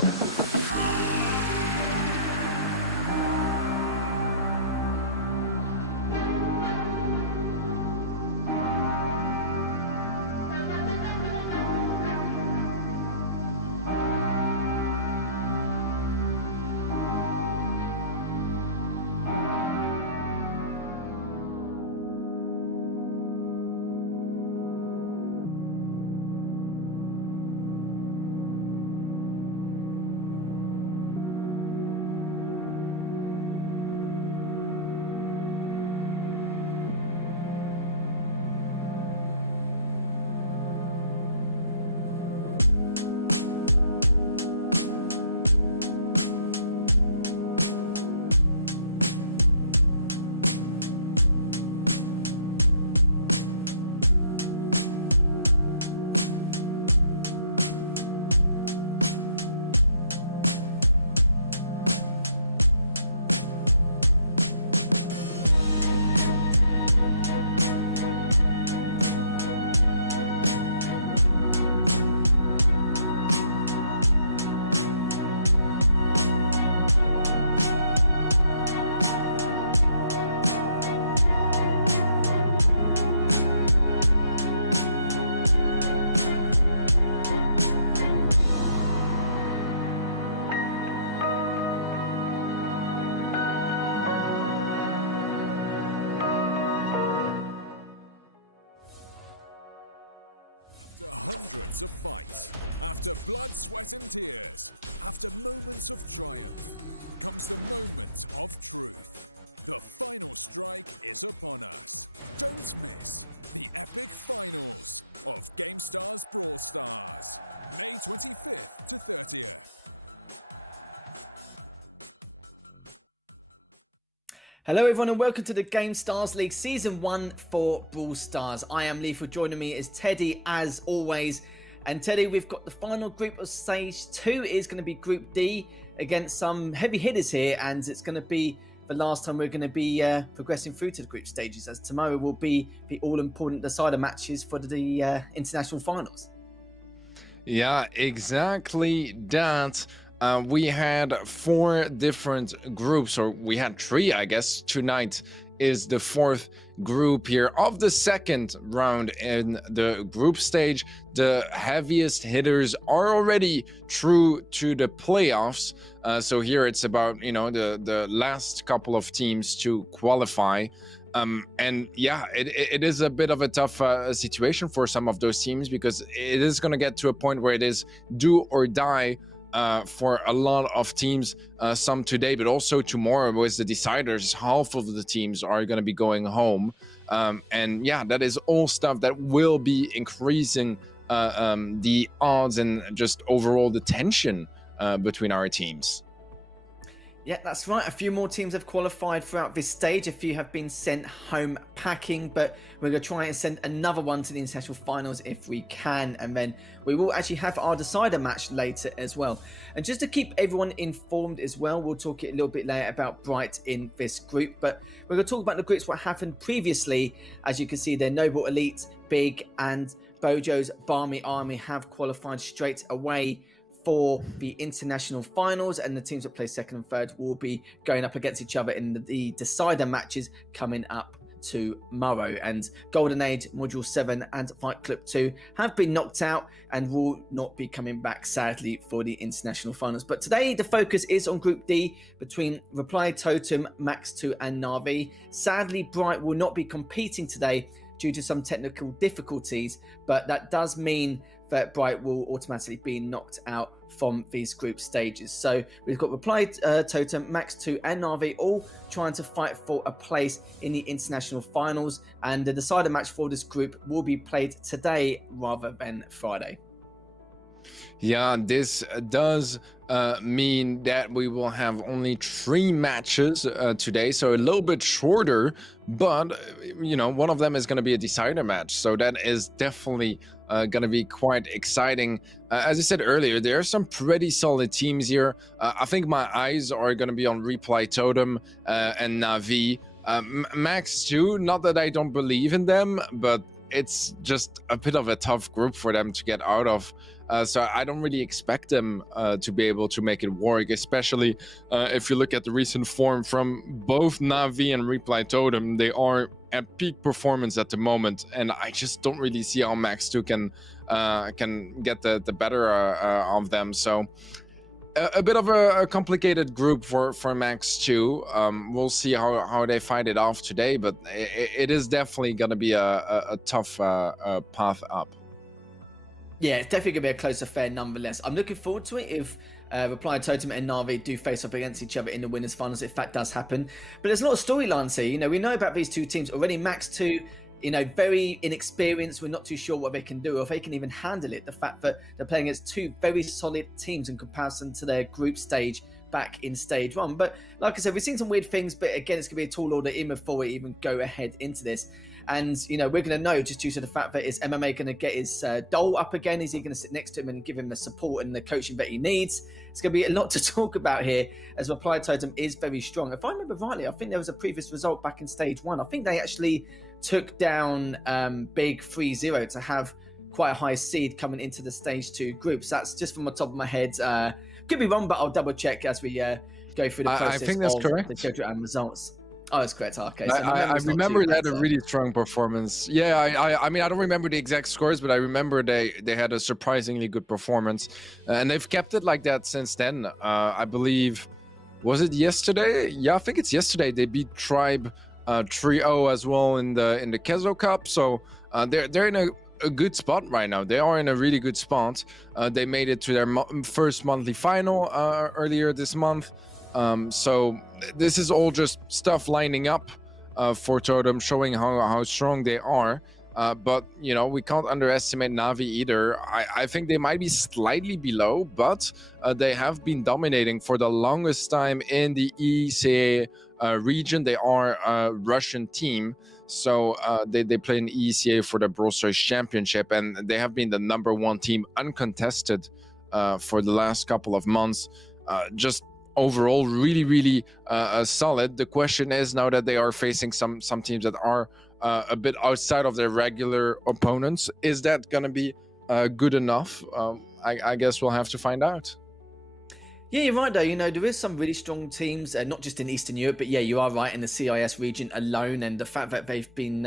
Hello everyone and welcome to the Gamestars League Season 1 for Brawl Stars. I am Lethal. Joining me is Teddy as always. And Teddy, we've got the final group of Stage 2 is going to be Group D against some heavy hitters here. And it's going to be the last time we're going to be progressing through to the group stages, as tomorrow will be the all-important decider matches for the international finals. Yeah, exactly that. We had 4 different groups, or we had 3, I guess. Tonight is the 4th group here of the second round in the group stage. The heaviest hitters are already through to the playoffs. So here it's about, the last couple of teams to qualify. And yeah, it is a bit of a tough situation for some of those teams, because it is going to get to a point where it is do or die for a lot of teams, some today, but also tomorrow with the deciders. Half of the teams are going to be going home. And yeah, that is all stuff that will be increasing the odds and just overall the tension between our teams. Yeah, that's right. A few more teams have qualified throughout this stage. A few have been sent home packing, but we're going to try and send another one to the international finals if we can. And then we will actually have our decider match later as well. And just to keep everyone informed as well, we'll talk a little bit later about Bright in this group. But we're going to talk about the groups, what happened previously. As you can see there, Noble Elite, Big and Bojo's Barmy Army have qualified straight away for the international finals, and the teams that play second and third will be going up against each other in the decider matches coming up tomorrow. And Golden Age, Module 7 and Fight Club 2 have been knocked out and will not be coming back, sadly, for the international finals. But today the focus is on Group D between Reply Totem, Max 2 and Na'Vi. Sadly, Bright will not be competing today due to some technical difficulties, but that does mean that Bright will automatically be knocked out from these group stages. So we've got Reply Totem, Max 2 and Na'Vi all trying to fight for a place in the international finals, and the decider match for this group will be played today rather than Friday. Yeah, this does mean that we will have only 3 matches today, so a little bit shorter, but one of them is going to be a decider match, so that is definitely going to be quite exciting. As I said earlier, there are some pretty solid teams here. I think my eyes are going to be on Reply Totem and Na'Vi. Max 2, not that I don't believe in them, but it's just a bit of a tough group for them to get out of. So I don't really expect them to be able to make it work, especially if you look at the recent form from both Na'Vi and Reply Totem. They are at peak performance at the moment, and I just don't really see how Max 2 can get the better of them. So a bit of a complicated group for Max 2. We'll see how they fight it off today, but it is definitely going to be a tough path up. Yeah, it's definitely going to be a close affair nonetheless. I'm looking forward to it if Reply Totem and Na'Vi do face up against each other in the winners' finals, if that does happen. But there's a lot of storylines here. You know, we know about these two teams already. Max 2, you know, very inexperienced. We're not too sure what they can do or if they can even handle it. The fact that they're playing against two very solid teams in comparison to their group stage back in stage 1. But like I said, we've seen some weird things, but again, it's going to be a tall order even before we even go ahead into this. And, you know, we're going to know just due to the fact that is MMA going to get his Dole up again? Is he going to sit next to him and give him the support and the coaching that he needs? It's going to be a lot to talk about here as Reply Totem is very strong. If I remember rightly, I think there was a previous result back in stage 1. I think they actually took down Big 3-0 to have quite a high seed coming into the stage 2 groups. That's just from the top of my head. Could be wrong, but I'll double check as we go through the process I think that's correct. The judge and results. Oh, that's correct. Okay, so I remember that a really strong performance. Yeah, I mean, I don't remember the exact scores, but I remember they had a surprisingly good performance, and they've kept it like that since then. I believe, was it yesterday? Yeah, I think it's yesterday. They beat Tribe 3-0 as well in the Kezo Cup. So they're in a good spot right now. They are in a really good spot. They made it to their first monthly final earlier this month. So this is all just stuff lining up for Totem, showing how strong they are. But, you know, we can't underestimate Na'Vi either. I think they might be slightly below, but they have been dominating for the longest time in the ECA region. They are a Russian team. So they play in ECA for the Brawl Stars Championship, and they have been the #1 team uncontested for the last couple of months. Just overall really solid. The question is, now that they are facing some teams that are a bit outside of their regular opponents, is that going to be good enough? I guess we'll have to find out. Yeah, you're right though. You know, there is some really strong teams, not just in Eastern Europe, but yeah, you are right, in the CIS region alone. And the fact that they've been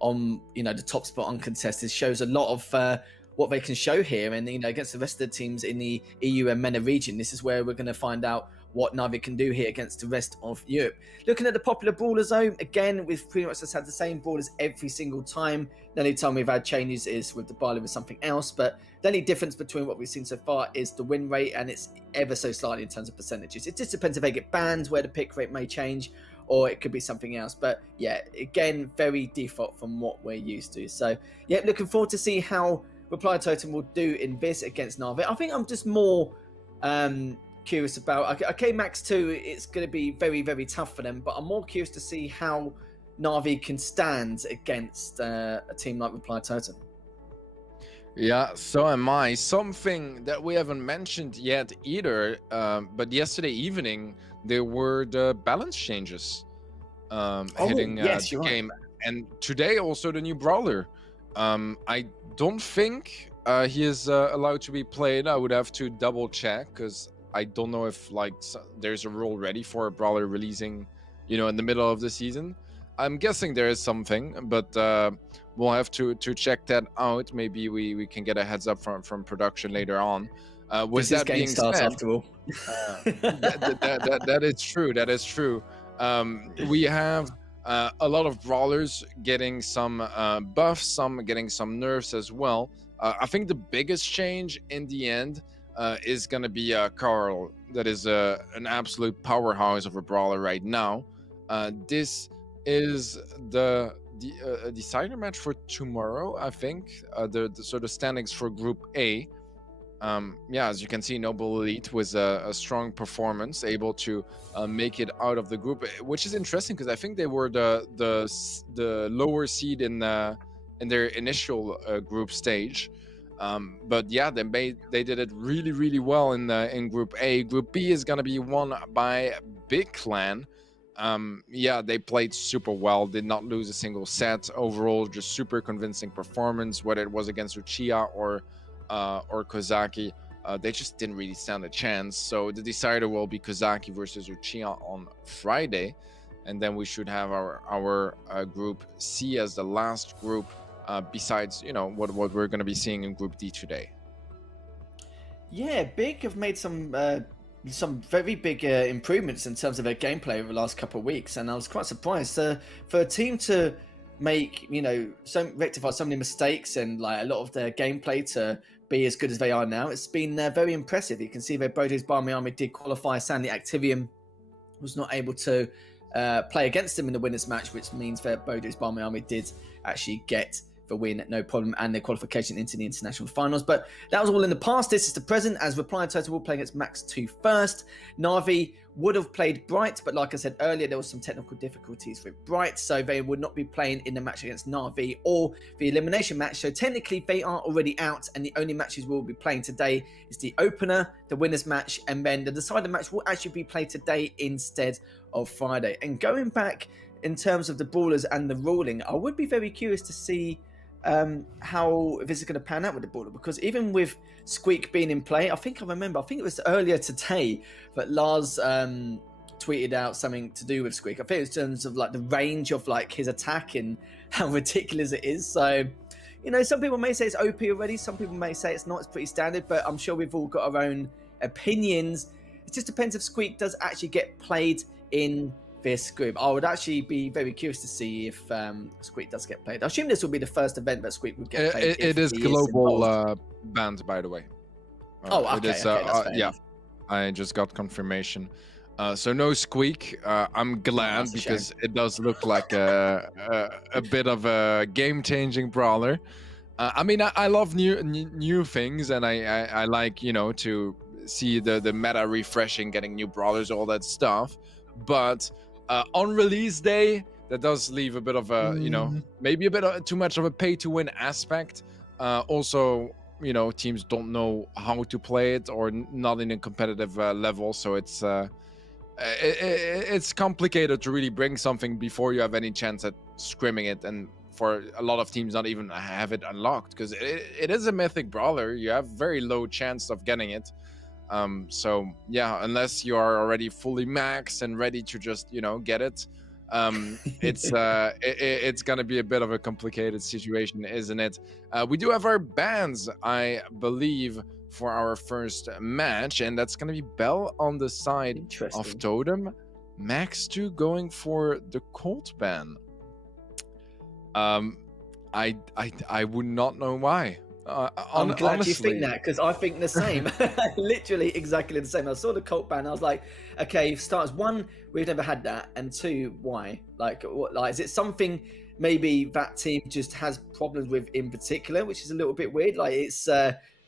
on, you know, the top spot uncontested shows a lot of what they can show here. And, you know, against the rest of the teams in the EU and MENA region, this is where we're going to find out what Na'Vi can do here against the rest of Europe. Looking at the popular brawler zone, again, we've pretty much just had the same brawlers every single time. The only time we've had changes is with the Barley with something else, but the only difference between what we've seen so far is the win rate, and it's ever so slightly in terms of percentages. It just depends if they get banned, where the pick rate may change, or it could be something else. But yeah, again, very default from what we're used to. So yeah, looking forward to see how Reply Totem will do in this against Na'Vi. I think I'm just more curious about, okay, Max 2, it's going to be very tough for them, but I'm more curious to see how Na'Vi can stand against a team like Reply Totem. Yeah, so am I. Something that we haven't mentioned yet either, but yesterday evening there were the balance changes hitting yes, the game, and today also the new brawler. I don't think he is allowed to be played. I would have to double check, because I don't know if there's a rule ready for a brawler releasing, you know, in the middle of the season. I'm guessing there is something, but we'll have to check that out. Maybe we can get a heads up from production later on. With this that being Gamestars, said, after all. that is true. That is true. We have a lot of brawlers getting some buffs, some getting some nerfs as well. I think the biggest change in the end is going to be Carl. That is an absolute powerhouse of a brawler right now. This is the decider match for tomorrow, I think. The sort of standings for Group A. Yeah, as you can see, Noble Elite was a strong performance, able to make it out of the group, which is interesting because I think they were the lower seed in their initial group stage. But yeah, they did it really well in Group A. Group B is gonna be won by Big Clan. Yeah, they played super well, did not lose a single set. Overall, just super convincing performance, whether it was against Uchiha or Kozaki. They just didn't really stand a chance. So the decider will be Kozaki versus Uchiha on Friday. And then we should have our group C as the last group, besides, what we're going to be seeing in Group D today. Yeah, Big have made some very big improvements in terms of their gameplay over the last couple of weeks, and I was quite surprised for a team to make rectify so many mistakes and like a lot of their gameplay to be as good as they are now. It's been very impressive. You can see that Bojo's Barmy Army did qualify. Sandy Activium was not able to play against them in the winners match, which means that Bojo's Barmy Army did actually get the win, no problem, and their qualification into the international finals. But that was all in the past. This is the present, as Reply Total will play against Max 2 first. Na'Vi would have played Bright, but like I said earlier, there was some technical difficulties with Bright, so they would not be playing in the match against Na'Vi or the elimination match. So technically, they are already out, and the only matches we'll be playing today is the opener, the winners match, and then the decider match will actually be played today instead of Friday. And going back in terms of the brawlers and the ruling, I would be very curious to see how this is going to pan out with the brawler, because even with Squeak being in play, I think it was earlier today that Lars tweeted out something to do with Squeak. I think it was in terms of like the range of like his attack and how ridiculous it is. So, some people may say it's OP already, some people may say it's not, it's pretty standard, but I'm sure we've all got our own opinions. It just depends if Squeak does actually get played in this group. I would actually be very curious to see if Squeak does get played. I assume this will be the first event that Squeak would get played. It is global banned, by the way. Okay, that's fair enough. I just got confirmation. So no Squeak. I'm glad because it does look like a bit of a game-changing brawler. I mean, I love new things, and I like to see the meta refreshing, getting new brawlers, all that stuff. But on release day, that does leave a bit of a, maybe a bit too much of a pay-to-win aspect. Also, teams don't know how to play it or not in a competitive level, so it's complicated to really bring something before you have any chance at scrimming it, and for a lot of teams not even have it unlocked, because it is a mythic brawler. You have very low chance of getting it. So yeah, unless you are already fully max and ready to just get it, it's gonna be a bit of a complicated situation, isn't it? We do have our bans, I believe, for our first match, and that's gonna be Bell on the side of Totem, Max 2 going for the Colt ban. I would not know why. I'm glad honestly, you think that, because I think the same. Literally exactly the same. I saw the Colt ban, I was like, okay, starters, one, we've never had that, and two, why? Like, is it something maybe that team just has problems with in particular, which is a little bit weird? Like, it's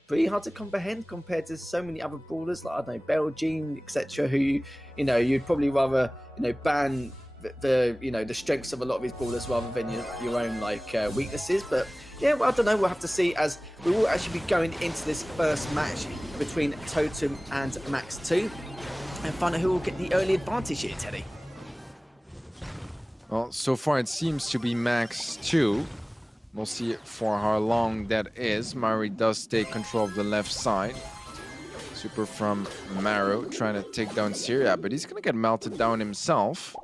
pretty hard to comprehend compared to so many other brawlers, like, I don't know, Belgian, etc., who, you'd probably rather, ban the strengths of a lot of these brawlers rather than your own weaknesses. But yeah, well, I don't know, we'll have to see, as we will actually be going into this first match between Totem and Max 2 and find out who will get the early advantage here, Teddy. Well, so far it seems to be Max 2. We'll see for how long that is. Mari does take control of the left side. Super from Maru trying to take down Syria, but he's gonna get melted down himself.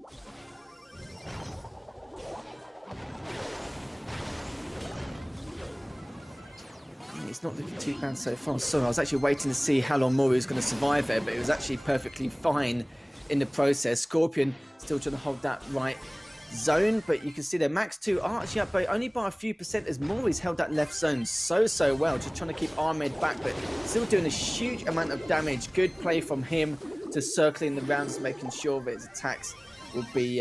It's not looking too bad so far. Sorry, I was actually waiting to see how long Mori was going to survive there, but it was actually perfectly fine in the process. Scorpion still trying to hold that right zone, but you can see that Max 2 are actually up by only by a few percent, as Mori's held that left zone so well, just trying to keep Ahmed back, but still doing a huge amount of damage. Good play from him to circling the rounds, making sure that his attacks will be,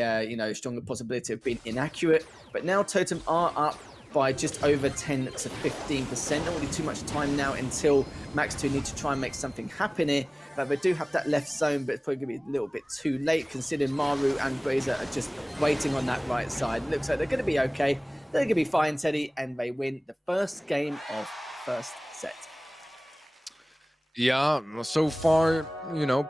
stronger possibility of being inaccurate. But now Totem are up by just over 10 to 15%. Not really too much time now until Max 2 need to try and make something happen here. But they do have that left zone, but it's probably going to be a little bit too late, considering Maru and Brazier are just waiting on that right side. Looks like they're going to be okay. They're going to be fine, Teddy, and they win the first game of first set. Yeah, so far,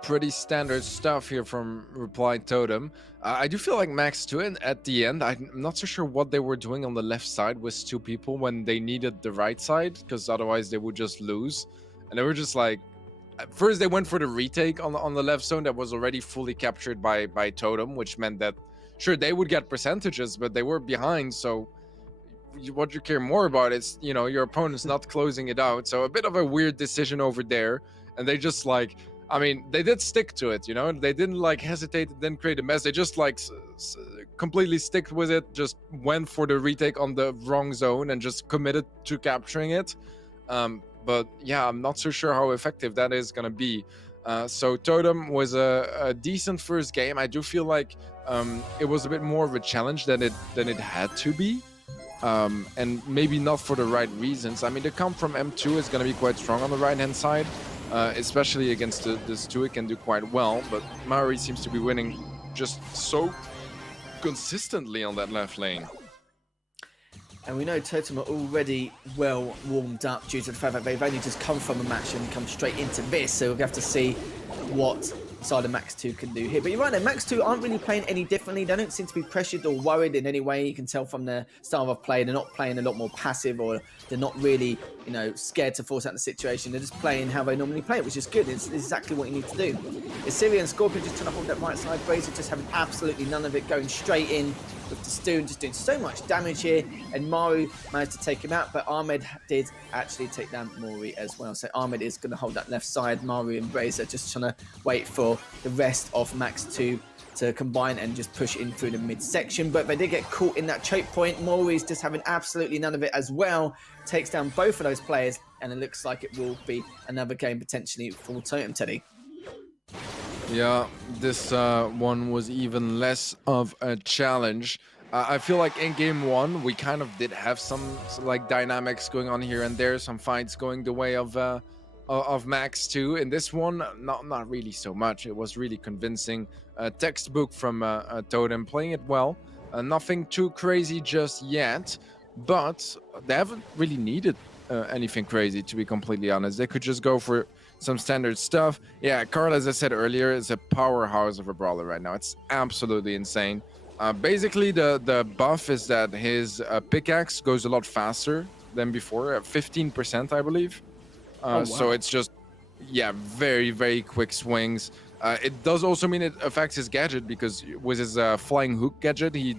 pretty standard stuff here from Reply Totem. I do feel like Max 2 and at the end, I'm not so sure what they were doing on the left side with two people when they needed the right side, because otherwise they would just lose. And they were just like, at first they went for the retake on the left zone that was already fully captured by Totem, which meant that, sure, they would get percentages, but they were behind, so what you care more about is your opponent's not closing it out. So a bit of a weird decision over there, and they just like, I mean, they did stick to it. They didn't like hesitate, didn't create a mess. They just like completely stick with it, just went for the retake on the wrong zone and just committed to capturing it. But yeah, I'm not so sure how effective that is gonna be. So Totem was a decent first game. I do feel like it was a bit more of a challenge than it had to be. And maybe not for the right reasons. I mean, the comp from M2 is going to be quite strong on the right-hand side, especially against this 2, it can do quite well, but Maori seems to be winning just so consistently on that left lane. And we know Totem are already well warmed up due to the fact that they've only just come from a match and come straight into this, so we'll have to see what side of Max 2 can do here. But you're right, Max 2 aren't really playing any differently. They don't seem to be pressured or worried in any way. You can tell from their style of play, they're not playing a lot more passive, or they're not really, scared to force out the situation. They're just playing how they normally play, which is good. It's exactly what you need to do. Assyria and Scorpion just trying to hold that right side. Brazier just having absolutely none of it, going straight in with the Stu and just doing so much damage here. And Maru managed to take him out, but Ahmed did actually take down Mori as well. So Ahmed is going to hold that left side. Maru and Brazier just trying to wait for the rest of Max 2 to combine and just push in through the midsection, but they did get caught in that choke point. Mori's just having absolutely none of it as well. Takes down both of those players, and it looks like it will be another game potentially for Totem, Teddy. Yeah, this one was even less of a challenge. I feel like in game 1, we kind of did have some like dynamics going on here and there, some fights going the way of Max 2. In this one, not really so much. It was really convincing. Textbook from Totem, playing it well. Nothing too crazy just yet, but they haven't really needed anything crazy, to be completely honest. They could just go for some standard stuff. Yeah, Carl, as I said earlier, is a powerhouse of a brawler right now. It's absolutely insane. Basically, the buff is that his pickaxe goes a lot faster than before, 15%, I believe. Oh, wow. So it's just, yeah, very, very quick swings. It does also mean it affects his gadget, because with his flying hook gadget, he,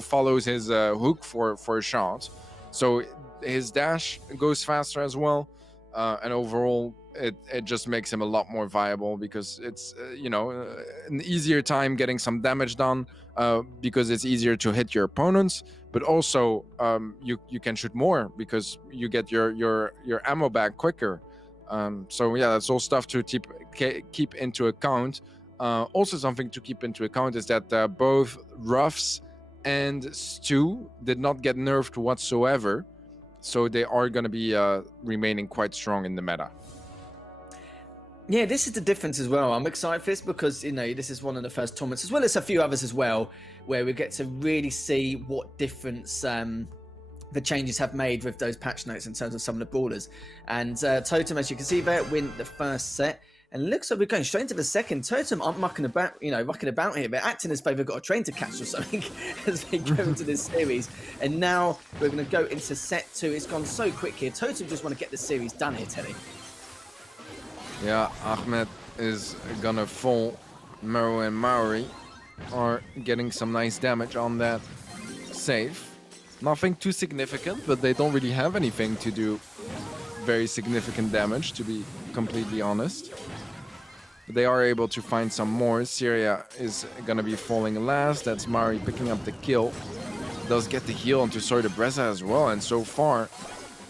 follows his hook for a shot. So his dash goes faster as well. And overall, it just makes him a lot more viable, because it's, an easier time getting some damage done, because it's easier to hit your opponents. But also, you can shoot more because you get your ammo back quicker. So yeah, that's all stuff to keep into account. Also, something to keep into account is that both Ruffs and Stu did not get nerfed whatsoever, so they are going to be remaining quite strong in the meta. Yeah, this is the difference as well. I'm excited for this because, this is one of the first tournaments, as well as a few others as well, where we get to really see what difference the changes have made with those patch notes in terms of some of the brawlers. And Totem, as you can see there, win the first set. And it looks like we're going straight into the second. Totem aren't mucking about here, but acting as though they've got a train to catch or something as they go into this series. And now we're going to go into set 2. It's gone so quick here. Totem just want to get the series done here, Teddy. Yeah, Ahmed is gonna fall. Mero and Maori are getting some nice damage on that save. Nothing too significant, but they don't really have anything to do very significant damage, to be completely honest. But they are able to find some more. Syria is gonna be falling last. That's Maori picking up the kill. Does get the heal onto Soy de Breza as well, and so far,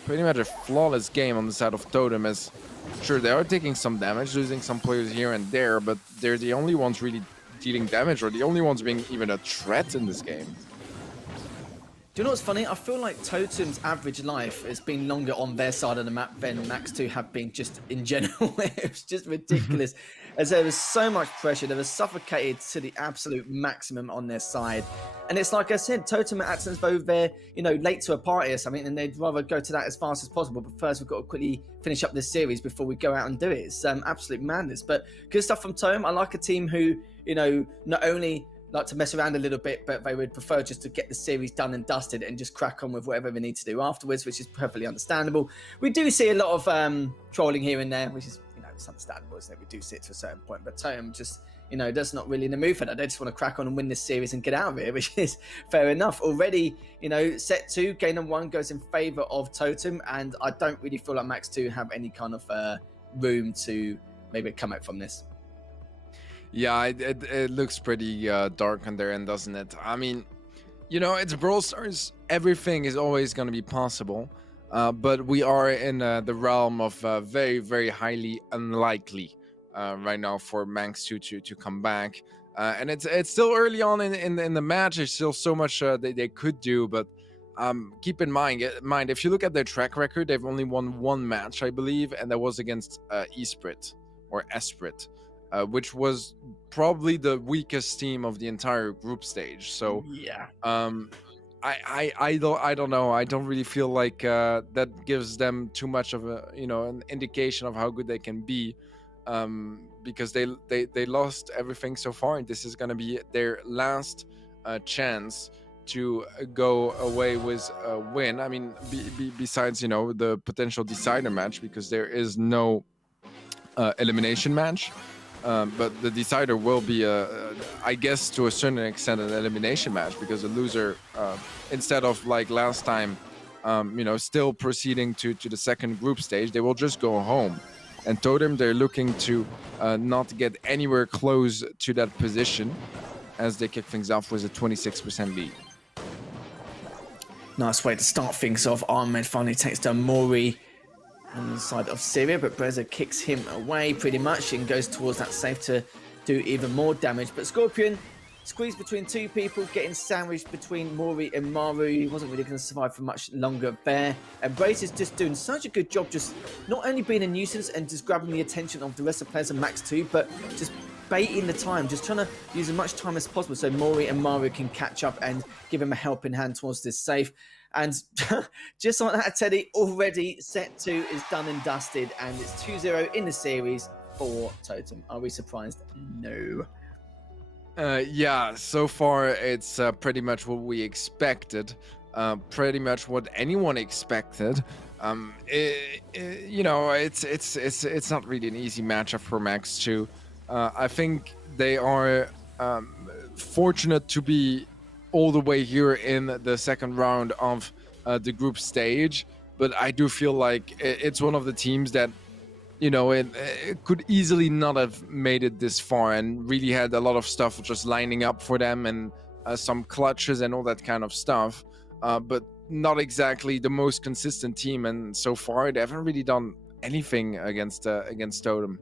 pretty much a flawless game on the side of Totem. As sure, they are taking some damage, losing some players here and there, but they're the only ones really dealing damage, or the only ones being even a threat in this game. you know what's funny? I feel like Totem's average life has been longer on their side of the map than Max 2 have been just in general. It was just ridiculous. As there was so much pressure, they were suffocated to the absolute maximum on their side. And it's like I said, Totem are acting as though they're, late to a party or something, and they'd rather go to that as fast as possible. But first, we've got to quickly finish up this series before we go out and do it. It's absolute madness. But good stuff from Totem. I like a team who, not only like to mess around a little bit, but they would prefer just to get the series done and dusted and just crack on with whatever they need to do afterwards, which is perfectly understandable. We do see a lot of trolling here and there, which is, it's understandable, isn't it? We do see it to a certain point, but Totem just, that's not really in the mood for that. They just want to crack on and win this series and get out of it, which is fair enough. Already, set 2, game number 1 goes in favour of Totem, and I don't really feel like Max 2 have any kind of room to maybe come out from this. Yeah, it looks pretty dark on their end, doesn't it? I mean, it's Brawl Stars. Everything is always going to be possible, but we are in the realm of very, very highly unlikely right now for Max 2 to come back. And it's still early on in the match. There's still so much they could do, but keep in mind, if you look at their track record, they've only won 1 match, I believe, and that was against Esprit or Esprit. Which was probably the weakest team of the entire group stage. So yeah, I don't know. I don't really feel like that gives them too much of a an indication of how good they can be, because they lost everything so far, and this is going to be their last chance to go away with a win. I mean, besides the potential decider match, because there is no elimination match. But the decider will be, I guess, to a certain extent, an elimination match, because the loser, instead of like last time, still proceeding to the second group stage, they will just go home. And Totem, they're looking to not get anywhere close to that position, as they kick things off with a 26% lead. Nice way to start things off. Ahmed finally takes down Mori on the side of Syria, but Breza kicks him away pretty much and goes towards that safe to do even more damage. But Scorpion squeezed between 2 people, getting sandwiched between Mori and Maru. He wasn't really going to survive for much longer there. And Brace is just doing such a good job, just not only being a nuisance and just grabbing the attention of the rest of the players in Max 2, but just baiting the time, just trying to use as much time as possible so Mori and Maru can catch up and give him a helping hand towards this safe. And just like that, Teddy, already set 2 is done and dusted, and it's 2-0 in the series for Totem. Are we surprised? No. Yeah, so far it's pretty much what we expected, pretty much what anyone expected. It's not really an easy matchup for Max 2. I think they are fortunate to be all the way here in the second round of the group stage, but I do feel like it's one of the teams that it could easily not have made it this far, and really had a lot of stuff just lining up for them, and some clutches and all that kind of stuff, but not exactly the most consistent team, and so far they haven't really done anything against Totem.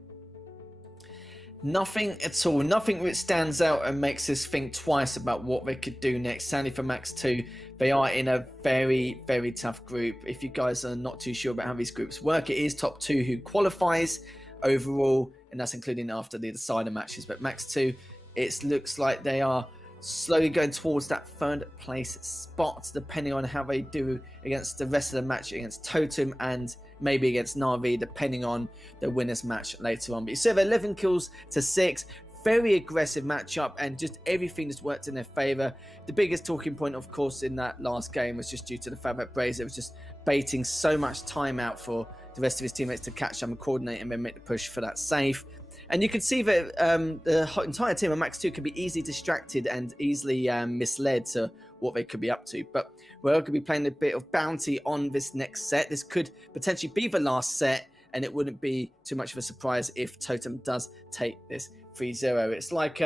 Nothing at all. Nothing which stands out and makes us think twice about what they could do next. Sadly for Max 2, they are in a very, very tough group. If you guys are not too sure about how these groups work, it is top 2 who qualifies overall, and that's including after the decider matches. But Max 2, it looks like they are slowly going towards that 3rd place spot, depending on how they do against the rest of the match against Totem and maybe against Na'Vi, depending on the winner's match later on. But you see 11 kills to 6, very aggressive matchup, and just everything just worked in their favor. The biggest talking point, of course, in that last game was just due to the fact that Brazer was just baiting so much time out for the rest of his teammates to catch up and coordinate and then make the push for that save. And you can see that the entire team of Max 2 could be easily distracted and easily misled to what they could be up to. But we're going to be playing a bit of bounty on this next set. This could potentially be the last set, and it wouldn't be too much of a surprise if Totem does take this 3-0. It's like,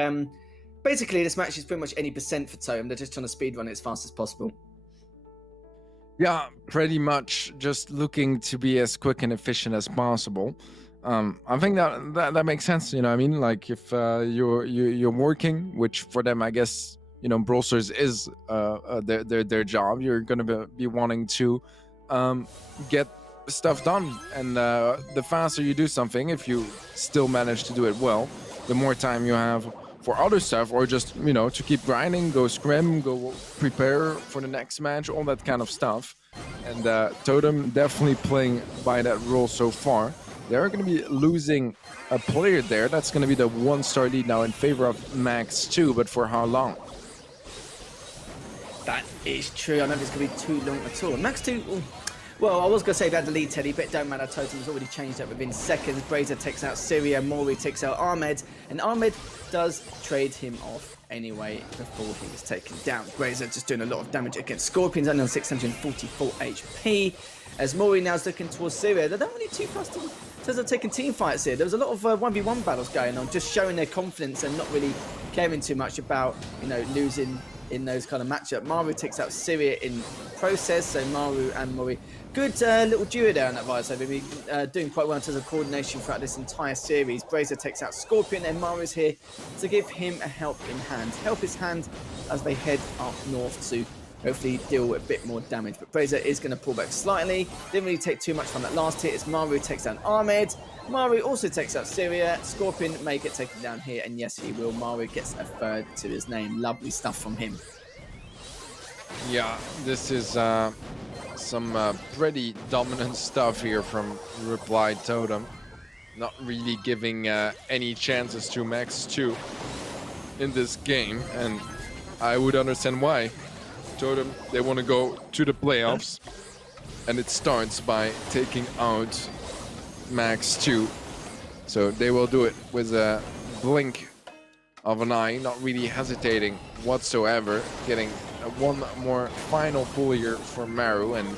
basically, this match is pretty much any percent for Totem. They're just trying to speedrun it as fast as possible. Yeah, pretty much just looking to be as quick and efficient as possible. I think that makes sense. You know what I mean? Like if you're working, which for them, I guess, Brawl Stars is their job. You're gonna be wanting to get stuff done, and the faster you do something, if you still manage to do it well, the more time you have for other stuff, or just to keep grinding, go scrim, go prepare for the next match, all that kind of stuff. And Totem definitely playing by that role so far. They're going to be losing a player there. That's going to be the 1-star lead now in favor of Max 2, but for how long? That is true. I don't think it's going to be too long at all. Max 2, well, I was going to say they had the lead, Teddy, but it don't matter. Totem's already changed that within seconds. Brazier takes out Syria, Mori takes out Ahmed, and Ahmed does trade him off anyway before he is taken down. Brazier just doing a lot of damage against Scorpions, only on 644 HP. As Mori now is looking towards Syria, they're not really too fast in terms of taking team fights here. There was a lot of 1v1 battles going on, just showing their confidence and not really caring too much about, losing in those kind of matchup. Maru takes out Syria in process, so Maru and Mori. Good little duo there on that vibe, so they've been doing quite well in terms of coordination throughout this entire series. Brazier takes out Scorpion, and Maru's here to give him a helping hand as they head up north to hopefully deal a bit more damage. But Brazier is going to pull back slightly. Didn't really take too much from that last hit as Maru takes down Ahmed. Maru also takes out Syria. Scorpion may get taken down here, and yes, he will. Maru gets a third to his name. Lovely stuff from him. Yeah, this is some pretty dominant stuff here from Reply Totem. Not really giving any chances to Max 2 in this game, and I would understand why. Totem, they want to go to the playoffs, and it starts by taking out Max 2. So they will do it with a blink of an eye, not really hesitating whatsoever, getting one more final pull here for Maru, and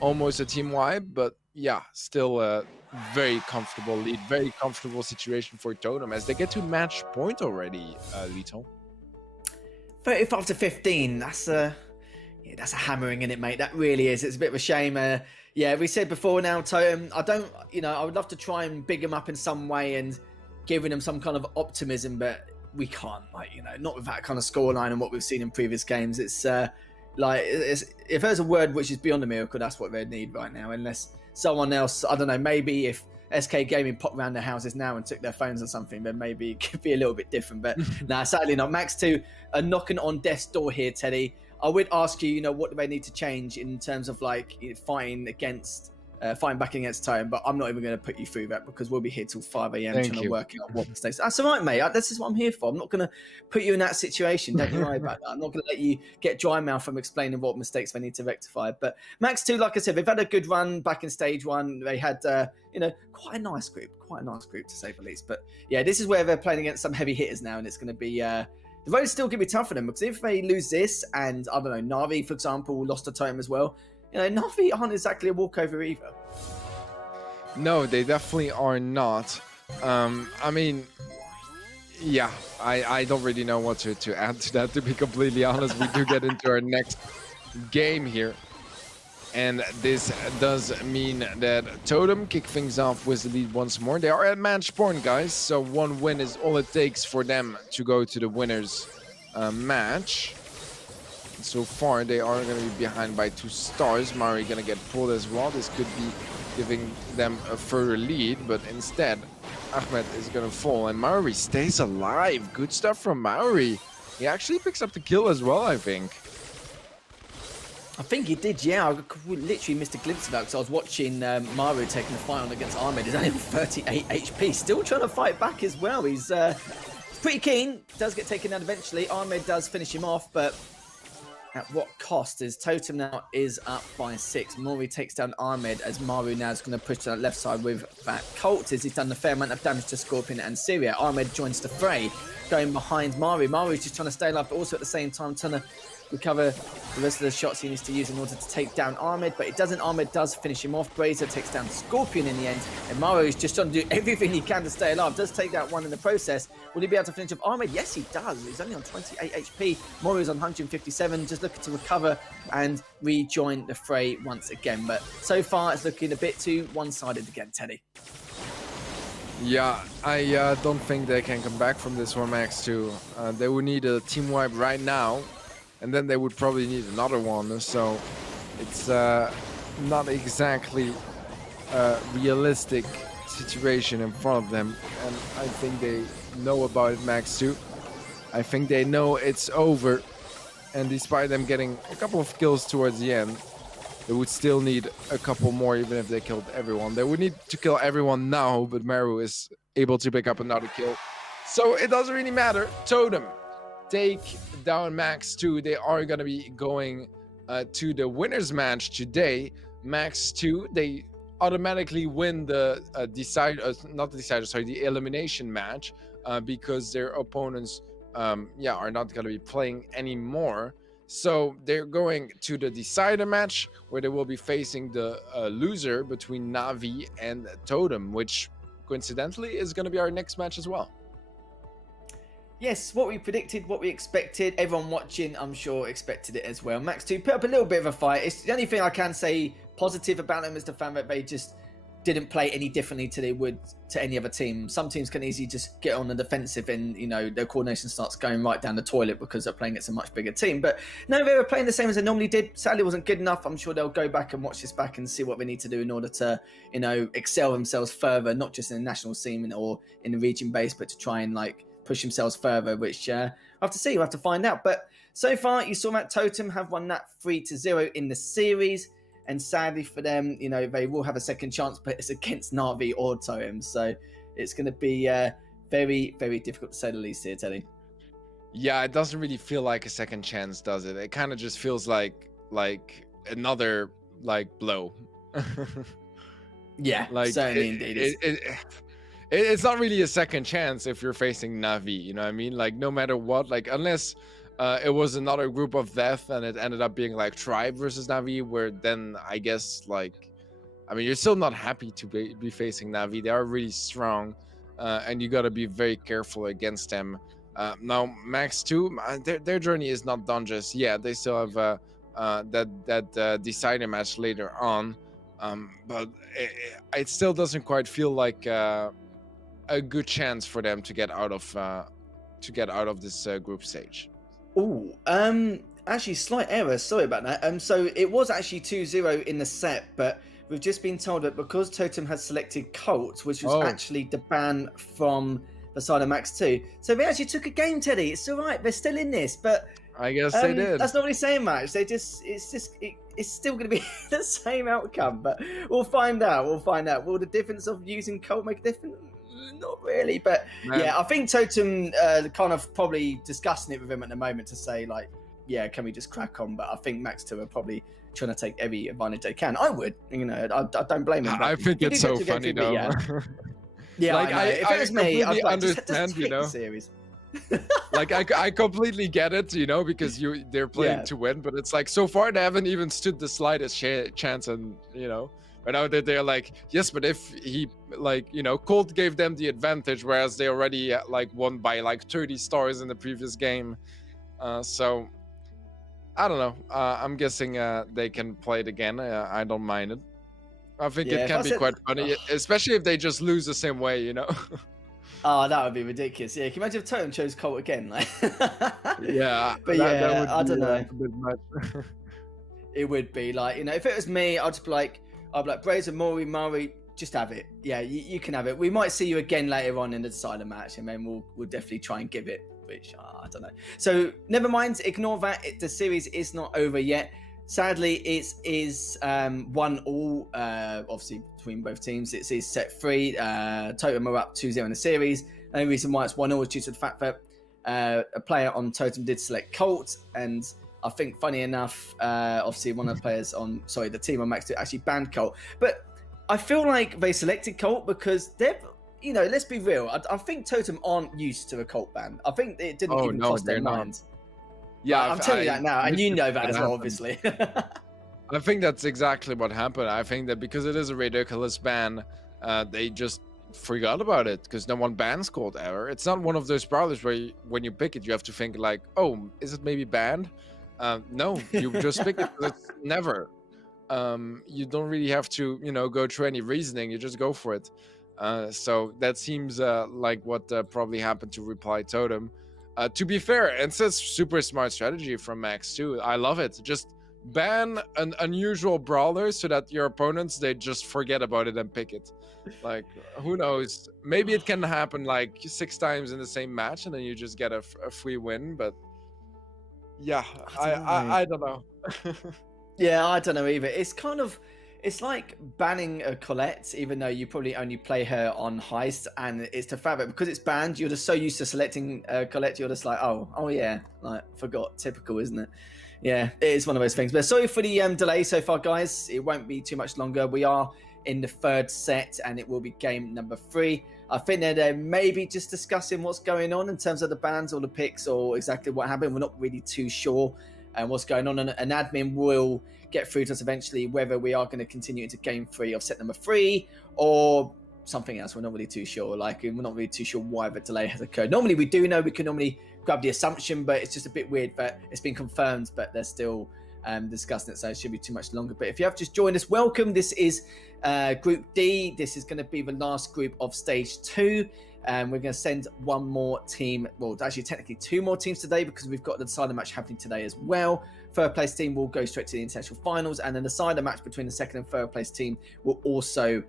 almost a team wipe, but yeah, still a very comfortable lead, very comfortable situation for Totem as they get to match point already, Lito. 35 to 15, that's a hammering in it, mate. That really is. It's a bit of a shame. Yeah, we said before now, Totem, I would love to try and big them up in some way and giving them some kind of optimism, but we can't, not with that kind of scoreline and what we've seen in previous games. It's if there's a word which is beyond a miracle, that's what they need right now, unless someone else, I don't know, maybe if SK Gaming popped around their houses now and took their phones or something, then maybe it could be a little bit different. But nah, sadly not. Max 2 are knocking on death's door here, Teddy. I would ask you, what do they need to change in terms of fighting back against Totem, but I'm not even going to put you through that because we'll be here till 5 a.m. trying to work out what mistakes. That's all right, mate. This is what I'm here for. I'm not going to put you in that situation. Don't you worry about that. I'm not going to let you get dry mouth from explaining what mistakes they need to rectify. But Max 2, like I said, they've had a good run back in stage 1. They had, quite a nice group to say the least. But yeah, this is where they're playing against some heavy hitters now, and it's going to be. The road is still going to be tough for them because if they lose this, and I don't know, Navi, for example, lost a Totem as well. Navi aren't exactly a walkover either. No, they definitely are not. I mean, yeah, I don't really know what to add to that, to be completely honest. We do get into our next game here. And this does mean that Totem kick things off with the lead once more. They are at match point, guys. So 1 win is all it takes for them to go to the winners match. So far, they are going to be behind by 2 stars. Mari going to get pulled as well. This could be giving them a further lead, but instead, Ahmed is going to fall, and Mari stays alive. Good stuff from Mari. He actually picks up the kill as well, I think. I think he did, yeah. I literally missed a glimpse of that because I was watching Maru taking the fight on against Ahmed. He's only on 38 HP, still trying to fight back as well. He's pretty keen, does get taken down eventually. Ahmed does finish him off, but at what cost? As Totem now is up by 6. Mori takes down Ahmed as Maru now is going to push to that left side with that Colt as he's done a fair amount of damage to Scorpion and Syria. Ahmed joins the fray, going behind Maru. Maru's just trying to stay alive, but also at the same time trying to recover the rest of the shots he needs to use in order to take down Ahmed, but it doesn't. Ahmed does finish him off. Brazier takes down Scorpion in the end, and Maru is just trying to do everything he can to stay alive. Does take that one in the process. Will he be able to finish off Ahmed? Yes, he does. He's only on 28 HP. Maru's on 157, just looking to recover and rejoin the fray once again. But so far, it's looking a bit too one-sided again, Teddy. Yeah, I don't think they can come back from this one, Max 2. They would need a team wipe right now, and then they would probably need another one. So it's not exactly a realistic situation in front of them. And I think they know about it, Max 2. I think they know it's over. And despite them getting a couple of kills towards the end, they would still need a couple more even if they killed everyone. They would need to kill everyone now, but Meru is able to pick up another kill. So it doesn't really matter. Totem take down Max 2. They are going to be going to the winners match today. Max 2, they automatically win the the elimination match because their opponents are not going to be playing anymore. So they're going to the decider match where they will be facing the loser between Navi and Totem, which coincidentally is going to be our next match as well. Yes, what we predicted, what we expected. Everyone watching, I'm sure, expected it as well. Max 2 put up a little bit of a fight. It's the only thing I can say positive about them is the fact that they just didn't play any differently to they would to any other team. Some teams can easily just get on the defensive and, you know, their coordination starts going right down the toilet because they're playing against a much bigger team. But no, they were playing the same as they normally did. Sadly, wasn't good enough. I'm sure they'll go back and watch this back and see what they need to do in order to, you know, excel themselves further, not just in the national scene or in the region base, but to try and like push themselves further, which we'll have to see. We'll have to find out. But so far, you saw that Totem have won that 3-0 in the series. And sadly for them, you know, they will have a second chance, but it's against Navi or Totem. So it's going to be very, very difficult to say the least here, Teddy. Yeah, it doesn't really feel like a second chance, does it? It kind of just feels like another blow. Yeah, like, certainly indeed. It's not really a second chance if you're facing Navi, you know what I mean? Like, no matter what, like, unless it was another group of death and it ended up being like Tribe versus Navi, where then I guess, like, I mean, you're still not happy to be facing Navi. They are really strong, and you got to be very careful against them. Now, Max 2, their journey is not done just yet. They still have that decider match later on, but it still doesn't quite feel like a good chance for them to get out of this group stage. Oh, actually, slight error. Sorry about that. So it was actually 2-0 in the set, but we've just been told that because Totem has selected Colt, which was actually the ban from the side of Max 2. So they actually took a game, Teddy. It's all right. They're still in this, but I guess they did. That's not really saying much. It's still going to be the same outcome, but we'll find out. Will the difference of using Colt make a difference? Not really, but yeah, I think Totem kind of probably discussing it with him at the moment to say, like, yeah, can we just crack on? But I think Max 2 are probably trying to take every advantage they can. I would, you know, I don't blame him. I think it's so funny though. Yeah, like, if it was me, I'd like, understand, you know. Series. Like I completely get it, you know, because they're playing to win, but it's like so far they haven't even stood the slightest chance, and you know. But now that they're like, yes, but if he, like, you know, Colt gave them the advantage, whereas they already like won by like 30 stars in the previous game. So I don't know. I'm guessing they can play it again. I don't mind it. I think it can be quite funny, especially if they just lose the same way, you know. Oh, that would be ridiculous. Yeah, can you imagine if Totem chose Colt again? Like, yeah, but that would I don't know. A bit much. It would be like, you know, if it was me, I'd be like, Brazen, Mari, just have it. Yeah, you can have it. We might see you again later on in the decider match, and then we'll definitely try and give it, which I don't know. So never mind, ignore that. The series is not over yet. Sadly, it is 1-1, obviously, between both teams. It is set 3. Totem are up 2-0 in the series. The only reason why it's 1-1 is due to the fact that a player on Totem did select Colt, and I think, funny enough, obviously one of the players on, the team on Max 2 actually banned Colt. But I feel like they selected Colt because they're, you know, let's be real. I think Totem aren't used to a Colt ban. I think it didn't even cross their minds. Yeah, I'm telling you that now, and you know that as well, obviously. I think that's exactly what happened. I think that because it is a ridiculous ban, they just forgot about it because no one bans Colt ever. It's not one of those brawlers where when you pick it, you have to think like, oh, is it maybe banned? No, you just pick it. It's never. You don't really have to, you know, go through any reasoning. You just go for it. So that seems like what probably happened to Reply Totem. To be fair, it's a super smart strategy from Max too. I love it. Just ban an unusual brawler so that your opponents, they just forget about it and pick it. Like, who knows? Maybe it can happen like 6 times in the same match, and then you just get a free win. But yeah, I don't know. Yeah, I don't know either. It's kind of, it's like banning a Colette, even though you probably only play her on Heist, and it's the fact that because it's banned, you're just so used to selecting Colette, you're just like, oh yeah, like forgot. Typical, isn't it? Yeah, it is one of those things. But sorry for the delay so far, guys. It won't be too much longer. We are in the third set, and it will be game number 3. I think that they're maybe just discussing what's going on in terms of the bans or the picks or exactly what happened. We're not really too sure what's going on. And an admin will get through to us eventually whether we are going to continue into game 3 of set number 3 or something else. We're not really too sure. Like, we're not really too sure why the delay has occurred. Normally we do know. We can normally grab the assumption, but it's just a bit weird that it's been confirmed, but they're still discussing it, so it should be too much longer. But if you have just joined us, welcome. This is Group D. This is going to be the last group of Stage 2. We're going to send one more team, well, actually technically 2 more teams today because we've got the decider match happening today as well. Third place team will go straight to the international finals, and then the decider match between the second and third place team will also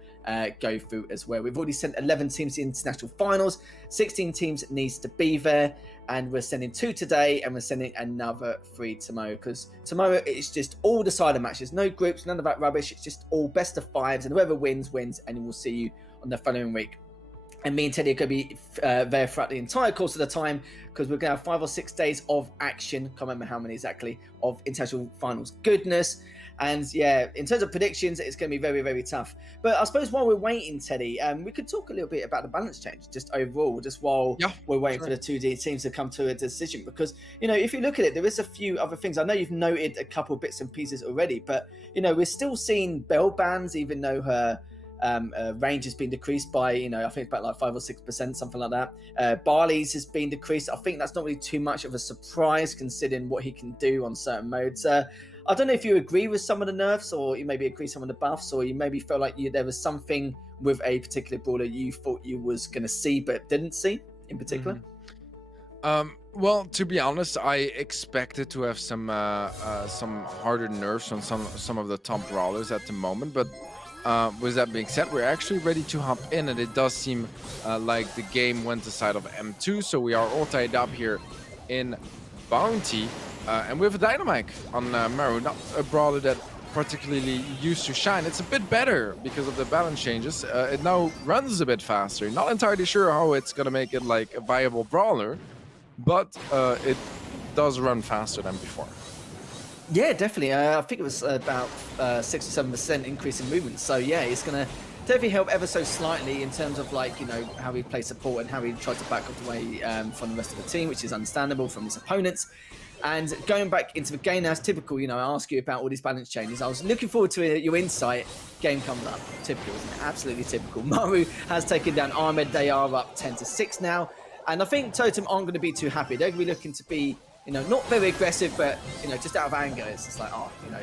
go through as well. We've already sent 11 teams to the international finals. 16 teams needs to be there, and we're sending 2 today, and we're sending another 3 tomorrow, because tomorrow it's just all decider matches, no groups, none of that rubbish. It's just all best of 5s, and whoever wins, and we'll see you on the following week. And me and Teddy are going to be there throughout the entire course of the time, because we're going to have 5 or 6 days of action. Can't remember how many exactly, of international finals goodness. And yeah, in terms of predictions, it's going to be very, very tough. But I suppose while we're waiting, Teddy, we could talk a little bit about the balance change, just overall, just while we're waiting for the 2D teams to come to a decision. Because, you know, if you look at it, there is a few other things. I know you've noted a couple bits and pieces already, but, you know, we're still seeing Bell bans, even though her range has been decreased by, you know, I think about like 5 or 6%, something like that. Barley's has been decreased. I think that's not really too much of a surprise considering what he can do on certain modes. I don't know if you agree with some of the nerfs, or you maybe agree with some of the buffs, or you maybe felt like there was something with a particular brawler you thought you was going to see but didn't see in particular. Well, to be honest, I expected to have some harder nerfs on some of the top brawlers at the moment, but with that being said, we're actually ready to hop in, and it does seem like the game went the side of M2, so we are all tied up here in Bounty, and we have a Dynamite on Maru, not a brawler that particularly used to shine. It's a bit better because of the balance changes. It now runs a bit faster. Not entirely sure how it's going to make it like a viable brawler, but it does run faster than before. Yeah, definitely. I think it was about 6 or 7% increase in movement. So yeah, it's going to definitely help ever so slightly in terms of, like, you know, how he plays support and how he tries to back up the way from the rest of the team, which is understandable from his opponents. And going back into the game, now, it's typical, you know, I ask you about all these balance changes. I was looking forward to your insight. Game comes up. Typical, isn't it? Absolutely typical. Maru has taken down Ahmed. They are up 10-6 now. And I think Totem aren't going to be too happy. They're going to be looking to be, you know, not very aggressive, but, you know, just out of anger. It's just like, oh, you know,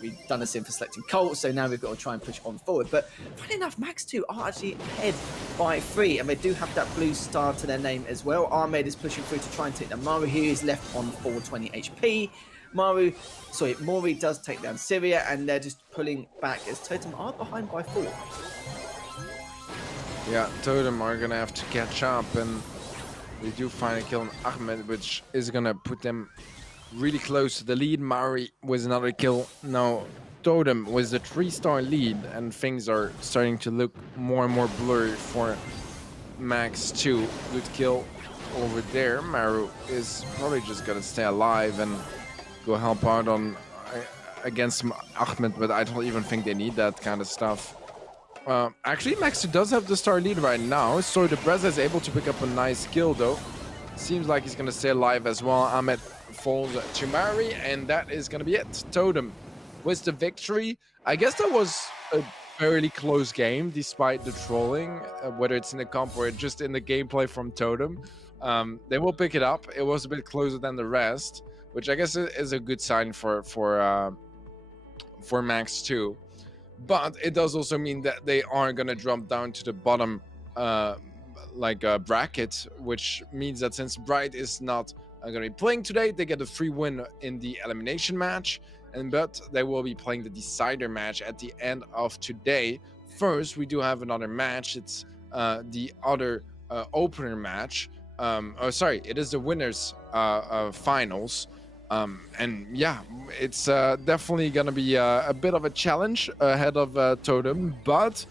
we've done this in for selecting Colt, so now we've got to try and push on forward. But funny enough, Max 2 are actually ahead by 3, and they do have that blue star to their name as well. Ahmed is pushing through to try and take down Maru, who is left on 420 HP. Mori does take down Syria, and they're just pulling back as Totem are behind by 4. Yeah, Totem are gonna have to catch up, and they do find a kill on Ahmed, which is gonna put them really close to the lead. Mari with another kill. Now Totem with the 3-star lead, and things are starting to look more and more blurry for Max 2. Good kill over there. Maru is probably just gonna stay alive and go help out on against Ahmed, but I don't even think they need that kind of stuff. Actually, Max 2 does have the star lead right now, so the Breza is able to pick up a nice kill, though. Seems like he's going to stay alive as well. Ahmed falls to Mari, and that is going to be it. Totem with the victory. I guess that was a fairly close game, despite the trolling, whether it's in the comp or just in the gameplay from Totem. They will pick it up. It was a bit closer than the rest, which I guess is a good sign for Max 2. but it does also mean that they are going to drop down to the bottom bracket, which means that since Bright is not going to be playing today, they get a free win in the elimination match, but they will be playing the decider match at the end of today. First, we do have another match. It's the other opener match. It is the winners finals. And yeah, it's definitely gonna be a bit of a challenge ahead of Totem, but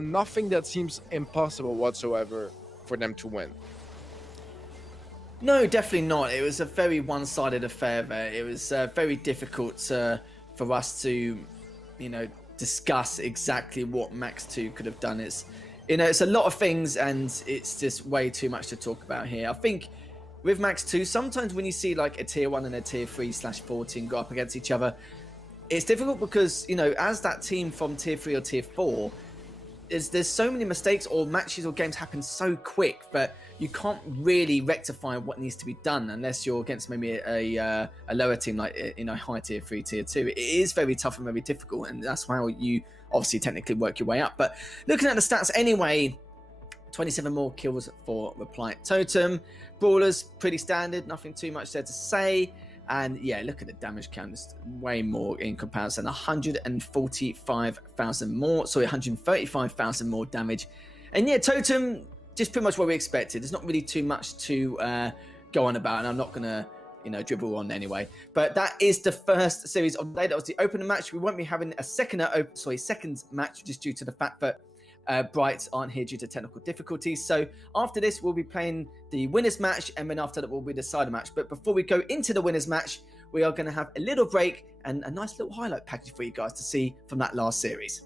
nothing that seems impossible whatsoever for them to win. No, definitely not. It was a very one-sided affair there. It was very difficult for us to, discuss exactly what Max 2 could have done. It's a lot of things, and it's just way too much to talk about here. I think with Max 2, sometimes when you see like a tier 1 and a tier 3/4 team go up against each other, it's difficult because, as that team from tier 3 or tier 4, there's so many mistakes or matches or games happen so quick that you can't really rectify what needs to be done unless you're against maybe a lower team like high tier 3, tier 2. It is very tough and very difficult, and that's how you obviously technically work your way up. But looking at the stats anyway, 27 more kills for Reply Totem. Brawlers, pretty standard, nothing too much there to say. And yeah, look at the damage count, it's way more in comparison. 135,000 more, sorry, 135,000 more damage. And yeah, Totem, just pretty much what we expected. There's not really too much to go on about, and I'm not going to, dribble on anyway. But that is the first series of the day. That was the opening match. We won't be having a second match, just due to the fact that Brights aren't here due to technical difficulties. So after this, we'll be playing the winners match, and then after that will be the decider match. But before we go into the winners match, we are going to have a little break and a nice little highlight package for you guys to see from that last series.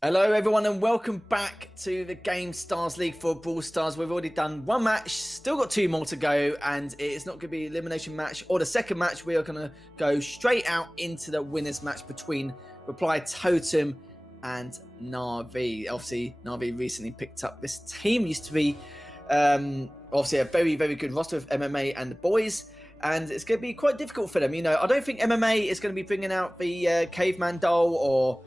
Hello, everyone, and welcome back to the Gamestars League for Brawl Stars. We've already done one match, still got two more to go, and it's not going to be an elimination match or the second match. We are going to go straight out into the winners match between Reply Totem and Na'Vi. Obviously, Na'Vi recently picked up this team. Used to be obviously a very, very good roster of MMA and the boys. And it's going to be quite difficult for them. You know, I don't think MMA is going to be bringing out the caveman doll or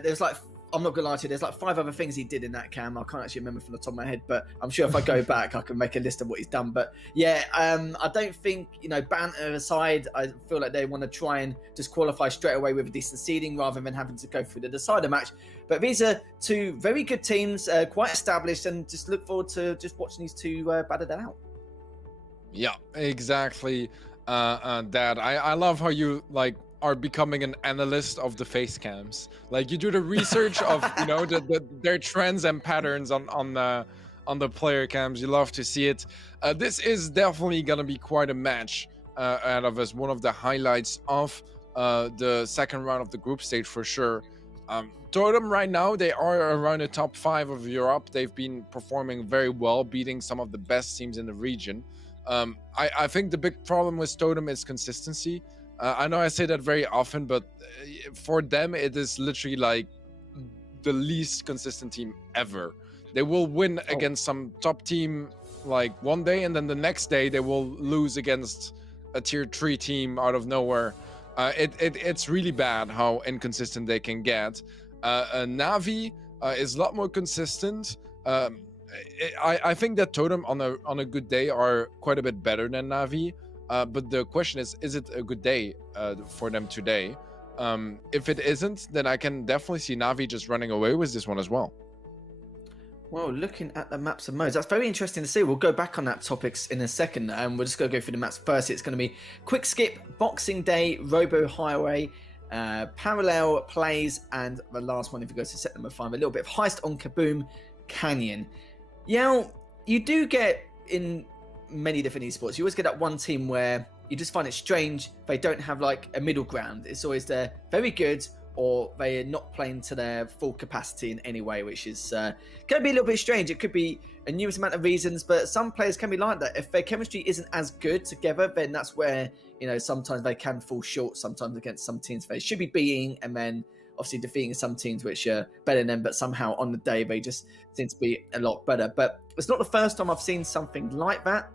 there's like, I'm not gonna lie to you, there's like 5 other things he did in that cam. I can't actually remember from the top of my head, but I'm sure if I go back I can make a list of what he's done. But yeah, I don't think, you know, banter aside, I feel like they want to try and just qualify straight away with a decent seeding rather than having to go through the decider match. But these are two very good teams, quite established, and just look forward to just watching these two battle that out. Yeah, exactly. Dad, I love how you like are becoming an analyst of the face cams. Like you do the research of their trends and patterns on the player cams. You love to see it. This is definitely gonna be quite a match out of us. One of the highlights of the second round of the group stage for sure. Totem right now, they are around the top 5 of Europe. They've been performing very well, beating some of the best teams in the region. I think the big problem with Totem is consistency. I know I say that very often, but for them, it is literally like the least consistent team ever. They will win against some top team like one day, and then the next day they will lose against a tier 3 team out of nowhere. It's really bad how inconsistent they can get. Na'Vi is a lot more consistent. I think that Totem on a good day are quite a bit better than Na'Vi. But the question is it a good day for them today? If it isn't, then I can definitely see Na'Vi just running away with this one as well. Well, looking at the maps and modes, that's very interesting to see. We'll go back on that topics in a second, and we're just going to go through the maps first. It's going to be Quick Skip, Boxing Day, Robo Highway, Parallel Plays, and the last one, if you go to set number 5, a little bit of Heist on Kaboom Canyon. Yeah, you do get in many different esports, you always get that one team where you just find it strange they don't have like a middle ground. It's always they're very good or they're not playing to their full capacity in any way, which is going to be a little bit strange. It could be a numerous amount of reasons, but some players can be like that. If their chemistry isn't as good together, then that's where, you know, sometimes they can fall short sometimes against some teams they should be beating, and then obviously defeating some teams which are better than them, but somehow on the day they just seem to be a lot better. But it's not the first time I've seen something like that.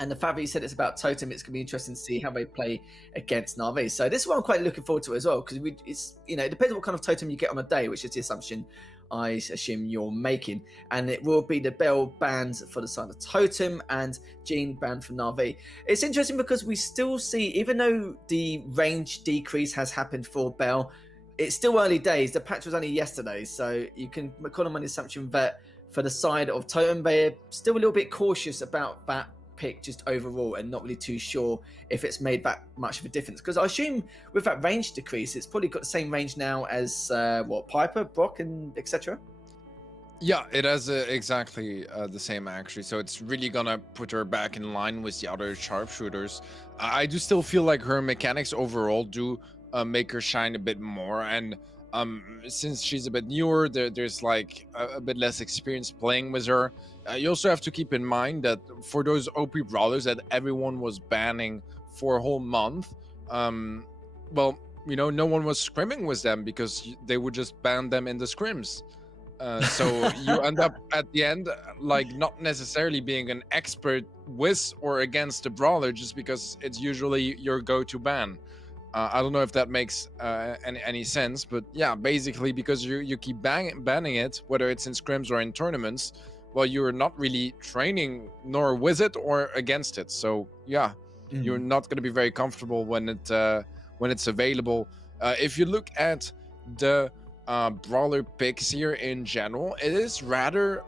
And the fact that you said it's about Totem, it's going to be interesting to see how they play against Na'Vi. So this is what I'm quite looking forward to as well, because it's, you know, it depends what kind of Totem you get on a day, which is the assumption I assume you're making. And it will be the Bell banned for the side of Totem and Jean banned for Na'Vi. It's interesting because we still see, even though the range decrease has happened for Bell, it's still early days. The patch was only yesterday, so you can call them on the assumption that for the side of Totem, they're still a little bit cautious about that pick just overall and not really too sure if it's made that much of a difference, because I assume with that range decrease it's probably got the same range now as Piper, Brock, and etc. Yeah, it has exactly the same actually, so it's really gonna put her back in line with the other sharpshooters. I do still feel like her mechanics overall do make her shine a bit more, and since she's a bit newer, there's like a bit less experience playing with her. You also have to keep in mind that for those OP brawlers that everyone was banning for a whole month, well, you know, no one was scrimming with them because they would just ban them in the scrims. So you end up at the end like not necessarily being an expert with or against the brawler just because it's usually your go-to ban. I don't know if that makes any sense, but yeah, basically because you keep banning it, whether it's in scrims or in tournaments, well, you're not really training nor with it or against it. So yeah, you're not going to be very comfortable when it's available. If you look at the brawler picks here in general, it is rather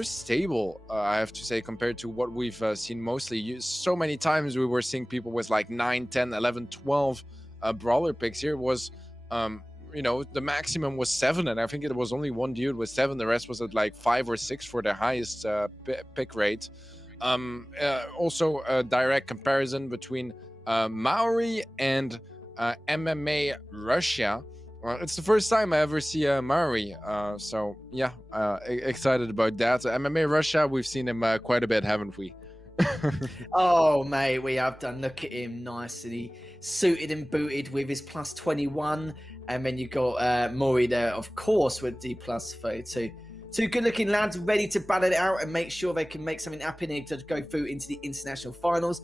stable, I have to say, compared to what we've seen mostly. So many times we were seeing people with like 9, 10, 11, 12 brawler picks. Here was you know, the maximum was 7, and I think it was only one dude with 7. The rest was at like 5 or 6 for the highest pick rate. Also a direct comparison between Maori and MMA Russia. Well, it's the first time I ever see Mari, so yeah, excited about that. MMA Russia, we've seen him quite a bit, haven't we? Oh, mate, we have done. Look at him, nicely suited and booted with his plus 21. And then you got Maury there, of course, with the plus 32. Two good-looking lads ready to battle it out and make sure they can make something happen here to go through into the international finals.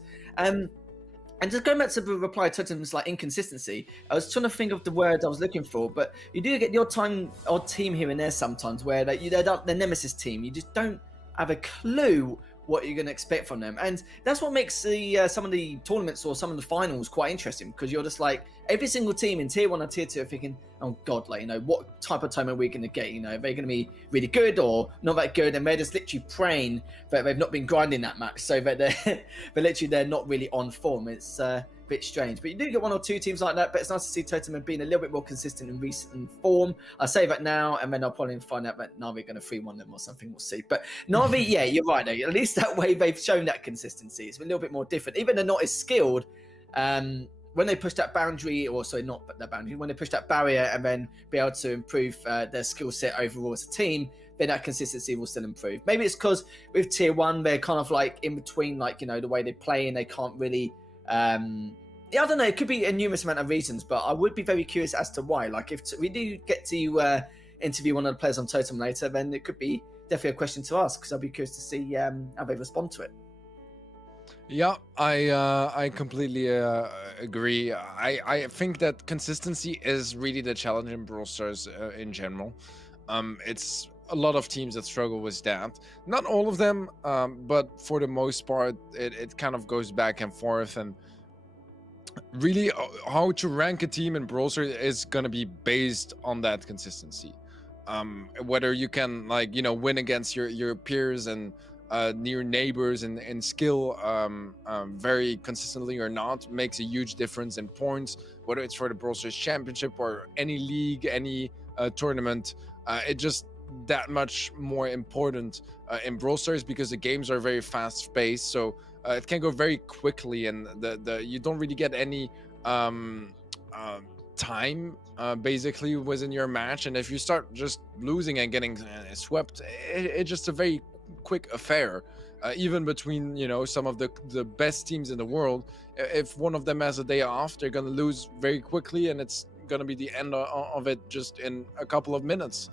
And just going back to the reply to Tottenham's like inconsistency, I was trying to think of the word I was looking for, but you do get the odd team here and there sometimes where they're the nemesis team. You just don't have a clue what you're going to expect from them, and that's what makes the some of the tournaments or some of the finals quite interesting, because you're just like every single team in tier 1 or tier 2 are thinking, oh god, like, you know, what type of time are we going to get? You know, are they going to be really good or not that good? And they're just literally praying that they've not been grinding that much, so that they're not really on form. It's a bit strange, but you do get 1 or 2 teams like that. But it's nice to see Tottenham being a little bit more consistent in recent form. I say that now, and then I'll probably find out that Navi are going to 3-1 them or something. We'll see. But Navi, yeah, you're right though. At least that way they've shown that consistency. It's a little bit more different, even though they're not as skilled. When they push that boundary, or sorry, not that boundary, when they push that barrier and then be able to improve their skill set overall as a team, then that consistency will still improve. Maybe it's because with tier 1, they're kind of like in between, like, you know, the way they play, and they can't really. Yeah, I don't know. It could be a numerous amount of reasons, but I would be very curious as to why. Like, if we do get to interview one of the players on Totem later, then it could be definitely a question to ask, because I'll be curious to see how they respond to it. Yeah, I completely agree. I think that consistency is really the challenge in Brawl Stars in general. It's a lot of teams that struggle with that. Not all of them, but for the most part, it kind of goes back and forth. And really, how to rank a team in Brawl Stars is going to be based on that consistency. Whether you can, like, you know, win against your peers and near neighbors and skill very consistently or not makes a huge difference in points, whether it's for the Brawl Stars Championship or any league, any tournament. It just that much more important in Brawl Stars, because the games are very fast paced, so it can go very quickly, and the you don't really get any time basically within your match. And if you start just losing and getting swept, it's just a very quick affair, even between, you know, some of the best teams in the world. If one of them has a day off, they're gonna lose very quickly, and it's gonna be the end of it just in a couple of minutes.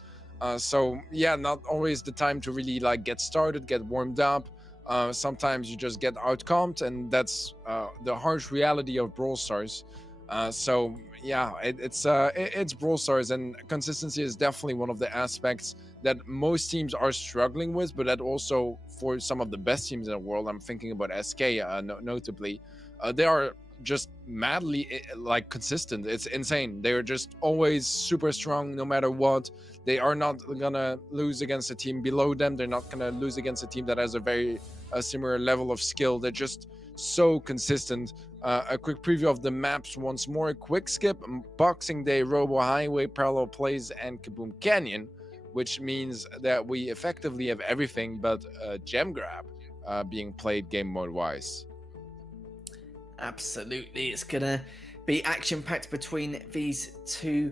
So yeah, not always the time to really like get started, get warmed up. Sometimes you just get outcomped, and that's the harsh reality of Brawl Stars. So yeah, it's Brawl Stars, and consistency is definitely one of the aspects that most teams are struggling with, but that also for some of the best teams in the world, I'm thinking about SK notably, they are just madly like consistent. It's insane. They're just always super strong no matter what. They are not gonna lose against a team below them. They're not gonna lose against a team that has a very similar level of skill. They're just so consistent. A quick preview of the maps once more. Quick Skip, Boxing Day, Robo Highway, Parallel Plays, and Kaboom Canyon, which means that we effectively have everything but Gem Grab being played game mode wise. Absolutely, it's gonna be action-packed between these two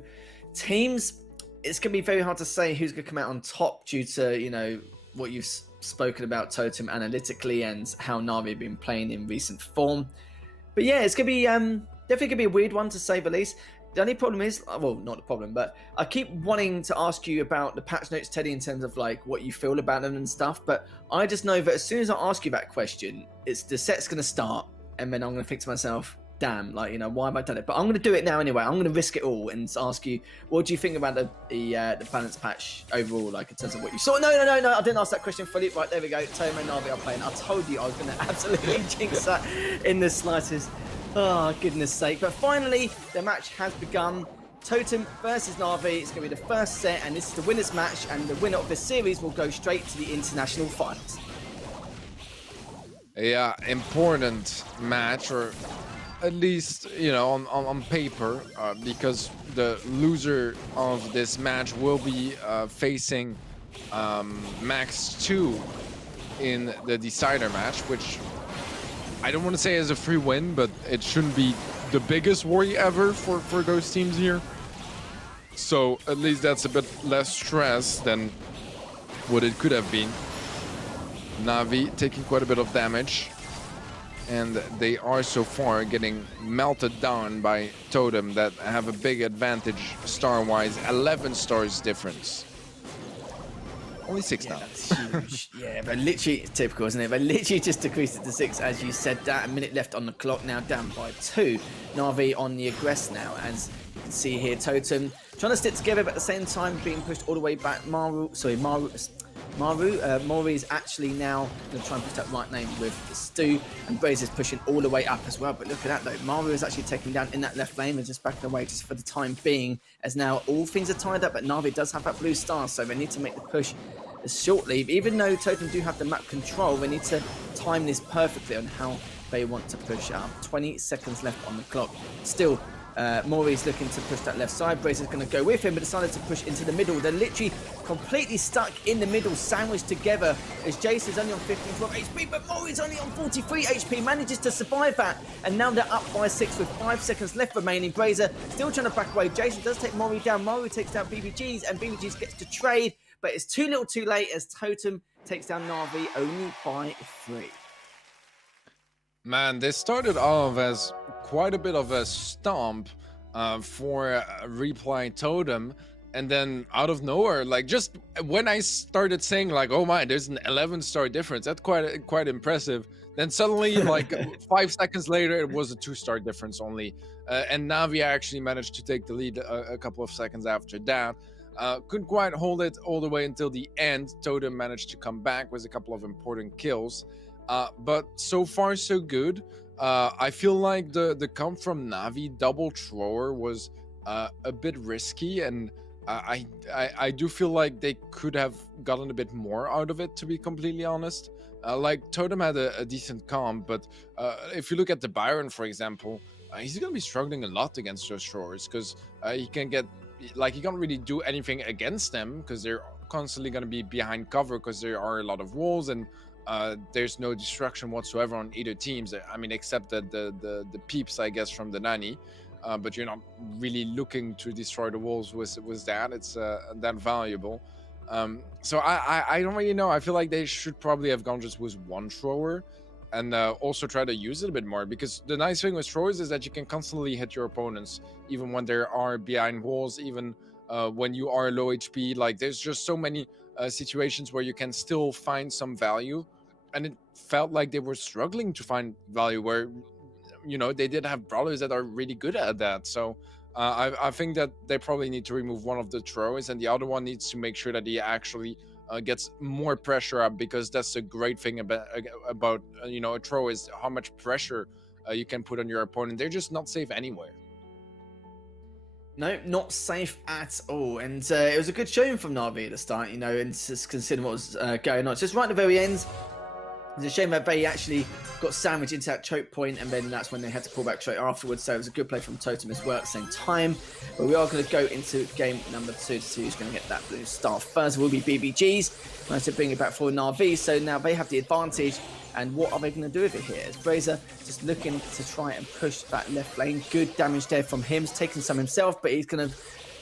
teams. It's gonna be very hard to say who's gonna come out on top due to, you know, what you've spoken about Totem analytically and how Navi have been playing in recent form. But yeah, it's gonna be definitely gonna be a weird one to say the least. The only problem is, well, not the problem, but I keep wanting to ask you about the patch notes, Teddy, in terms of like what you feel about them and stuff. But I just know that as soon as I ask you that question, it's the set's gonna start, and then I'm gonna think to myself, damn, like, you know, why have I done it? But I'm gonna do it now anyway. I'm gonna risk it all and ask you, what do you think about the balance patch overall, like in terms of what you saw? No, I didn't ask that question fully. Right, there we go. Tomo and Navi are playing. I told you I was gonna absolutely jinx that in the slightest. Oh, goodness sake. But finally, the match has begun. Totem versus Navi. It's going to be the first set, and this is the winner's match, and the winner of this series will go straight to the international finals. Yeah, important match, or at least, you know, on paper, because the loser of this match will be facing Max 2 in the decider match, which I don't want to say is a free win, but it shouldn't be the biggest worry ever for those teams here. So at least that's a bit less stress than what it could have been. Na'Vi taking quite a bit of damage. And they are so far getting melted down by Totem that have a big advantage star-wise. 11 stars difference. Only 6 now. That's huge. Yeah, but literally, typical, isn't it? But literally just decreased it to 6, as you said that. A minute left on the clock, now down by 2. Na'Vi on the aggress now, as you can see here. Totem trying to stick together, but at the same time being pushed all the way back. Mori is actually now going to try and push that right lane with the Stu, and Braze is pushing all the way up as well. But look at that though, Maru is actually taking down in that left lane and just backing away just for the time being, as now all things are tied up, but Na'Vi does have that blue star, so they need to make the push shortly. Even though Totem do have the map control, they need to time this perfectly on how they want to push up. 20 seconds left on the clock. Still, Maury's looking to push that left side. Brace is going to go with him, but decided to push into the middle. They're literally completely stuck in the middle, sandwiched together, as Jason's only on 15, 12 HP, but Maury's only on 43 HP, manages to survive that, and now they're up by 6 with 5 seconds left remaining. Brazier still trying to back away. Jason does take Maury down. Maury takes down BBGs, and BBGs gets to trade, but it's too little too late as Totem takes down Na'Vi only by 3. Man, they started off as quite a bit of a stomp for Reply Totem, and then out of nowhere, like just when I started saying like, oh my, there's an 11-star difference, that's quite impressive. Then suddenly, like 5 seconds later, it was a 2-star difference only, and Na'Vi actually managed to take the lead a couple of seconds after that. Couldn't quite hold it all the way until the end. Totem managed to come back with a couple of important kills. But so far so good. I feel like the come from Na'Vi double thrower was a bit risky, and I do feel like they could have gotten a bit more out of it, to be completely honest. Like Totem had a decent comp, but if you look at the Byron, for example, he's gonna be struggling a lot against those throwers, because he can get, like, he can't really do anything against them because they're constantly gonna be behind cover, because there are a lot of walls, and there's no destruction whatsoever on either teams. I mean, except the peeps, I guess, from the nanny. But you're not really looking to destroy the walls with that. It's that valuable. So I don't really know. I feel like they should probably have gone just with one thrower, and also try to use it a bit more, because the nice thing with throwers is that you can constantly hit your opponents, even when they are behind walls, even when you are low HP. Like, there's just so many situations where you can still find some value, and it felt like they were struggling to find value, where, you know, they did have brawlers that are really good at that. So I think that they probably need to remove one of the throwers, and the other one needs to make sure that he actually gets more pressure up, because that's a great thing about you know, a throw, is how much pressure you can put on your opponent. They're just not safe anywhere. No, not safe at all. And it was a good showing from Na'Vi at the start, you know, and just considering what was going on. It's just right at the very end. It's a shame that they actually got sandwiched into that choke point, and then that's when they had to pull back straight afterwards. So it was a good play from Totem as well at the same time. But we are going to go into game number 2 to see who's going to get that blue star first. It will be BBGs. Managed to bring it back for Na'Vi, so now they have the advantage. And what are they going to do with it here? Is Brazier just looking to try and push that left lane? Good damage there from him. He's taking some himself, but he's going to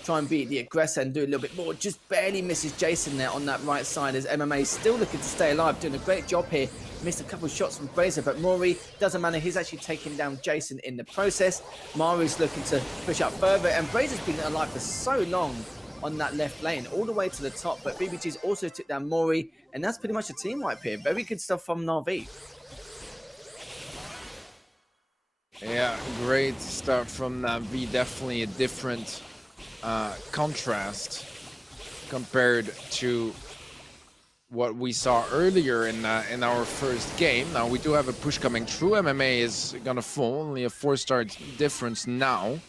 try and beat the aggressor and do a little bit more. Just barely misses Jason there on that right side, as MMA still looking to stay alive, doing a great job here. Missed a couple of shots from Brazier, but Maury doesn't matter. He's actually taking down Jason in the process. Mari's looking to push up further, and Brazier's been alive for so long on that left lane, all the way to the top. But BBG's also took down Maury, and that's pretty much a team wipe here. Very good stuff from Na'Vi. Yeah, great stuff from Na'Vi. Definitely a different contrast compared to what we saw earlier in our first game. Now we do have a push coming through. MMA is gonna fall, only a 4-star difference now,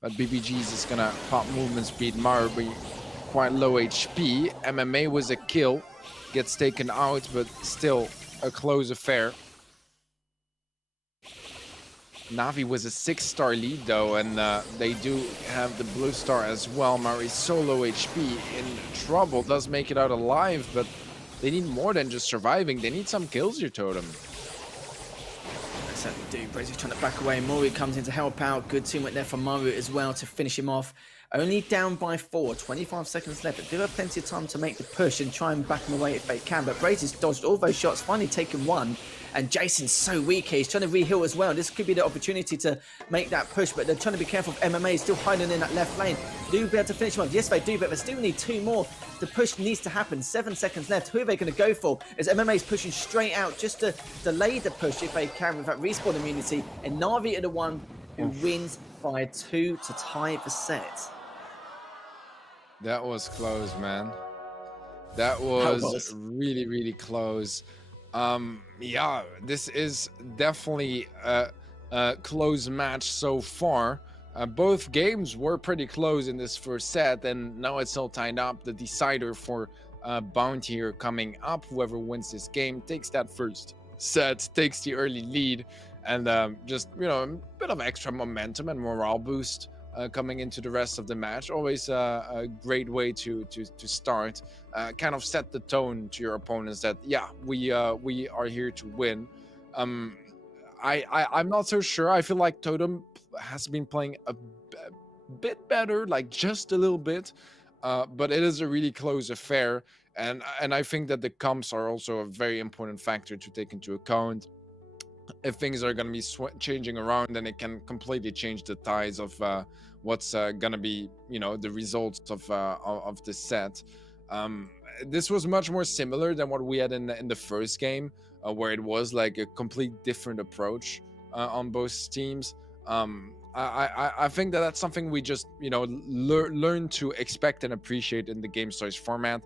but BBG's is gonna pop movement speed. Marby quite low HP. MMA was a kill, gets taken out, but still a close affair. Na'Vi was a 6-star lead though, and they do have the blue star as well. Mari's so low HP, in trouble, does make it out alive, but they need more than just surviving. They need some kills here, Totem. They certainly do. Brazier's trying to back away. Maury comes in to help out. Good teamwork there from Maru as well to finish him off. only down by 4, 25 seconds left, but do have plenty of time to make the push and try and back them away if they can. But Braze has dodged all those shots, finally taken one. And Jason's so weak here. He's trying to re-heal as well. This could be the opportunity to make that push, but they're trying to be careful of MMA. Still hiding in that left lane. Do be able to finish him off? Yes, they do, but they still need 2 more. The push needs to happen. 7 seconds left. Who are they going to go for? As MMA's pushing straight out just to delay the push if they can with that respawn immunity. And Na'Vi are the one who wins by 2 to tie the set. That was close, man. That was really, really close. Yeah, this is definitely a close match so far. Both games were pretty close in this first set, and now it's all tied up. The decider for Bounty here coming up. Whoever wins this game takes that first set, takes the early lead, and just, you know, a bit of extra momentum and morale boost coming into the rest of the match. Always a great way to start. Kind of set the tone to your opponents that, yeah, we are here to win. I'm not so sure. I feel like Totem has been playing a bit better, like just a little bit, but it is a really close affair, and I think that the comps are also a very important factor to take into account. If things are going to be changing around, then it can completely change the ties of what's going to be, you know, the results of the set. This was much more similar than what we had in the first game, where it was like a complete different approach on both teams. I think that that's something we just, you know, learn to expect and appreciate in the Gamestars format.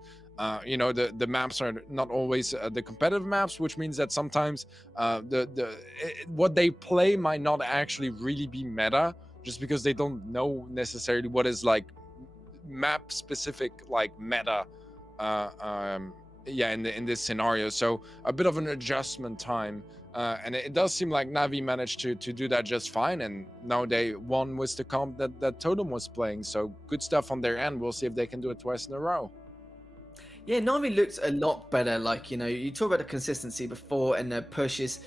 You know, the maps are not always the competitive maps, which means that sometimes what they play might not actually really be meta, just because they don't know necessarily what is like map specific like meta. Yeah, in this scenario, so a bit of an adjustment time, and it does seem like Na'Vi managed to do that just fine, and now they won with the comp that Totem was playing. So good stuff on their end. We'll see if they can do it twice in a row. Yeah, Na'Vi looks a lot better. Like, you know, you talk about the consistency before and the pushes.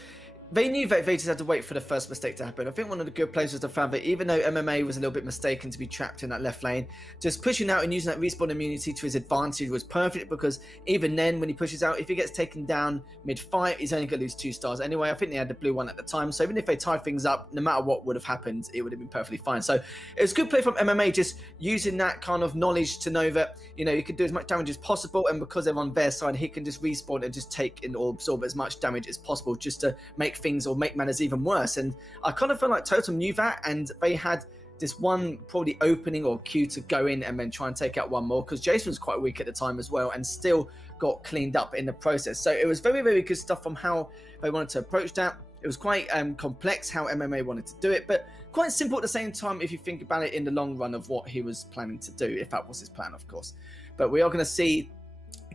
They knew that they just had to wait for the first mistake to happen. I think one of the good plays was the fact that even though MMA was a little bit mistaken to be trapped in that left lane, just pushing out and using that respawn immunity to his advantage was perfect, because even then, when he pushes out, if he gets taken down mid-fight, he's only going to lose 2 stars anyway. I think they had the blue one at the time, so even if they tied things up, no matter what would have happened, it would have been perfectly fine. So it was good play from MMA, just using that kind of knowledge to know that, you know, he could do as much damage as possible, and because they're on their side, he can just respawn and just take in or absorb as much damage as possible, just to make things or make matters even worse. And I kind of feel like Totem knew that, and they had this one probably opening or queue to go in and then try and take out one more, because Jason was quite weak at the time as well and still got cleaned up in the process. So it was very, very good stuff from how they wanted to approach that. It was quite complex how MMA wanted to do it, but quite simple at the same time if you think about it in the long run of what he was planning to do, if that was his plan, of course. But we are going to see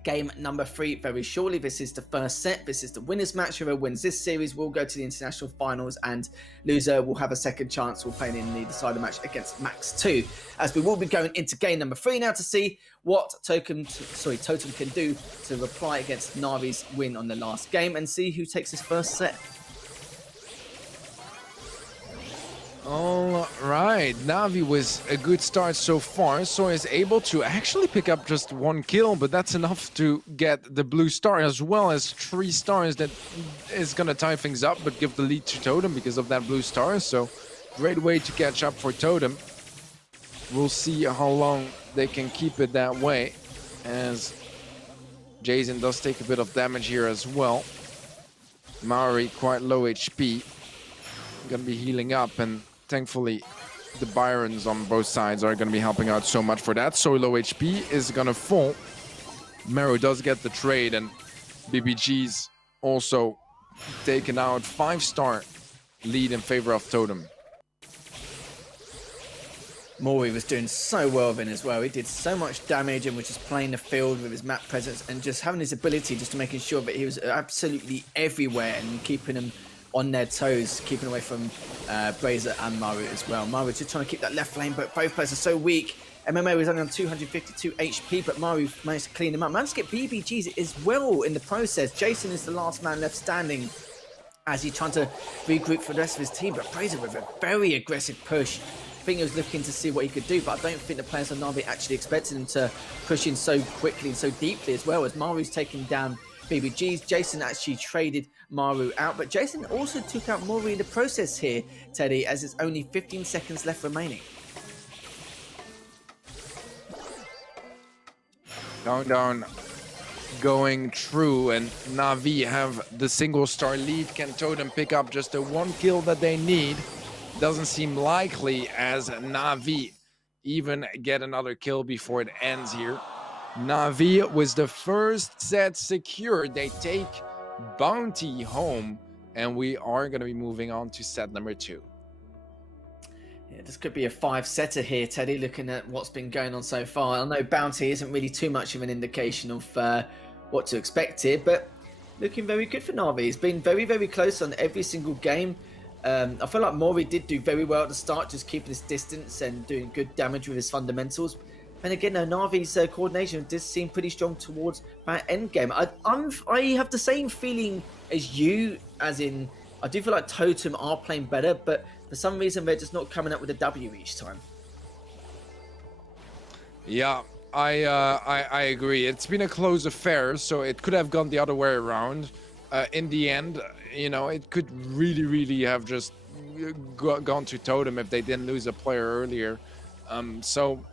game number 3 very shortly. This is the first set. This is the winners match. Whoever wins this series will go to the international finals, and loser will have a second chance. We'll play in the decider match against Max 2, as we will be going into game number 3 now to see what Totem can do to reply against Na'Vi's win on the last game, and see who takes his first set. All right, Na'Vi with a good start so far, so is able to actually pick up just 1 kill, but that's enough to get the blue star as well as 3 stars. That is gonna tie things up, but give the lead to Totem because of that blue star. So great way to catch up for Totem. We'll see how long they can keep it that way, as Jason does take a bit of damage here as well. Maori quite low HP, gonna be healing up, and thankfully the Byrons on both sides are going to be helping out so much for that. So low HP is going to fall. Meru does get the trade, and BBG's also taken out 5-star lead in favor of Totem. Mori was doing so well then as well. He did so much damage and was just playing the field with his map presence and just having his ability just to making sure that he was absolutely everywhere and keeping them on their toes, keeping away from Brazer and Maru as well. Maru just trying to keep that left lane, but both players are so weak. MMA was only on 252 HP, but Maru managed to clean him up. Managed to get BBGs as well in the process. Jason is the last man left standing as he's trying to regroup for the rest of his team, but Brazer with a very aggressive push think he was looking to see what he could do, but I don't think the players of Na'Vi actually expected him to push in so quickly and so deeply as well, as Maru's taking down BBG's. Jason actually traded Maru out, but Jason also took out Mori in the process here, Teddy, as it's only 15 seconds left remaining. Countdown going through, and Na'Vi have the single star lead. Can Totem pick up just the 1 kill that they need? Doesn't seem likely, as Na'Vi even get another kill before it ends here. Na'Vi was the first set secured. They take Bounty home, and we are going to be moving on to set number 2. Yeah, this could be a 5-setter here, Teddy, looking at what's been going on so far. I know Bounty isn't really too much of an indication of what to expect here, but looking very good for Na'Vi. He's been very, very close on every single game. I feel like Mori did do very well at the start, just keeping his distance and doing good damage with his fundamentals. And again, Na'Vi's coordination does seem pretty strong towards that end game. I have the same feeling as you, as in, I do feel like Totem are playing better, but for some reason they're just not coming up with a W each time. Yeah, I agree. It's been a close affair, so it could have gone the other way around. In the end, you know, it could really have just gone to Totem if they didn't lose a player earlier. So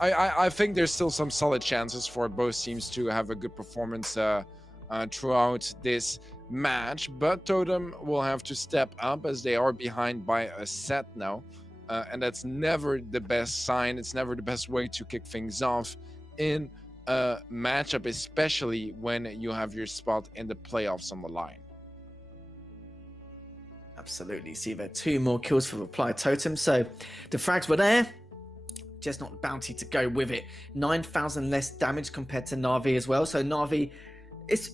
I think there's still some solid chances for both teams to have a good performance throughout this match, but Totem will have to step up as they are behind by a set now, and that's never the best sign. It's never the best way to kick things off in a matchup, especially when you have your spot in the playoffs on the line. Absolutely. See there, 2 more kills for Reply Totem, so the frags were there, just not Bounty to go with it. 9,000 less damage compared to Na'Vi as well, so Na'Vi, it's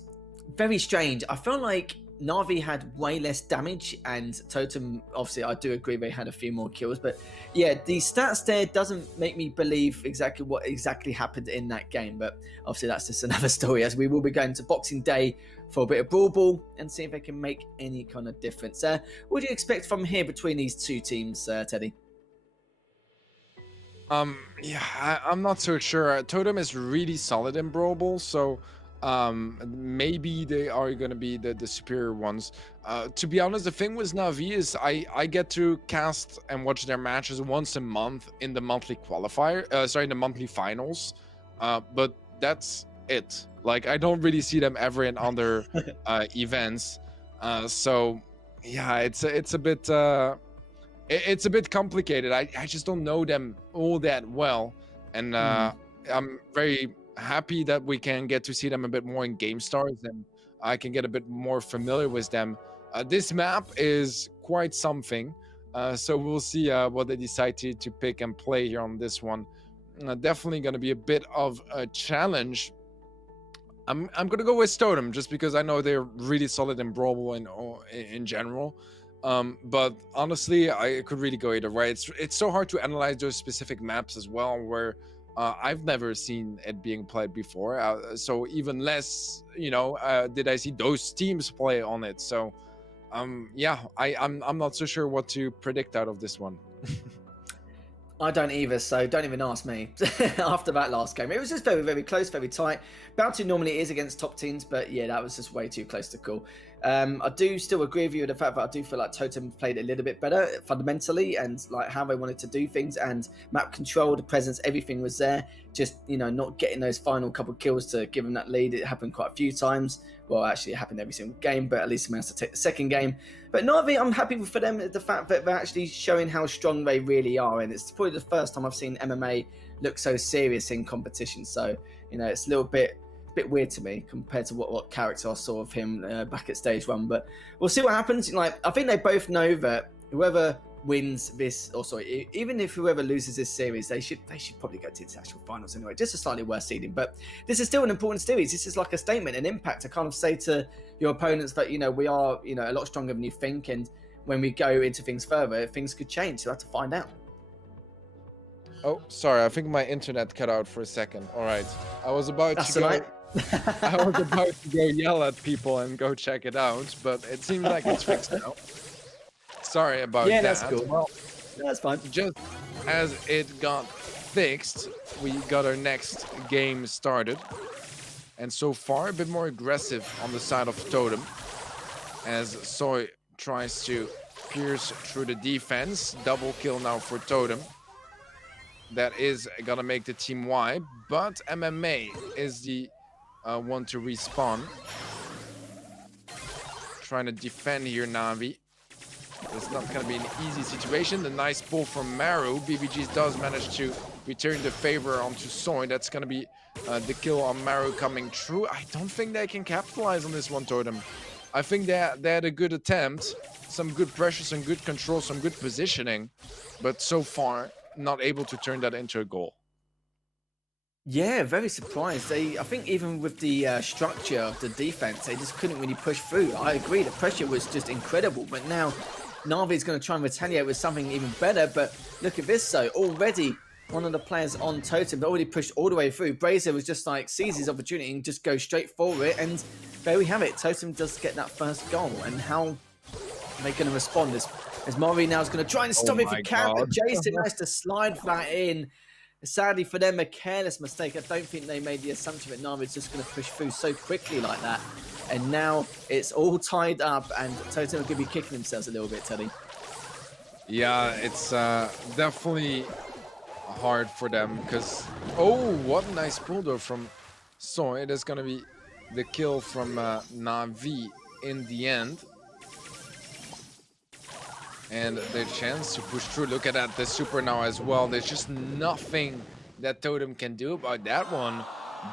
very strange. I feel like Na'Vi had way less damage, and Totem, obviously I do agree they had a few more kills, but yeah, the stats there doesn't make me believe exactly what happened in that game, but obviously that's just another story, as we will be going to Boxing Day for a bit of Brawl Ball and see if they can make any kind of difference. What do you expect from here between these 2 teams, Teddy? Yeah, I'm not so sure. Totem is really solid in Brawl Ball, so maybe they are going to be the superior ones. To be honest, the thing with Na'Vi is I get to cast and watch their matches once a month in the monthly in the monthly finals, but that's it. Like, I don't really see them ever in other events, so yeah, it's a bit it's a bit complicated. I just don't know them all that well, and I'm very happy that we can get to see them a bit more in Gamestars, and I can get a bit more familiar with them. This map is quite something, so we'll see what they decide to pick and play here on this one. Definitely going to be a bit of a challenge. I'm going to go with Totem just because I know they're really solid in Brawl in general. But honestly, I could really go either way. It's so hard to analyze those specific maps as well, where I've never seen it being played before, so even less, you know, did I see those teams play on it. So yeah, I'm not so sure what to predict out of this one. I don't either, so don't even ask me. After that last game, it was just very, very close, very tight. Bounty normally is against top teams, but yeah, that was just way too close to call. I do still agree with you with the fact that I do feel like Totem played a little bit better fundamentally, and like how they wanted to do things, and map control, the presence, everything was there. Just, you know, not getting those final couple of kills to give them that lead. It happened quite a few times. Well, actually, it happened every single game, but at least they managed to take the second game. But Na'Vi, I'm happy for them, the fact that they're actually showing how strong they really are, and it's probably the first time I've seen MMA look so serious in competition. So, you know, it's a little bit weird to me compared to what character I saw of him back at stage 1. But we'll see what happens. Like, I think they both know that whoever wins this, or sorry, even if whoever loses this series, they should probably go to the international finals anyway, just a slightly worse seeding. But this is still an important series. This is like a statement, an impact to kind of say to your opponents that, you know, we are, you know, a lot stronger than you think, and when we go into things further, things could change. So we'll have to find out. Oh, sorry, I think my internet cut out for a second. All right, I was about to go. Right. I was about to go yell at people and go check it out, but it seems like it's fixed now. Sorry about that. Yeah, that's cool. Well, That's fine. just as it got fixed, we got our next game started. And so far, a bit more aggressive on the side of Totem, as Soy tries to pierce through the defense. Double kill now for Totem. That is gonna make the team wipe, but MMA is the one to respawn. Trying to defend here, Navi. It's not gonna be an easy situation. The nice pull from Maru. BBGs does manage to return the favor onto Soy. That's gonna be the kill on Maru coming through. I don't think they can capitalize on this one, Totem. I think they had a good attempt, some good pressure, some good control, some good positioning, but so far not able to turn that into a goal. Yeah, very surprised. I think even with the structure of the defense, they just couldn't really push through. I agree, the pressure was just incredible, but now Na'Vi's going to try and retaliate with something even better. But look at this, though. Already, one of the players on Totem already pushed all the way through. Brazier was just like, sees his opportunity and just goes straight for it. And there we have it. Totem does get that first goal. And how are they going to respond? As Mori now is going to try and stop it if he can. But Jason has to slide that in. Sadly for them, a careless mistake. I don't think they made the assumption that Na'Vi is just going to push through so quickly like that. And now it's all tied up, and Totem are going to be kicking themselves a little bit, Teddy. Yeah, it's definitely hard for them because... Oh, what a nice pull though from Soy. It is going to be the kill from Na'Vi in the end. And their chance to push through. Look at that, the super now as well. There's just nothing that Totem can do about that one.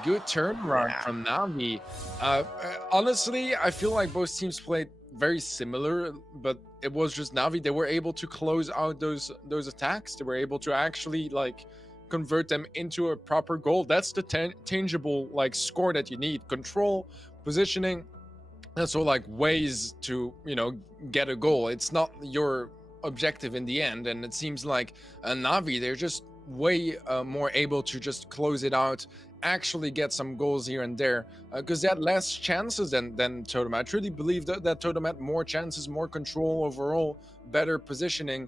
Good turnaround from Na'Vi. Honestly, I feel like both teams played very similar, but it was just Na'Vi. They were able to close out those attacks. They were able to actually like convert them into a proper goal. That's the tangible like score that you need. Control, positioning. That's all like ways to, you know, get a goal. It's not your objective in the end. And it seems like Na'Vi, they're just way more able to just close it out, actually get some goals here and there, because they had less chances than Totem. I truly believe that Totem had more chances, more control overall, better positioning.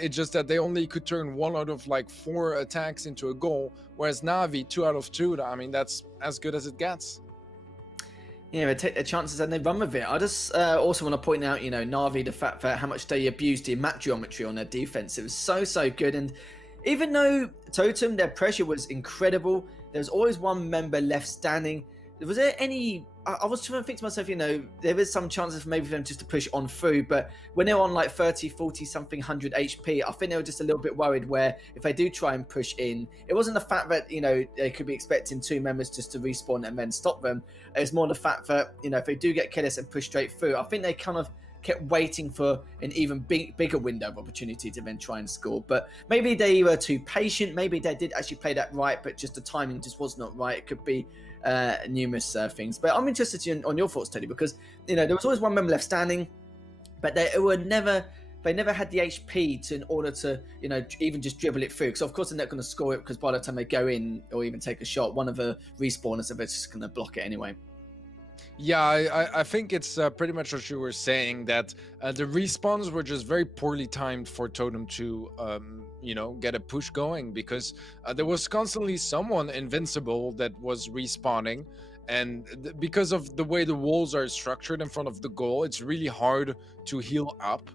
It's just that they only could turn 1 out of like 4 attacks into a goal, whereas Na'Vi 2 out of 2. I mean, that's as good as it gets. Yeah, they take their chances and they run with it. I just also want to point out, you know, Na'Vi, the fact that how much they abused the map geometry on their defense. It was so good. And even though Totem, their pressure was incredible, there was always one member left standing. Was there any... I was trying to think to myself, you know, there is some chances for maybe for them just to push on through, but when they're on like 30, 40 something 100 HP, I think they were just a little bit worried where if they do try and push in, it wasn't the fact that, you know, they could be expecting 2 members just to respawn and then stop them. It's more the fact that, you know, if they do get careless and push straight through, I think they kind of kept waiting for an even bigger window of opportunity to then try and score. But maybe they were too patient. Maybe they did actually play that right, but just the timing just was not right. It could be numerous things. But I'm interested on your thoughts, Teddy, because, you know, there was always one member left standing, but they never had the HP in order to, you know, even just dribble it through. Because of course they're not going to score it, because by the time they go in or even take a shot, one of the respawners are just going to block it anyway. Yeah, I think it's pretty much what you were saying, that the respawns were just very poorly timed for Totem to, you know, get a push going, because there was constantly someone invincible that was respawning. And because of the way the walls are structured in front of the goal, it's really hard to heal up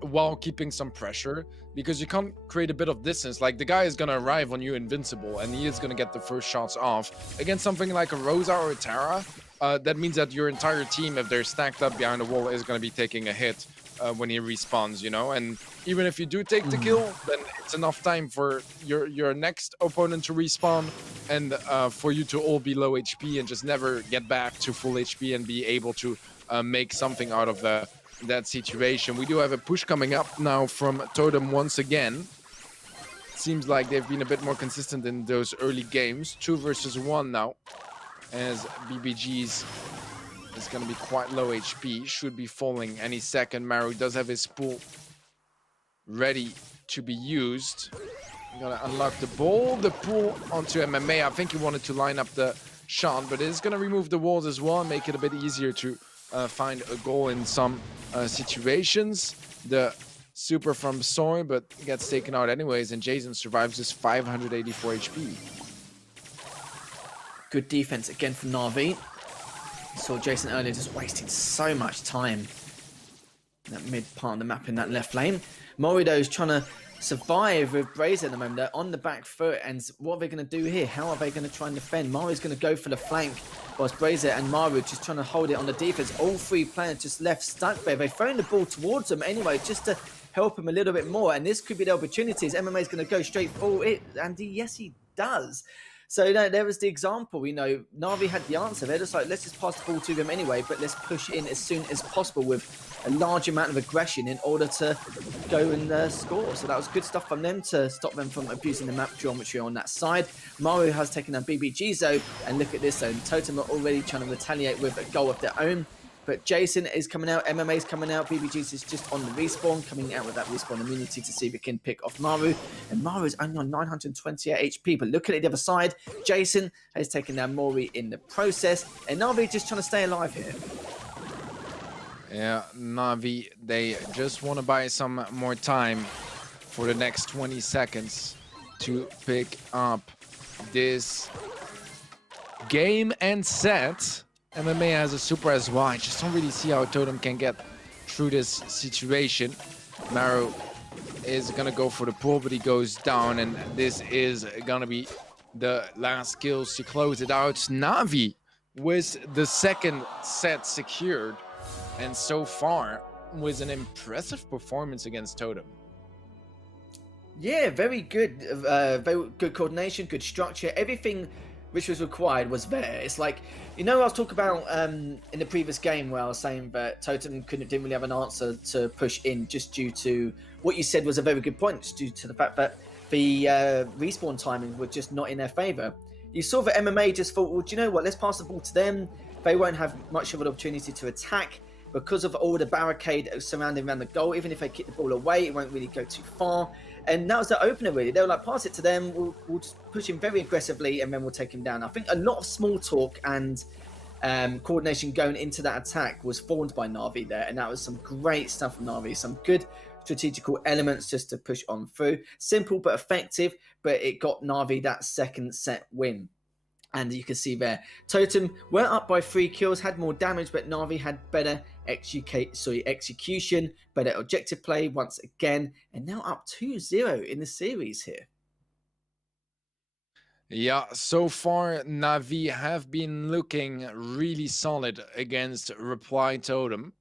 while keeping some pressure, because you can't create a bit of distance. Like, the guy is gonna arrive on you invincible, and he is gonna get the first shots off. Against something like a Rosa or a Tara, that means that your entire team, if they're stacked up behind the wall, is gonna be taking a hit when he respawns, you know. And even if you do take the kill, then it's enough time for your next opponent to respawn, and for you to all be low HP and just never get back to full HP and be able to make something out of that situation. We do have a push coming up now from Totem once again. Seems like they've been a bit more consistent in those early games. 2 versus 1 now, as BBG's is going to be quite low HP, should be falling any second. Maru does have his pool ready to be used. Gonna unlock the ball, the pull onto MMA. I think he wanted to line up the shot, but it's going to remove the walls as well and make it a bit easier to find a goal in some situations. The super from Soy, but gets taken out anyways, and Jason survives just 584 HP. Good defense again from Na'Vi. Saw Jason earlier just wasting so much time in that mid part of the map in that left lane. Morido's trying to survive with Brazier at the moment. They're on the back foot, and what are they going to do here? How are they going to try and defend? Mario's going to go for the flank, whilst Brazier and Mario just trying to hold it on the defense. All three players just left stuck there. They're throwing the ball towards them anyway, just to help him a little bit more, and this could be the opportunities. MMA's going to go straight for it, and yes, he does. So, you know, there was the example, you know, Na'Vi had the answer. They're just like, let's just pass the ball to them anyway, but let's push in as soon as possible with a large amount of aggression in order to go and score. So that was good stuff from them to stop them from abusing the map geometry on that side. Mario has taken down BBG Zo, and look at this though. Totem are already trying to retaliate with a goal of their own. But Jason is coming out, MMA's coming out, BBG's is just on the respawn, coming out with that respawn immunity to see if it can pick off Maru. And Maru's only on 928 HP, but look at the other side. Jason has taken down Mori in the process, and Na'Vi just trying to stay alive here. Yeah, Na'Vi, they just want to buy some more time for the next 20 seconds to pick up this game and set. MMA has a super as well. I just don't really see how Totem can get through this situation. Maru is gonna go for the pull, but he goes down, and this is gonna be the last kills to close it out. Na'Vi with the second set secured, and so far was an impressive performance against Totem. Yeah, very good coordination, good structure, everything which was required was there. It's like, you know, I was talking about in the previous game where I was saying that Totem didn't really have an answer to push in, just due to what you said was a very good point, due to the fact that the respawn timing was just not in their favour. You saw that MMA just thought, well, do you know what, let's pass the ball to them. They won't have much of an opportunity to attack because of all the barricade surrounding around the goal. Even if they kick the ball away, it won't really go too far. And that was the opener, really. They were like, pass it to them, we'll just push him very aggressively, and then we'll take him down. I think a lot of small talk and coordination going into that attack was formed by Na'Vi there, and that was some great stuff from Na'Vi. Some good strategical elements just to push on through. Simple but effective, but it got Na'Vi that second set win. And you can see there, Totem were up by 3 kills, had more damage, but Na'Vi had better execution, better objective play once again, and now up 2-0 in the series here. Yeah, so far Na'Vi have been looking really solid against Reply Totem.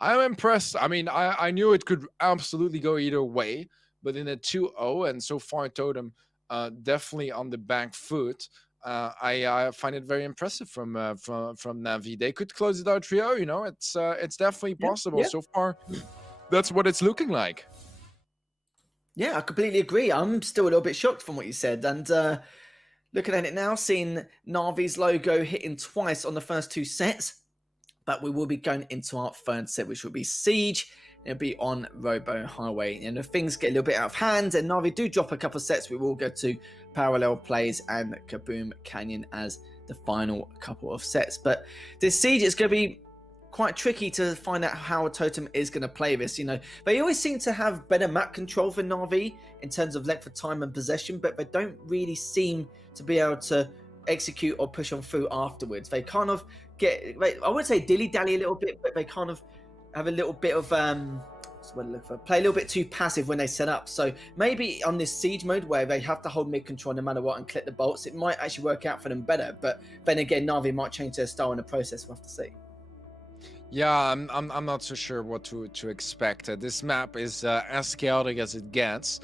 I'm impressed. I mean, I knew it could absolutely go either way, but in a 2-0, and so far Totem definitely on the back foot. I find it very impressive from Na'Vi. They could close it out 3-0, you know. It's definitely possible. So far, that's what it's looking like. Yeah, I completely agree. I'm still a little bit shocked from what you said, and looking at it now, seeing Na'Vi's logo hitting twice on the first 2 sets, but we will be going into our third set, which will be Siege. It'll be on Robo Highway, and if things get a little bit out of hand and Na'Vi do drop a couple of sets, we will go to Parallel Plays and Kaboom Canyon as the final couple of sets. But this Siege is going to be quite tricky to find out how a Totem is going to play this. You know, they always seem to have better map control for Na'Vi in terms of length of time and possession, but they don't really seem to be able to execute or push on through afterwards. They kind of get, I wouldn't say dilly-dally a little bit, but they kind of have a little bit of play a little bit too passive when they set up. So maybe on this Siege mode where they have to hold mid control no matter what and click the bolts, it might actually work out for them better. But then again, Na'Vi might change their style in the process. We'll have to see. Yeah, I'm not so sure what to expect. This map is as chaotic as it gets.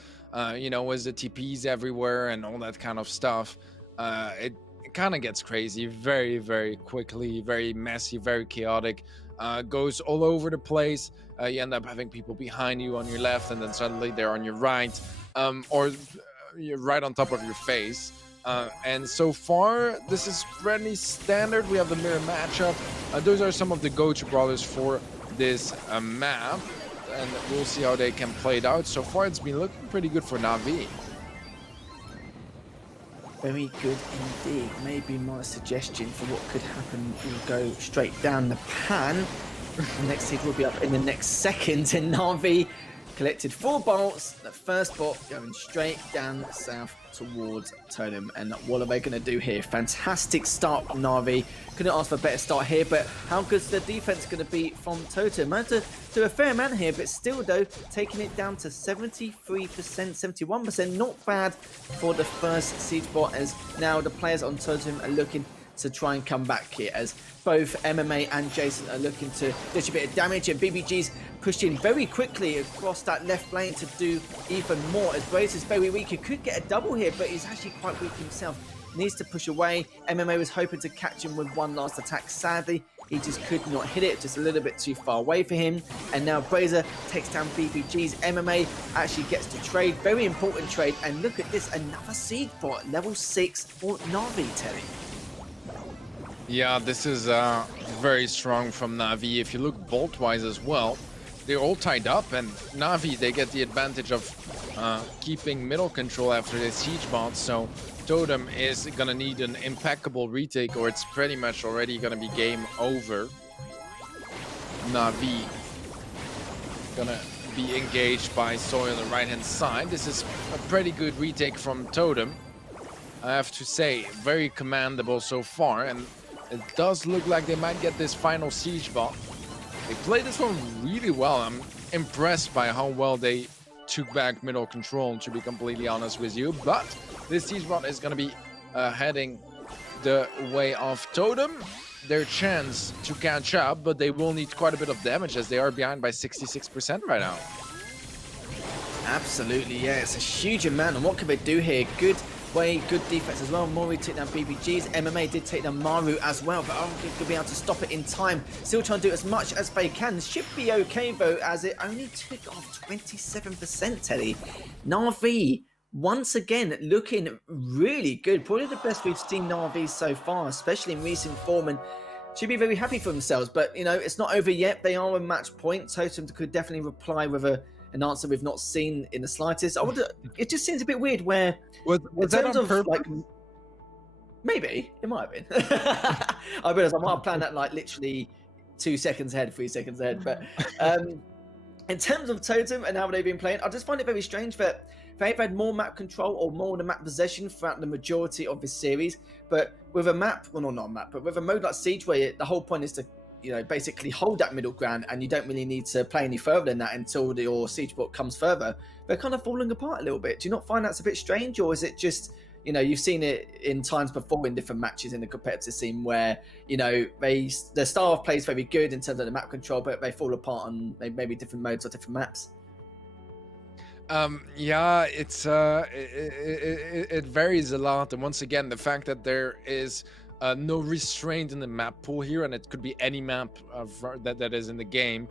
You know, with the TPs everywhere and all that kind of stuff. It kind of gets crazy very, very quickly, very messy, very chaotic. Goes all over the place. You end up having people behind you on your left, and then suddenly they're on your right, or you're right on top of your face. And so far, this is fairly standard. We have the mirror matchup. Those are some of the go-to brawlers for this map, and we'll see how they can play it out. So far, it's been looking pretty good for Na'Vi. Very good indeed. Maybe my suggestion for what could happen will go straight down the pan. The next seed will be up in the next second, and Na'Vi collected 4 bolts. The first bot going straight down south towards Totem. And what are they going to do here? Fantastic start from Na'Vi. Couldn't ask for a better start here, but how good's the defense going to be from Totem? Man, to do a fair amount here, but still though, taking it down to 73%, 71%. Not bad for the first siege bot, as now the players on Totem are looking to try and come back here, as both MMA and Jason are looking to dish a bit of damage, and BBG's pushed in very quickly across that left lane to do even more, as Brace is very weak. He could get a double here, but he's actually quite weak himself. Needs to push away. MMA was hoping to catch him with one last attack. Sadly, he just could not hit it, just a little bit too far away for him. And now Brazier takes down BBG's. MMA actually gets to trade, very important trade. And look at this, another siege bot, level 6 for Na'Vi, Teddy. Yeah, this is very strong from Na'Vi. If you look bolt-wise as well, they're all tied up, and Na'Vi, they get the advantage of keeping middle control after the siege bot, so Totem is gonna need an impeccable retake, or it's pretty much already gonna be game over. Na'Vi gonna be engaged by Soy on the right-hand side. This is a pretty good retake from Totem, I have to say. Very commendable so far, and it does look like they might get this final siege bot. They played this one really well. I'm impressed by how well they took back middle control, to be completely honest with you. But this siege bot is going to be heading the way of Totem. Their chance to catch up, but they will need quite a bit of damage, as they are behind by 66% right now. Absolutely, yeah, it's a huge amount. And what can they do here? Good way, good defense as well. Mori took down BBG's. MMA did take down Maru as well, but I don't think they'll be able to stop it in time. Still trying to do as much as they can. Should be okay though, as it only took off 27%, Teddy. Na'Vi, once again, looking really good. Probably the best we've seen Na'Vi so far, especially in recent form, and should be very happy for themselves. But, you know, it's not over yet. They are a match point. Totem could definitely reply with an answer we've not seen in the slightest. It just seems a bit weird where... Was that on purpose? Like, maybe. It might have been. I realize I might have planned that like literally 2 seconds ahead, 3 seconds ahead. But in terms of Totem and how they've been playing, I just find it very strange that they've had more map control or more of the map possession throughout the majority of this series. But with a map, well, not a map, but with a mode like Siege, where the whole point is to, you know, basically hold that middle ground, and you don't really need to play any further than that until your siege bot comes further. They're kind of falling apart a little bit. Do you not find that's a bit strange, or is it just, you know, you've seen it in times before in different matches in the competitive scene where, you know, their style of play is very good in terms of the map control, but they fall apart on maybe different modes or different maps? Yeah, it's it varies a lot, and once again, the fact that there is no restraint in the map pool here, and it could be any map that is in the game,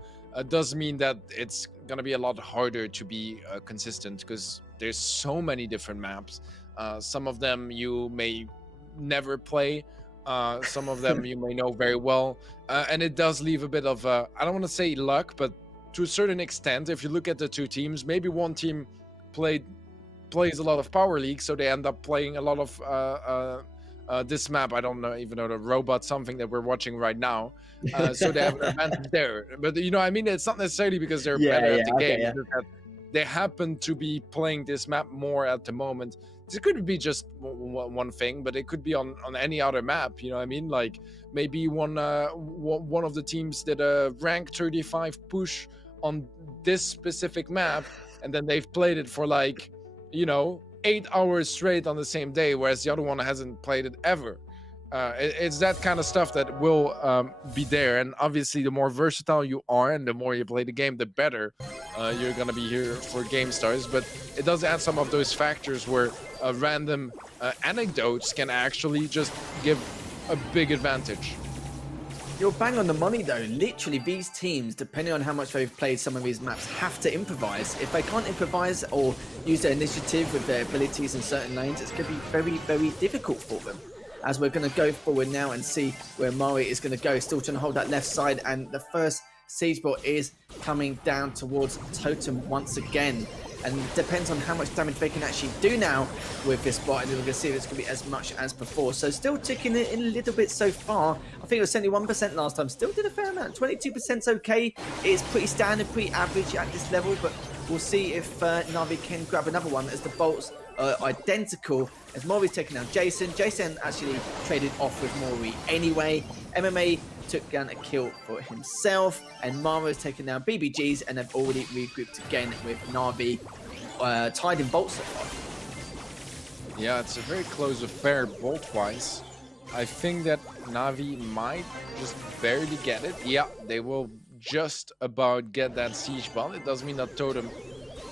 does mean that it's gonna be a lot harder to be consistent, because there's so many different maps. Some of them you may never play, some of them you may know very well, and it does leave a bit of I don't want to say luck, but to a certain extent, if you look at the two teams, maybe one team plays a lot of Power League, so they end up playing a lot of this map. I don't even know the robot, something that we're watching right now. So they have an advantage there. But you know, I mean, it's not necessarily because they're better at the game. It's that they happen to be playing this map more at the moment. This could be just one thing, but it could be on any other map. You know what I mean? Like maybe one of the teams did a rank 35 push on this specific map, and then they've played it for like, you know, 8 hours straight on the same day, whereas the other one hasn't played it ever. It's that kind of stuff that will be there, and obviously the more versatile you are and the more you play the game, the better you're gonna be here for Gamestars. But it does add some of those factors where random anecdotes can actually just give a big advantage. You're bang on the money though. Literally, these teams, depending on how much they've played some of these maps, have to improvise. If they can't improvise or use their initiative with their abilities in certain lanes, it's going to be very, very difficult for them. As we're going to go forward now and see where Mori is going to go. Still trying to hold that left side, and the first siege bot is coming down towards Totem once again. And it depends on how much damage they can actually do now with this bot, and we're going to see if it's going to be as much as before. So still ticking it in a little bit so far. I think it was 71% last time. Still did a fair amount. 22%'s okay. It's pretty standard, pretty average at this level, but we'll see if Navi can grab another one, as the bolts are identical, as Mori's taking down Jason. Jason actually traded off with Mori anyway. MMA took down a kill for himself, and Mara's taken down BBGs, and they've already regrouped again with Navi tied in bolts so far. Yeah, it's a very close affair bolt-wise. I think that Navi might just barely get it. Yeah, they will just about get that siege bond. It does mean that Totem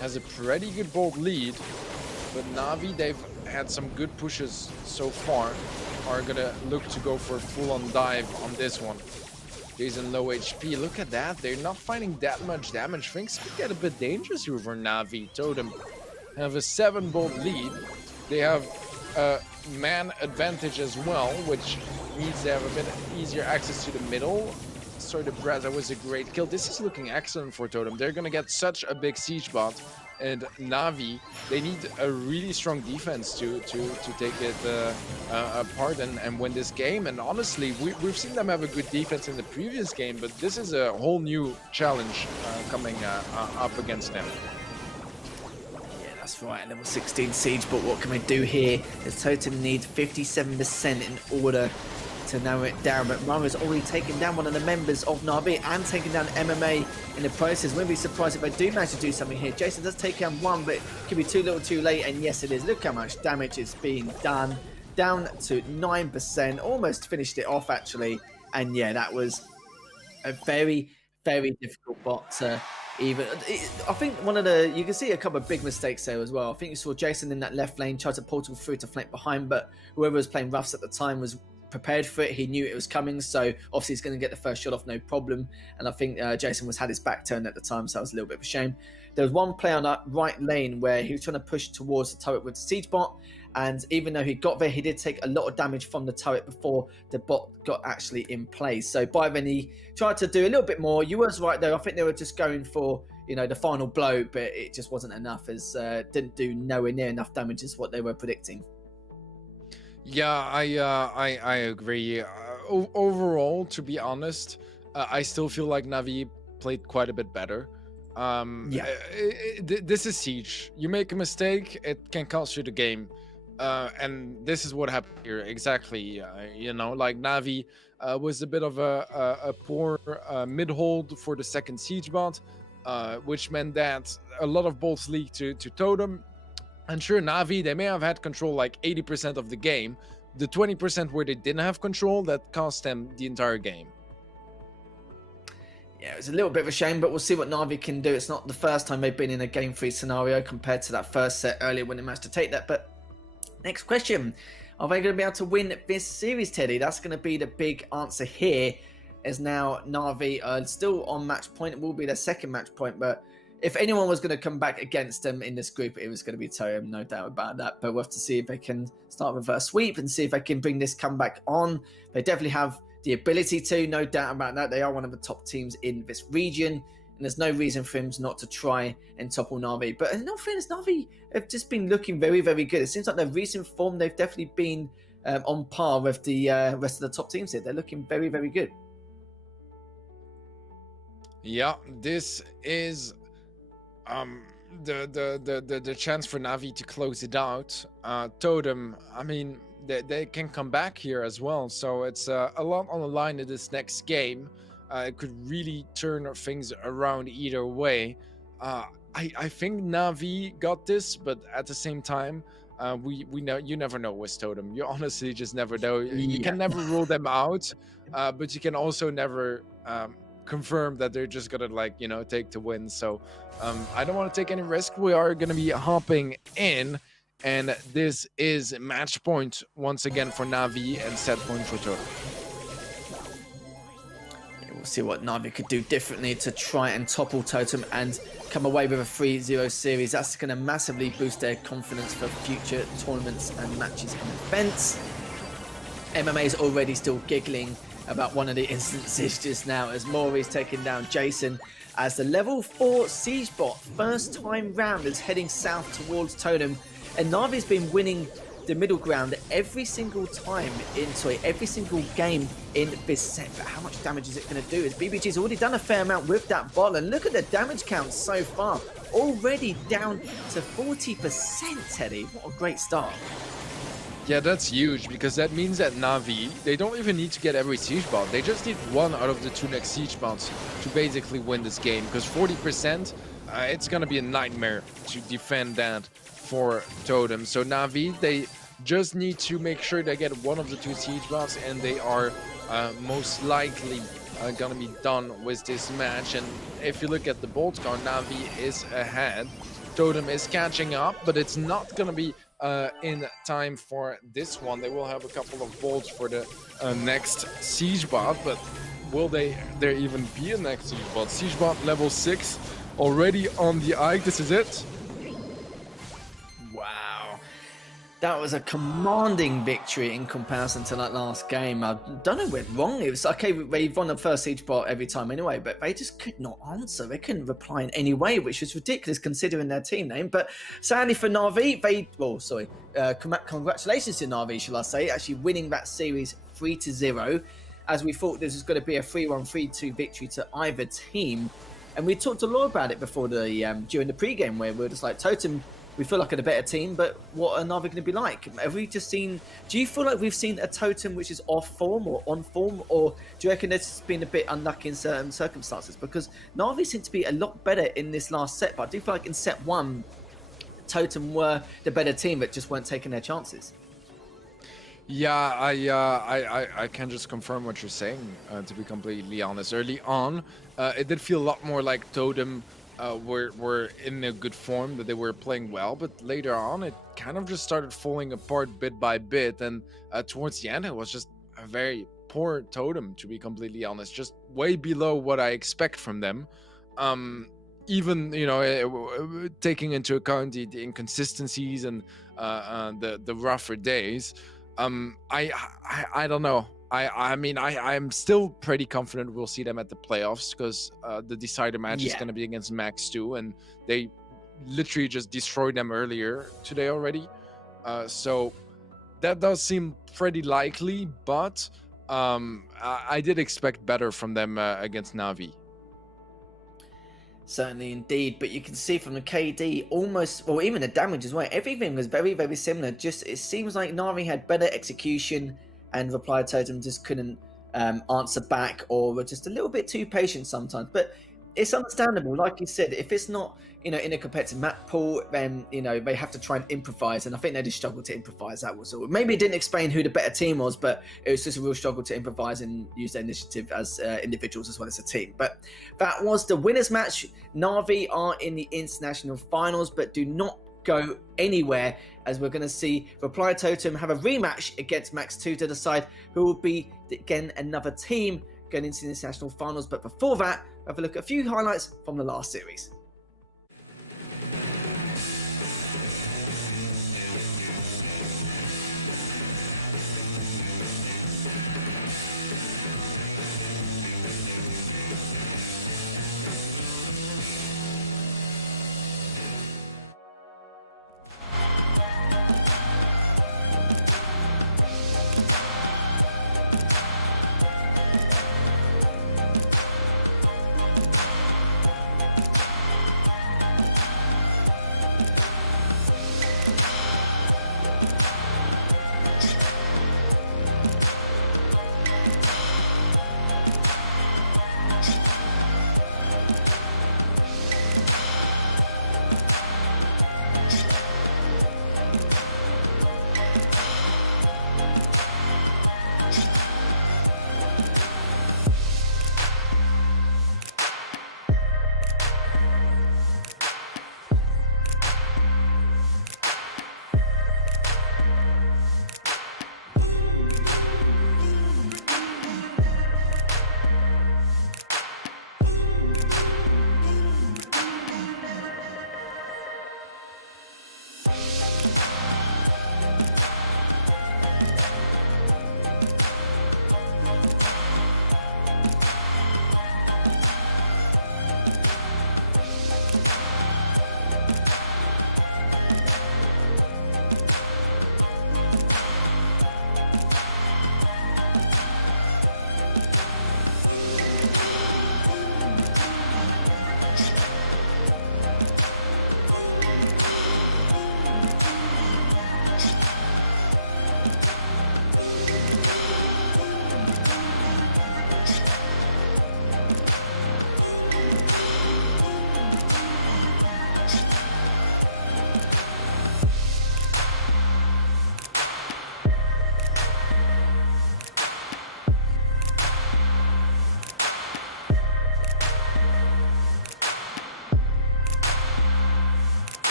has a pretty good bolt lead, but Navi, they've had some good pushes so far, are gonna look to go for a full-on dive on this one. Jason low HP, look at that, they're not finding that much damage. Things could get a bit dangerous here for Navi. Totem have a 7 bolt lead. They have a man advantage as well, which means they have a bit easier access to the middle. Sorry, the Braza was a great kill. This is looking excellent for Totem. They're gonna get such a big siege bot, and Navi, they need a really strong defense to take it apart and win this game. And honestly, we've seen them have a good defense in the previous game, but this is a whole new challenge coming up against them. That's right, level 16 siege, but what can we do here? As Totem needs 57% in order to narrow it down, but Mara's already taken down one of the members of Navi and taken down MMA in the process. Wouldn't be surprised if they do manage to do something here. Jason does take down one, but it could be too little too late, and yes it is. Look how much damage is being done. Down to 9%, almost finished it off actually, and yeah, that was a very, very difficult bot to even. I think you can see a couple of big mistakes there as well. I think you saw Jason in that left lane try to portal through to flank behind, but whoever was playing roughs at the time was prepared for it. He knew it was coming, so obviously he's going to get the first shot off no problem. And I think Jason had his back turned at the time, so that was a little bit of a shame. There was one play on that right lane where he was trying to push towards the turret with the siege bot, and even though he got there, he did take a lot of damage from the turret before the bot got actually in place. So by then he tried to do a little bit more. You was right though. I think they were just going for, you know, the final blow, but it just wasn't enough, as didn't do nowhere near enough damage as what they were predicting. Yeah, I agree. Overall, to be honest, I still feel like Navi played quite a bit better. This is Siege. You make a mistake, it can cost you the game. And this is what happened here exactly. You know, like Navi was a bit of a poor mid hold for the second siege bot, which meant that a lot of bolts leaked to Totem. And sure, Navi, they may have had control like 80% of the game. The 20% where they didn't have control, that cost them the entire game. Yeah, it was a little bit of a shame, but we'll see what Navi can do. It's not the first time they've been in a game 3 scenario compared to that first set earlier when they managed to take that. But next question, are they going to be able to win this series, Teddy? That's going to be the big answer here, as now Navi are still on match point. It will be their second match point, but if anyone was going to come back against them in this group, it was going to be Totem, no doubt about that. But we'll have to see if they can start with a sweep and see if they can bring this comeback on. They definitely have the ability to, no doubt about that. They are one of the top teams in this region, and there's no reason for him not to try and topple Navi. But in all fairness, Navi have just been looking very, very good. It seems like their recent form, they've definitely been on par with the rest of the top teams here. They're looking very, very good. Yeah, this is the chance for Navi to close it out. Totem, I mean, they can come back here as well, so it's a lot on the line in this next game. It could really turn things around either way. I think Navi got this, but at the same time, we know you never know with Totem. You honestly just never know. You can never rule them out, but you can also never confirm that they're just gonna, like, you know, take the win. So I don't want to take any risk. We are gonna be hopping in, and this is match point once again for Navi and set point for Totem. We'll see what Navi could do differently to try and topple Totem and come away with a 3-0 series. That's going to massively boost their confidence for future tournaments and matches and events. MMA is already still giggling about one of the instances just now, as Mori's taking down Jason, as the level 4 siege bot first time round is heading south towards Totem, and Navi's been winning the middle ground every single time every single game in this set. But how much damage is it going to do? As BBG's already done a fair amount with that bottle, and look at the damage count so far. Already down to 40%, Teddy. What a great start. Yeah, that's huge, because that means that Na'Vi, they don't even need to get every siege bot. They just need one out of the 2 next siege bots to basically win this game, because 40%, it's gonna be a nightmare to defend that for Totem. So Na'Vi, they just need to make sure they get one of the 2 siege bots, and they are most likely gonna be done with this match. And if you look at the bolt count, Na'Vi is ahead. Totem is catching up, but it's not gonna be in time for this one. They will have a couple of bolts for the next siege bot, but will there even be a next siege bot? Siege bot level 6 already on the Ike. This is it. Wow. That was a commanding victory in comparison to that last game. I don't know what went wrong. It was okay, they've won the first siege bot every time anyway, but they just could not answer. They couldn't reply in any way, which was ridiculous considering their team name. But sadly for Na'Vi, congratulations to Na'Vi, shall I say, actually winning that series 3-0, as we thought this was going to be a 3-1, 3-2 victory to either team. And we talked a lot about it before during the pregame, where we were just like, Totem, we feel like a better team, but what are Na'Vi going to be like? Have we just seen... Do you feel like we've seen a Totem which is off form or on form? Or do you reckon it's been a bit unlucky in certain circumstances? Because Na'Vi seem to be a lot better in this last set, but I do feel like in set 1, Totem were the better team but just weren't taking their chances. Yeah, I can just confirm what you're saying, to be completely honest. Early on, it did feel a lot more like Totem were in a good form, that they were playing well, but later on it kind of just started falling apart bit by bit, and towards the end it was just a very poor Totem, to be completely honest, just way below what I expect from them. Even, you know, taking into account the inconsistencies and the rougher days, I don't know. I'm still pretty confident we'll see them at the playoffs, because the decider match is going to be against Max 2, and they literally just destroyed them earlier today already. So that does seem pretty likely, but I did expect better from them against Na'Vi. Certainly indeed, but you can see from the KD almost, well, even the damage as well, everything was very, very similar. Just, it seems like Na'Vi had better execution and Reply Totem just couldn't answer back, or were just a little bit too patient sometimes. But it's understandable, like you said, if it's not, you know, in a competitive map pool, then, you know, they have to try and improvise, and I think they just struggled to improvise. That was all. Maybe it didn't explain who the better team was, but it was just a real struggle to improvise and use their initiative as individuals as well as a team. But that was the winners match. Na'Vi are in the international finals, but do not go anywhere, as we're going to see Reply Totem have a rematch against Max 2 to decide who will be, again, another team going into the international finals. But before that, have a look at a few highlights from the last series.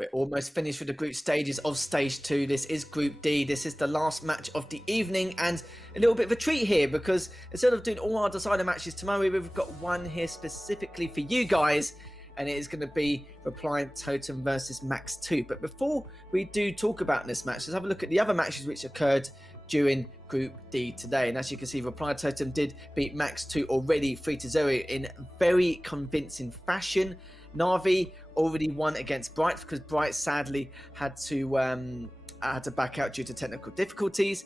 We're almost finished with the group stages of Stage 2. This is Group D. This is the last match of the evening, and a little bit of a treat here because instead of doing all our decider matches tomorrow, we've got one here specifically for you guys, and it is going to be Reply Totem versus Max 2. But before we do talk about this match, let's have a look at the other matches which occurred during Group D today. And as you can see, Reply Totem did beat Max 2 already 3-0 in very convincing fashion. Na'Vi already won against Bright because Bright sadly had to back out due to technical difficulties.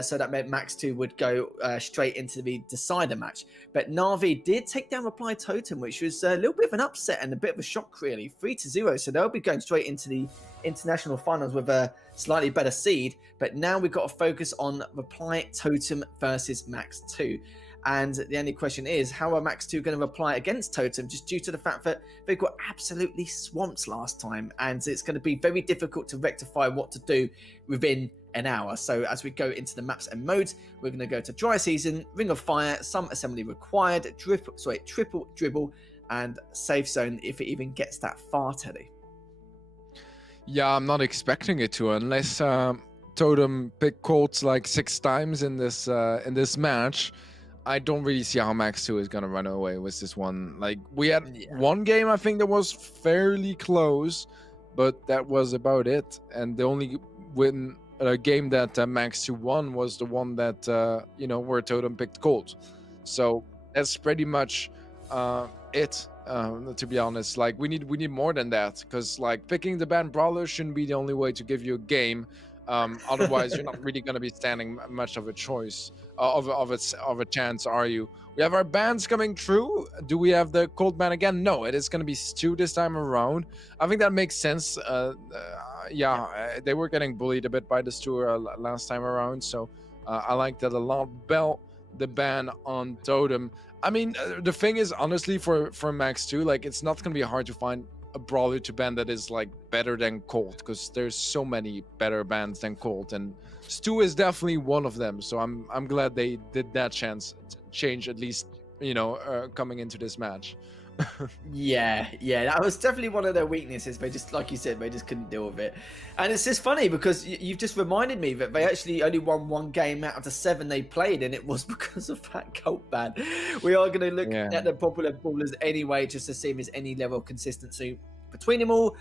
So that meant Max 2 would go straight into the decider match. But Na'Vi did take down Reply Totem, which was a little bit of an upset and a bit of a shock, really. 3-0. So they'll be going straight into the international finals with a slightly better seed. But now we've got to focus on Reply Totem versus Max 2. And the only question is, how are Max 2 going to reply against Totem, just due to the fact that they got absolutely swamped last time, and it's going to be very difficult to rectify what to do within an hour. So as we go into the maps and modes, we're going to go to Dry Season, Ring of Fire, Some Assembly Required, Triple Dribble, and Safe Zone if it even gets that far, Teddy. Yeah, I'm not expecting it to, unless Totem picked Colts like 6 times in this match. I don't really see how Max 2 is going to run away with this one. Like, we had one game, I think, that was fairly close, but that was about it. And the only game that Max 2 won was the one that, where Totem picked Colt. So that's pretty much it, to be honest. Like, we need more than that, because, like, picking the banned brawler shouldn't be the only way to give you a game. Otherwise, you're not really going to be standing much of a choice, of a chance, are you? We have our bans coming through. Do we have the cold ban again? No, it is going to be Stu this time around. I think that makes sense. They were getting bullied a bit by the Stu last time around, so I like that a lot. Bell, the ban on Totem. I mean, the thing is, honestly, for Max 2, like, it's not going to be hard to find a brawler to ban that is like better than Colt, because there's so many better bans than Colt, and Stu is definitely one of them. So I'm glad they did that change, at least, coming into this match. yeah, that was definitely one of their weaknesses. They just, like you said, they just couldn't deal with it. And it's just funny because you've just reminded me that they actually only won 1 game out of the 7 they played, and it was because of that Colt ban. We are going to look at the popular brawlers anyway, just to see if there's any level of consistency between them all.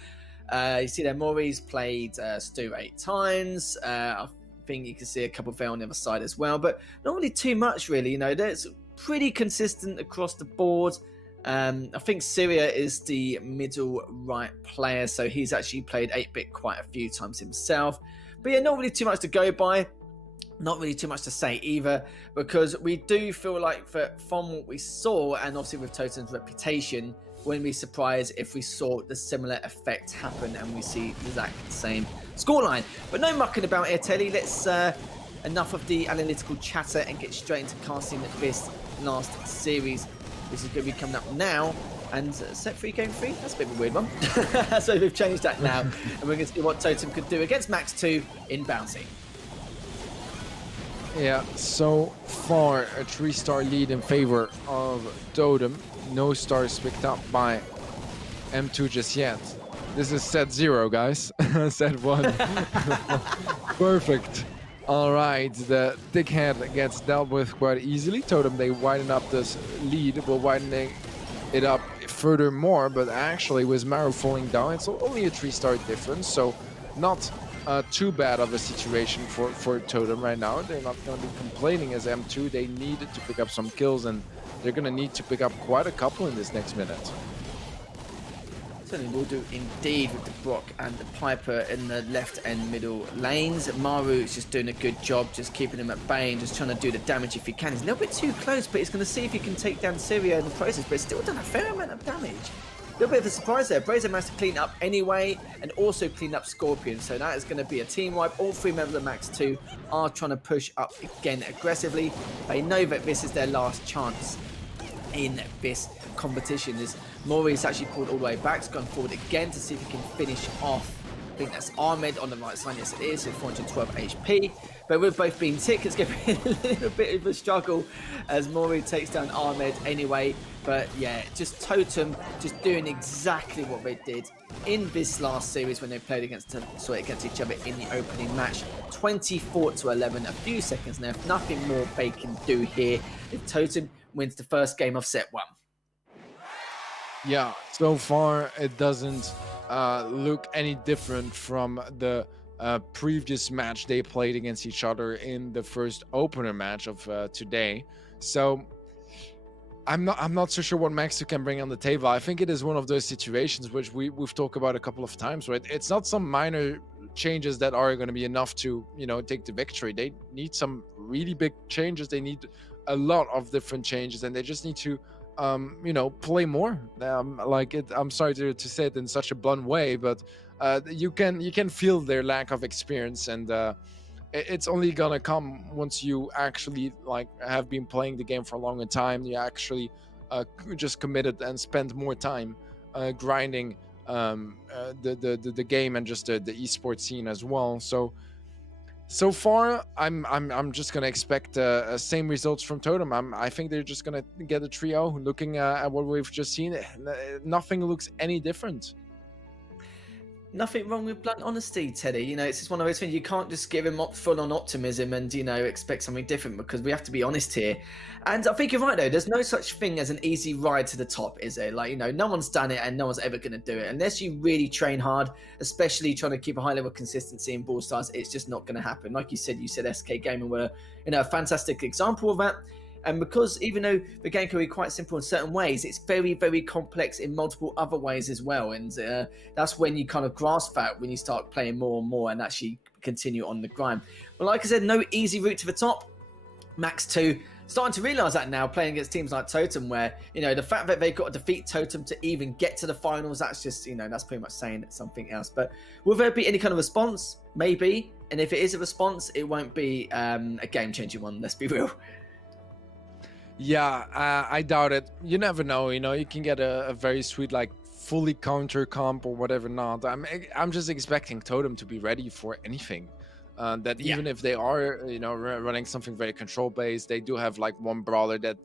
You see there, Maury's played Stu 8 times. I think you can see a couple there on the other side as well, but not really too much, really. That's pretty consistent across the board. I think Syria is the middle right player, so he's actually played 8-bit quite a few times himself. But yeah, not really too much to go by. Not really too much to say either, because we do feel like that from what we saw, and obviously with Totem's reputation, wouldn't be surprised if we saw the similar effect happen and we see the exact same scoreline. But no mucking about here, Teddy. Let's enough of the analytical chatter and get straight into casting this last series. This is going to be coming up now, and set 3 game 3. That's a bit of a weird one. So we've changed that now, and we're going to see what Totem could do against Max 2 in Bouncy. Yeah, so far a 3-star lead in favor of Totem. No stars picked up by M2 just yet. This is set 0, guys. Set 1. Perfect. All right, the dickhead gets dealt with quite easily. Totem, they widen up this lead, while widening it up furthermore, but actually with Maru falling down, it's only a 3-star difference, so not too bad of a situation for Totem right now. They're not going to be complaining as M2. They need to pick up some kills, and they're going to need to pick up quite a couple in this next minute. Certainly will do indeed, with the Brock and the Piper in the left and middle lanes. Maru is just doing a good job, just keeping him at bay and just trying to do the damage if he can. He's a little bit too close, but he's going to see if he can take down Syria in the process, but it's still done a fair amount of damage. A little bit of a surprise there. Brazer managed to clean up anyway, and also clean up Scorpion, so that is going to be a team wipe. All 3 members of Max 2 are trying to push up again aggressively. They know that this is their last chance in this competition. As Maurice actually pulled all the way back, has gone forward again to see if he can finish off think that's Ahmed on the right side. Yes, it is, with 412 HP. But with both being tick, it's going to be a little bit of a struggle as Mori takes down Ahmed anyway. But yeah, just Totem just doing exactly what they did in this last series when they played against each other in the opening match. 24-11, a few seconds left. Nothing more they can do here if Totem wins the first game of set 1. Yeah, so far it doesn't look any different from the previous match they played against each other in the first opener match of today. So I'm not so sure what Max2 can bring on the table. I think it is one of those situations which we've talked about a couple of times, right? It's not some minor changes that are going to be enough to, take the victory. They need some really big changes. They need a lot of different changes, and they just need to play more. I'm sorry to say it in such a blunt way, but you can feel their lack of experience, and it's only gonna come once you actually have been playing the game for a longer time. You actually just committed and spent more time grinding the game and just the esports scene as well. So far, I'm just gonna expect same results from Totem. I think they're just gonna get a trio. Looking at what we've just seen, nothing looks any different. Nothing wrong with blunt honesty, Teddy. It's just one of those things. You can't just give him full on optimism and expect something different, because we have to be honest here. And I think you're right though. There's no such thing as an easy ride to the top, is there? No one's done it, and no one's ever going to do it unless you really train hard. Especially trying to keep a high level of consistency in Brawl Stars, it's just not going to happen. Like you said SK Gaming were a fantastic example of that. And because even though the game can be quite simple in certain ways, it's very, very complex in multiple other ways as well. And that's when you kind of grasp that, when you start playing more and more and actually continue on the grind. But like I said, no easy route to the top. Max2 starting to realise that now, playing against teams like Totem, where, the fact that they've got to defeat Totem to even get to the finals, that's just, that's pretty much saying something else. But will there be any kind of response? Maybe. And if it is a response, it won't be a game-changing one, let's be real. Yeah, I doubt it. You never know. You can get a very sweet, fully counter comp or whatever. Not. I'm just expecting Totem to be ready for anything. Even if they are, running something very control based, they do have one brawler that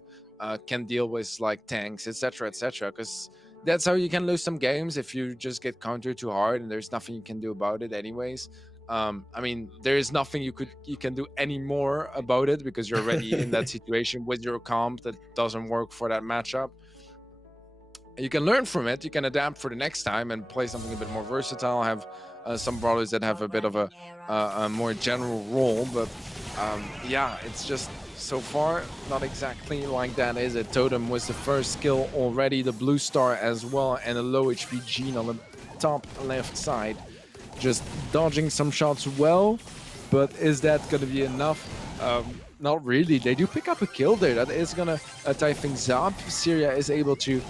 can deal with tanks, etc., etc. Because that's how you can lose some games, if you just get countered too hard and there's nothing you can do about it, anyways. There is nothing you can do any more about it, because you're already in that situation with your comp that doesn't work for that matchup. You can learn from it, you can adapt for the next time and play something a bit more versatile, have some brawlers that have a bit of a more general role. But yeah, it's just so far not exactly like that, is it? Totem was the first skill already, the blue star as well, and a low HP Gene on the top left side. Just dodging some shots well, but is that going to be enough? Not really. They do pick up a kill there. That is going to tie things up. Syria is able to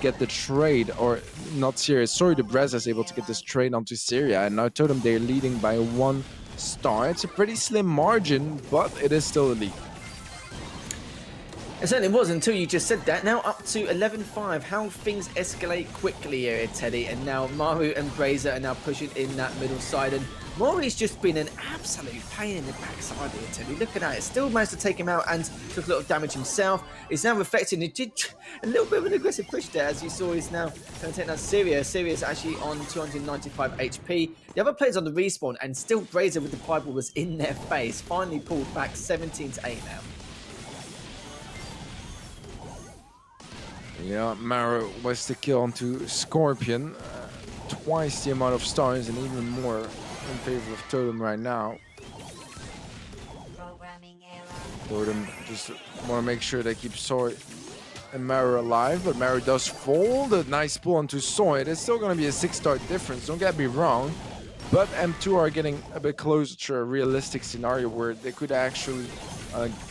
get the trade, or not Syria, sorry, the Brez is able to get this trade onto Syria. And now Totem, they're leading by 1 star. It's a pretty slim margin, but it is still a lead. It certainly was, until you just said that. Now up to 11-5. How things escalate quickly here, Teddy. And now Maru and Brazier are now pushing in that middle side. And Mori's just been an absolute pain in the backside here, Teddy. Look at that. It still managed to take him out and took a lot of damage himself. He's now reflecting. He did a little bit of an aggressive push there, as you saw. He's now going to take down Syria. Syria's actually on 295 HP. The other players on the respawn, and still Brazier with the pieball was in their face. Finally pulled back 17-8 now. Yeah, Mara was the kill onto Scorpion. Twice the amount of stars and even more in favor of Totem right now. Totem just want to make sure they keep Soy and Mara alive, but Mara does fall. A nice pull onto Soy. It's still going to be a 6-star difference, don't get me wrong. But M2 are getting a bit closer to a realistic scenario where they could actually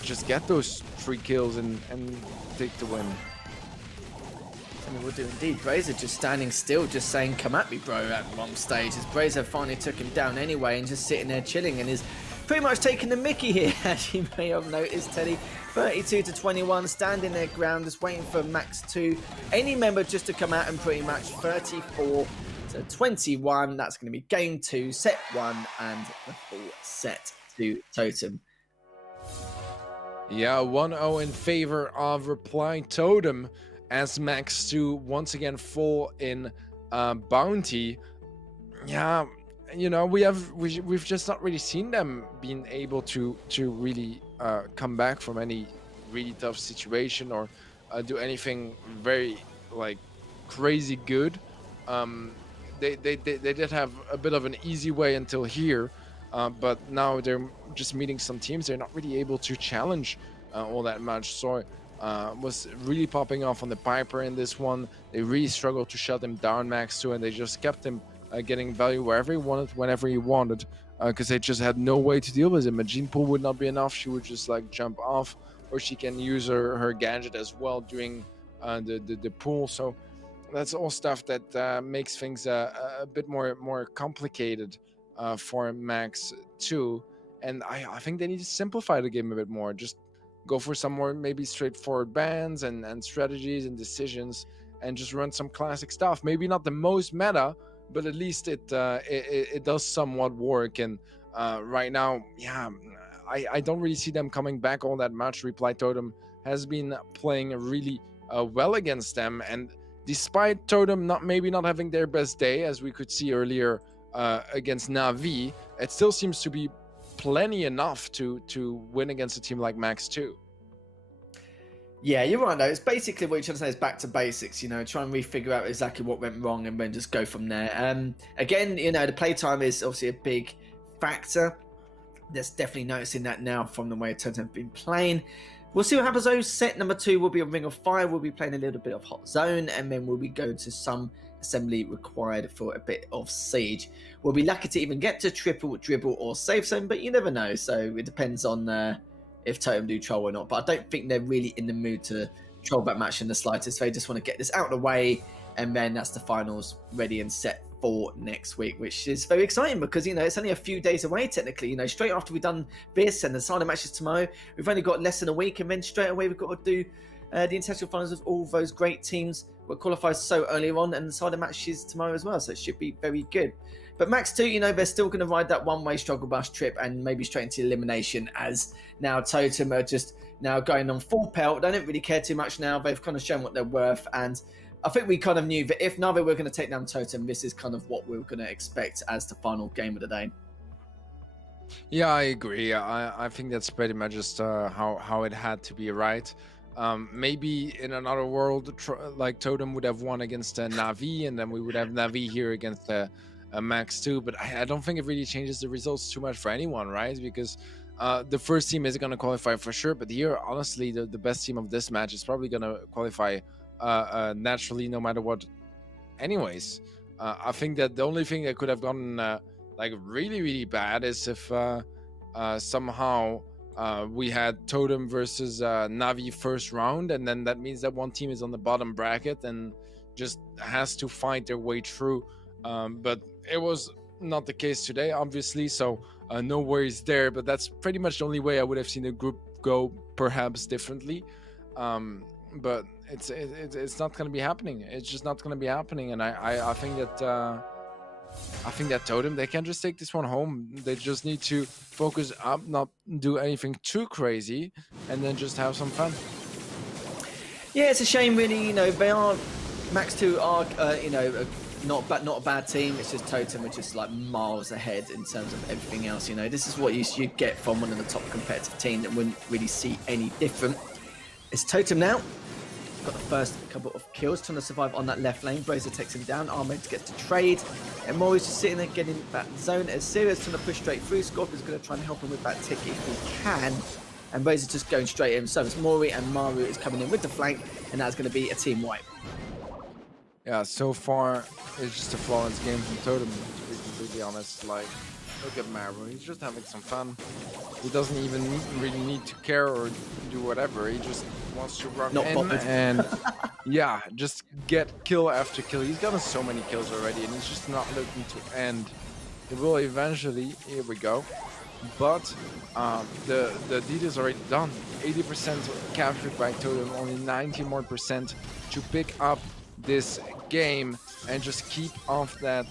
just get those 3 kills and take the win. And we'll do indeed. Brazier just standing still, just saying, come at me, bro, at one stage, as Brazier finally took him down anyway and just sitting there chilling and is pretty much taking the mickey here, as you may have noticed, Teddy. 32-21, standing their ground, just waiting for Max2, any member just to come out and pretty much 34 So 21, that's going to be game 2, set 1, and the full set to Totem. Yeah, 1-0 in favor of Reply Totem as Max 2 once again full in bounty. Yeah, you know, we've just not really seen them being able to really come back from any really tough situation or do anything very like crazy good. They did have a bit of an easy way until here, but now they're just meeting some teams they're not really able to challenge all that much. So was really popping off on the Piper in this one. They really struggled to shut him down, Max 2, and they just kept him getting value wherever he wanted, whenever he wanted, because they just had no way to deal with him. A gene pool would not be enough. She would just like jump off, or she can use her gadget as well during the pool. So that's all stuff that makes things a bit more complicated for Max 2. And I think they need to simplify the game a bit more. Just go for some more maybe straightforward bans and strategies and decisions, and just run some classic stuff. Maybe not the most meta, but at least it does somewhat work. And right now, yeah, I don't really see them coming back all that much. Reply Totem has been playing really well against them, and despite Totem not having their best day, as we could see earlier against Na'Vi, it still seems to be plenty enough to win against a team like Max 2. Yeah, you're right though. It's basically what you're trying to say is back to basics, you know, try and refigure out exactly what went wrong and then just go from there. Again, you know, the playtime is obviously a big factor. There's definitely noticing that now from the way Totem have been playing. We'll see what happens though. Set number 2 will be a Ring of Fire. We'll be playing a little bit of Hot Zone, and then we'll be going to some assembly required for a bit of Siege. We'll be lucky to even get to Triple, Dribble, or Safe Zone, but you never know. So it depends on if Totem do troll or not. But I don't think they're really in the mood to troll that match in the slightest. They just want to get this out of the way, and then that's the finals ready and set for next week, which is very exciting because, you know, it's only a few days away technically. You know, straight after we've done this and the side matches tomorrow, we've only got less than a week, and then straight away we've got to do the international finals of all those great teams were qualified so early on, and the side matches tomorrow as well, so it should be very good. But Max 2, you know, they're still going to ride that one-way struggle bus trip and maybe straight into elimination, as now Totem are just now going on full pelt. They don't really care too much now. They've kind of shown what they're worth, and I think we kind of knew that if Na'Vi were going to take down Totem, this is kind of what we were going to expect as the final game of the day. Yeah, I agree. I think that's pretty much just how it had to be, right? Maybe in another world, like Totem would have won against Na'Vi, and then we would have Na'Vi here against Max 2. But I don't think it really changes the results too much for anyone, right? Because the first team is going to qualify for sure, but here, honestly, the best team of this match is probably going to qualify naturally, no matter what. Anyways, I think that the only thing that could have gone like really bad is if somehow we had Totem versus Na'Vi first round, and then that means that one team is on the bottom bracket and just has to fight their way through. But it was not the case today, obviously, so no worries there. But that's pretty much the only way I would have seen the group go, perhaps differently. But it's not going to be happening. It's just not going to be happening, and I think that. I think that Totem, they can just take this one home. They just need to focus up, not do anything too crazy, and then just have some fun. Yeah, it's a shame, really. You know, they are Max 2 are, you know, not a bad team. It's just Totem are just like miles ahead in terms of everything else. You know, this is what you get from one of the top competitive teams that wouldn't really see any different. It's Totem now. Got the first couple of kills, trying to survive on that left lane. Brazier takes him down. Ahmed gets to trade. And Maury's just sitting there getting that zone as serious, trying to push straight through. Scorpion's going to try and help him with that tick if he can. And Brazier's just going straight in. So it's Maury, and Maru is coming in with the flank, and that's going to be a team wipe. Yeah, so far it's just a flawless game from Totem, to be completely honest. Like, look at Maru, he's just having some fun. He doesn't even really need to care or do whatever. He just wants to run in and yeah, just get kill after kill. He's gotten so many kills already, and he's just not looking to end. He will eventually. Here we go. But the deed is already done. 80% captured by Totem, only 90% more to pick up this game. and just keep off that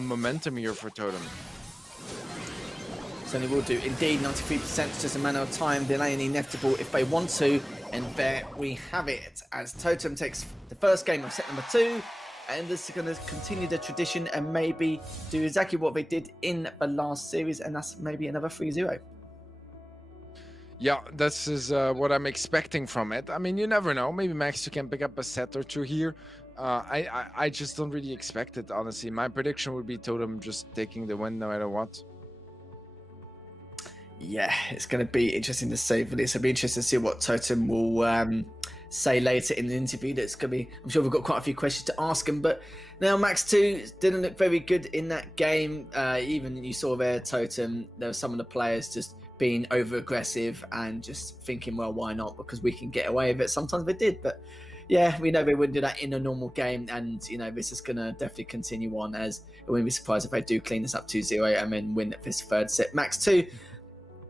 momentum here for Totem. Certainly will do. Indeed, 93%, just a matter of time, delaying the inevitable if they want to. And there we have it, as Totem takes the first game of set number 2. And this is going to continue the tradition and maybe do exactly what they did in the last series, and that's maybe another 3-0. Yeah, this is what I'm expecting from it. I mean, you never know. Maybe Max2 can pick up a set or two here. I just don't really expect it, honestly. My prediction would be Totem just taking the win no matter what. Yeah, it's going to be interesting to see for this. It'll be interesting to see what Totem will say later in the interview. That's going to be, I'm sure we've got quite a few questions to ask him. But now Max2 didn't look very good in that game. Even you saw there, Totem, there were some of the players just being over aggressive and just thinking, well, why not? Because we can get away with it. Sometimes they did, but yeah, we know they wouldn't do that in a normal game. And, you know, this is going to definitely continue on, as I wouldn't be surprised if they do clean this up 2-0 and then win this third set. Max2,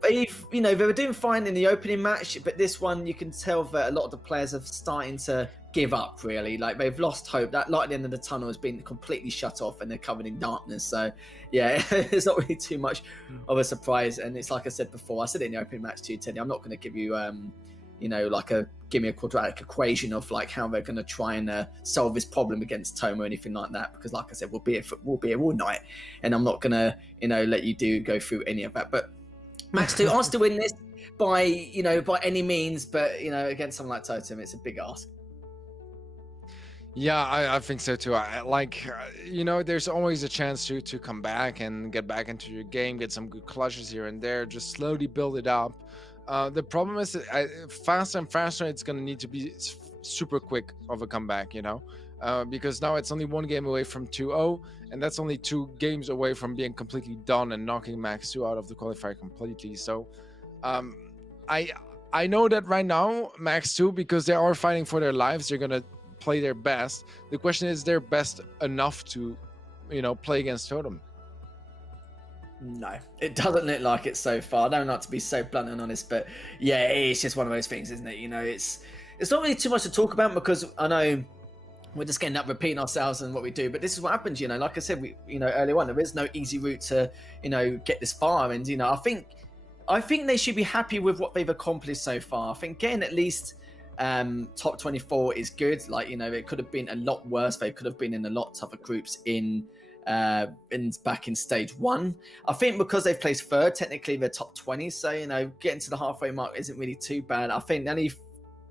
they were doing fine in the opening match, but this one you can tell that a lot of the players are starting to give up, really. Like, they've lost hope. That light at the end of the tunnel has been completely shut off and they're covered in darkness. So yeah, it's not really too much of a surprise. And it's like I said before, I said it in the opening match too, Teddy, I'm not going to give you give me a quadratic equation of like how they're going to try and solve this problem against Tom or anything like that, because like I said, we'll be here all night, and I'm not going to let you go through any of that. But Max2 asked to win this by any means, but against someone like Totem, it's a big ask. Yeah, I think so too. There's always a chance to come back and get back into your game, get some good clutches here and there, just slowly build it up. The problem is that faster and faster, it's going to need to be super quick of a comeback, because now it's only one game away from 2-0, and that's only 2 games away from being completely done and knocking Max2 out of the qualifier completely. So I know that right now, Max2, because they are fighting for their lives, they're going to play their best. The question is, they're best enough to, play against Totem? No, it doesn't look like it so far. I don't like to be so blunt and honest, but yeah, it's just one of those things, isn't it? It's not really too much to talk about, because I know we're just getting up repeating ourselves and what we do, but this is what happens. Like I said, earlier on, there is no easy route to get this far, and I think they should be happy with what they've accomplished so far. I think getting at least top 24 is good. It could have been a lot worse. They could have been in a lot tougher groups back in stage 1. I think because they've placed third, technically they're top 20, so getting to the halfway mark isn't really too bad. I think the only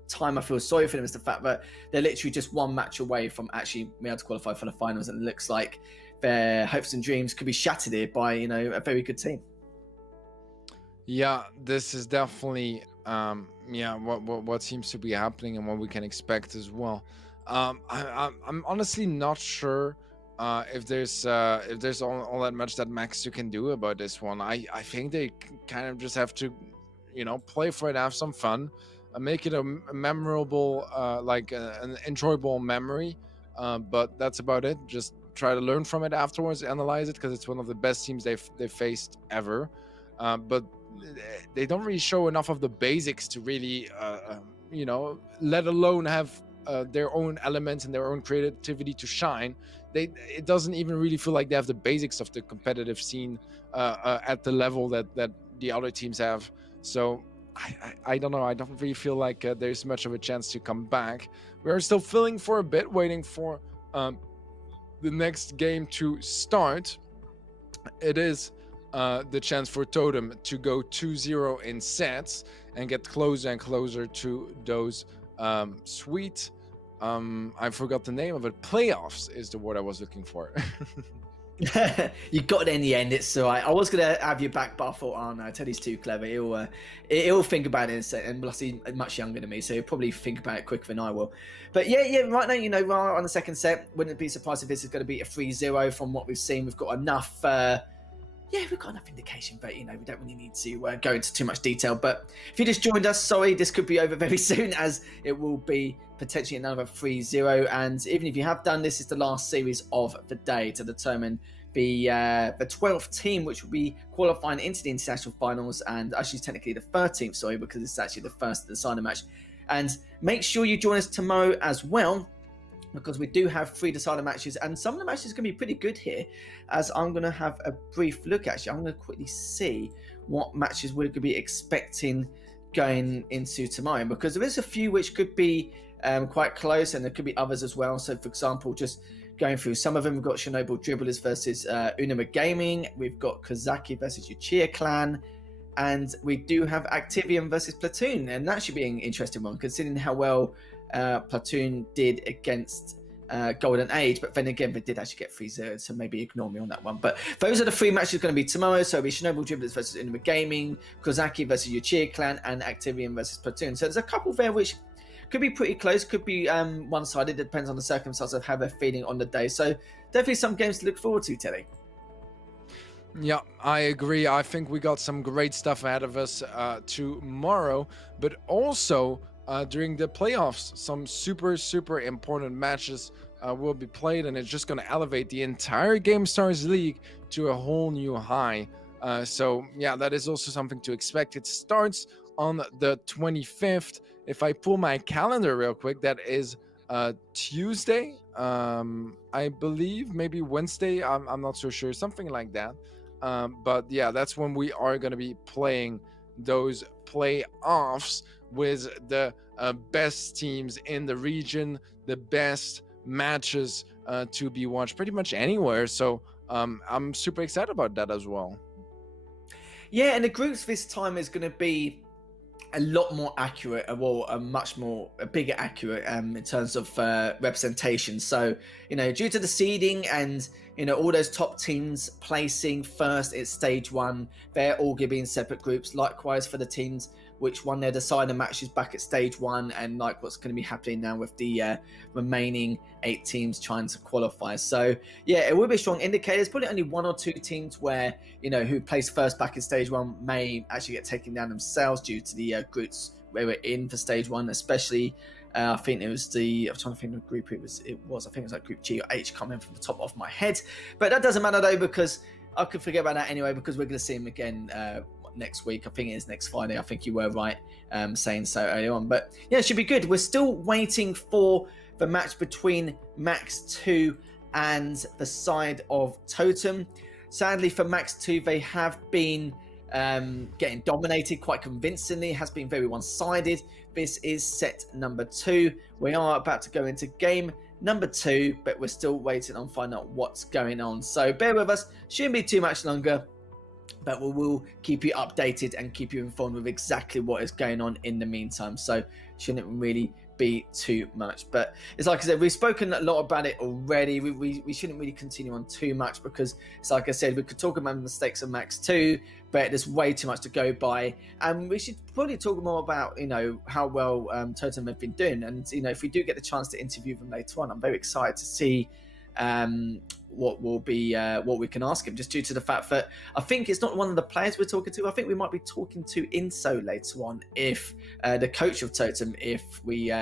time I feel sorry for them is the fact that they're literally just one match away from actually being able to qualify for the finals, and it looks like their hopes and dreams could be shattered here by a very good team. Yeah, this is definitely what seems to be happening and what we can expect as well. I'm honestly not sure if there's all that much that Max2 can do about this one. I think they kind of just have to play for it, have some fun, make it a memorable an enjoyable memory, but that's about it. Just try to learn from it afterwards, analyze it, because it's one of the best teams they've faced ever, but they don't really show enough of the basics to really let alone have their own elements and their own creativity to shine. It doesn't even really feel like they have the basics of the competitive scene at the level that the other teams have. So I don't know. I don't really feel like there's much of a chance to come back. We're still filling for a bit, waiting for the next game to start. It is the chance for Totem to go 2-0 in sets and get closer and closer to those sweet, I forgot the name of it, playoffs is the word I was looking for. You got it in the end. It's all right. I was gonna have you back, but I thought, oh no, Teddy's too clever. He'll think about it in a second. And plus, he's much younger than me, so he'll probably think about it quicker than I will. But yeah. Right now, right on the second set, wouldn't be surprised if this is going to be a 3-0 from what we've seen. We've got enough. We've got enough indication, but we don't really need to go into too much detail. But if you just joined us, sorry, this could be over very soon, as it will be potentially another 3-0. And even if you have done, this is the last series of the day to determine the 12th team, which will be qualifying into the international finals, and actually technically the 13th, sorry, because it's actually the first of the signing match. And make sure you join us tomorrow as well because we do have 3 decider matches, and some of the matches are going to be pretty good here, as I'm going to have a brief look. Actually, I'm going to quickly see what matches we're going to be expecting going into tomorrow, because there is a few which could be quite close, and there could be others as well. So, for example, just going through some of them, we've got Shinobu Dribblers versus Unima Gaming, we've got Kozaki versus Uchiha Clan, and we do have Activium versus Platoon, and that should be an interesting one, considering how well Platoon did against Golden Age, but then again, they did actually get 3-0, so maybe ignore me on that one. But those are the 3 matches going to be tomorrow. So it'll be Shinobu Dribblers versus Unima Gaming, Kozaki versus Uchiha Clan, and Activium versus Platoon. So there's a couple there which could be pretty close, could be one-sided. It depends on the circumstances of how they're feeling on the day. So definitely some games to look forward to, Teddy. Yeah, I agree. I think we got some great stuff ahead of us tomorrow, but also during the playoffs, some super important matches will be played, and it's just going to elevate the entire Gamestars League to a whole new high. So yeah, that is also something to expect. It starts on the 25th. If I pull my calendar real quick, that is Tuesday, I believe, maybe Wednesday. I'm not so sure, something like that. But yeah, that's when we are going to be playing those playoffs with the best teams in the region, the best matches to be watched pretty much anywhere. So I'm super excited about that as well. Yeah, and the groups this time is going to be a lot more accurate, well, a bigger accurate in terms of representation. So, due to the seeding and, all those top teams placing first at stage 1, they're all going to be in separate groups. Likewise for the teams which won their decider matches back at stage 1, and like what's going to be happening now with the remaining 8 teams trying to qualify. So yeah, it will be strong indicators. Probably only 1 or 2 teams where who placed first back in stage 1 may actually get taken down themselves due to the groups where we're in for stage 1, especially I think it was I'm trying to think of the group it was. I think it was like group G or H, coming from the top of my head, but that doesn't matter though, because I could forget about that anyway, because we're going to see them again next week. I think it is next Friday. I think you were right saying so earlier on. But yeah, it should be good. We're still waiting for the match between Max 2 and the side of Totem. Sadly for Max 2, they have been getting dominated quite convincingly. It has been very one-sided. This is set number 2. We are about to go into game number 2, but we're still waiting on finding out what's going on. So bear with us. Shouldn't be too much longer, but we will keep you updated and keep you informed with exactly what is going on in the meantime. So shouldn't really be too much. But it's like I said, we've spoken a lot about it already. We shouldn't really continue on too much, because it's like I said, we could talk about the mistakes of Max 2, but there's way too much to go by. And we should probably talk more about, how well Totem have been doing. And, if we do get the chance to interview them later on, I'm very excited to see what we can ask him, just due to the fact that I think it's not one of the players we're talking to. I think we might be talking to Inso later on, if the coach of Totem, if we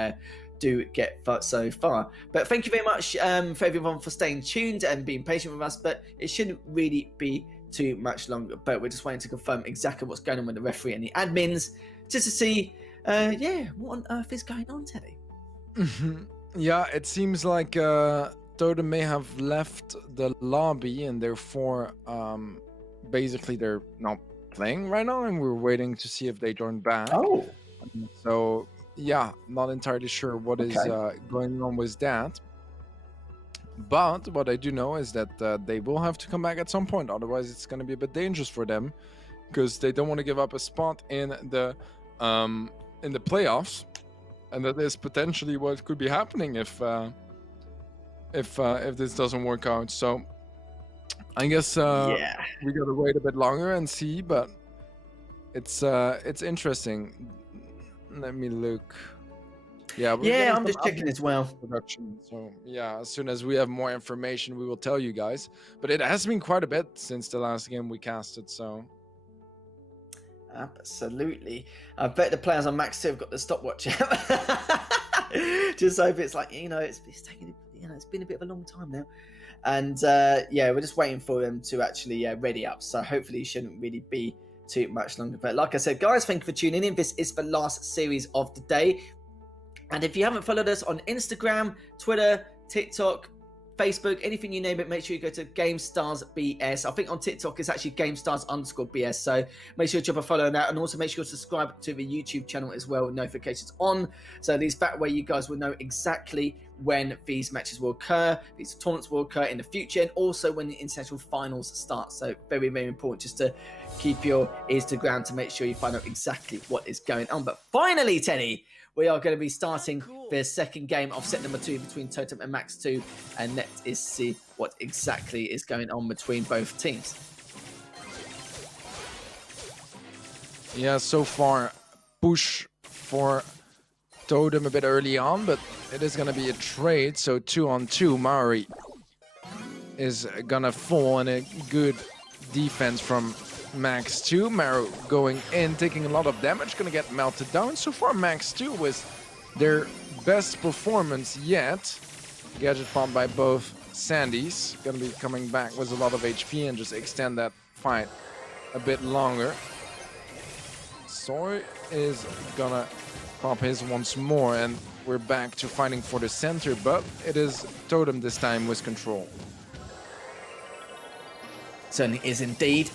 do get so far. But thank you very much for everyone for staying tuned and being patient with us, but it shouldn't really be too much longer. But we're just waiting to confirm exactly what's going on with the referee and the admins, just to see what on earth is going on, Teddy. Yeah, it seems like Totem may have left the lobby, and therefore basically they're not playing right now, and we're waiting to see if they join back. Oh, so yeah, not entirely sure what is going on with that, but what I do know is that they will have to come back at some point, otherwise it's going to be a bit dangerous for them, because they don't want to give up a spot in the playoffs, and that is potentially what could be happening if this doesn't work out. So I guess we gotta wait a bit longer and see, but it's interesting. Let me look. Yeah, I'm just checking as well. Production. So yeah, as soon as we have more information, we will tell you guys. But it has been quite a bit since the last game we casted, so absolutely. I bet the players on Max 2 have got the stopwatch out. Just so it's like, it's taking, it's been a bit of a long time now. And we're just waiting for them to actually ready up. So hopefully it shouldn't really be too much longer. But like I said, guys, thank you for tuning in. This is the last series of the day. And if you haven't followed us on Instagram, Twitter, TikTok, Facebook, anything you name it, make sure you go to Gamestars BS. I think on TikTok it's actually Gamestars_BS. So make sure you drop a follow on that, and also make sure you subscribe to the YouTube channel as well, with notifications on. So at least that way you guys will know exactly when these matches will occur, these tournaments will occur in the future, and also when the international finals start. So very, very important just to keep your ears to the ground to make sure you find out exactly what is going on. But finally, Teddy, we are going to be starting the second game of set number 2 between Totem and Max 2, and let's see what exactly is going on between both teams. Yeah, so far, push for Totem a bit early on, but it is going to be a trade, so 2-on-2, Maori is going to fall, and a good defense from Max 2. Maru going in, taking a lot of damage, gonna get melted down. So far, Max 2 was their best performance yet. Gadget bombed by both Sandys. Gonna be coming back with a lot of HP and just extend that fight a bit longer. Soy is gonna pop his once more, and we're back to fighting for the center, but it is Totem this time with control. Certainly is indeed.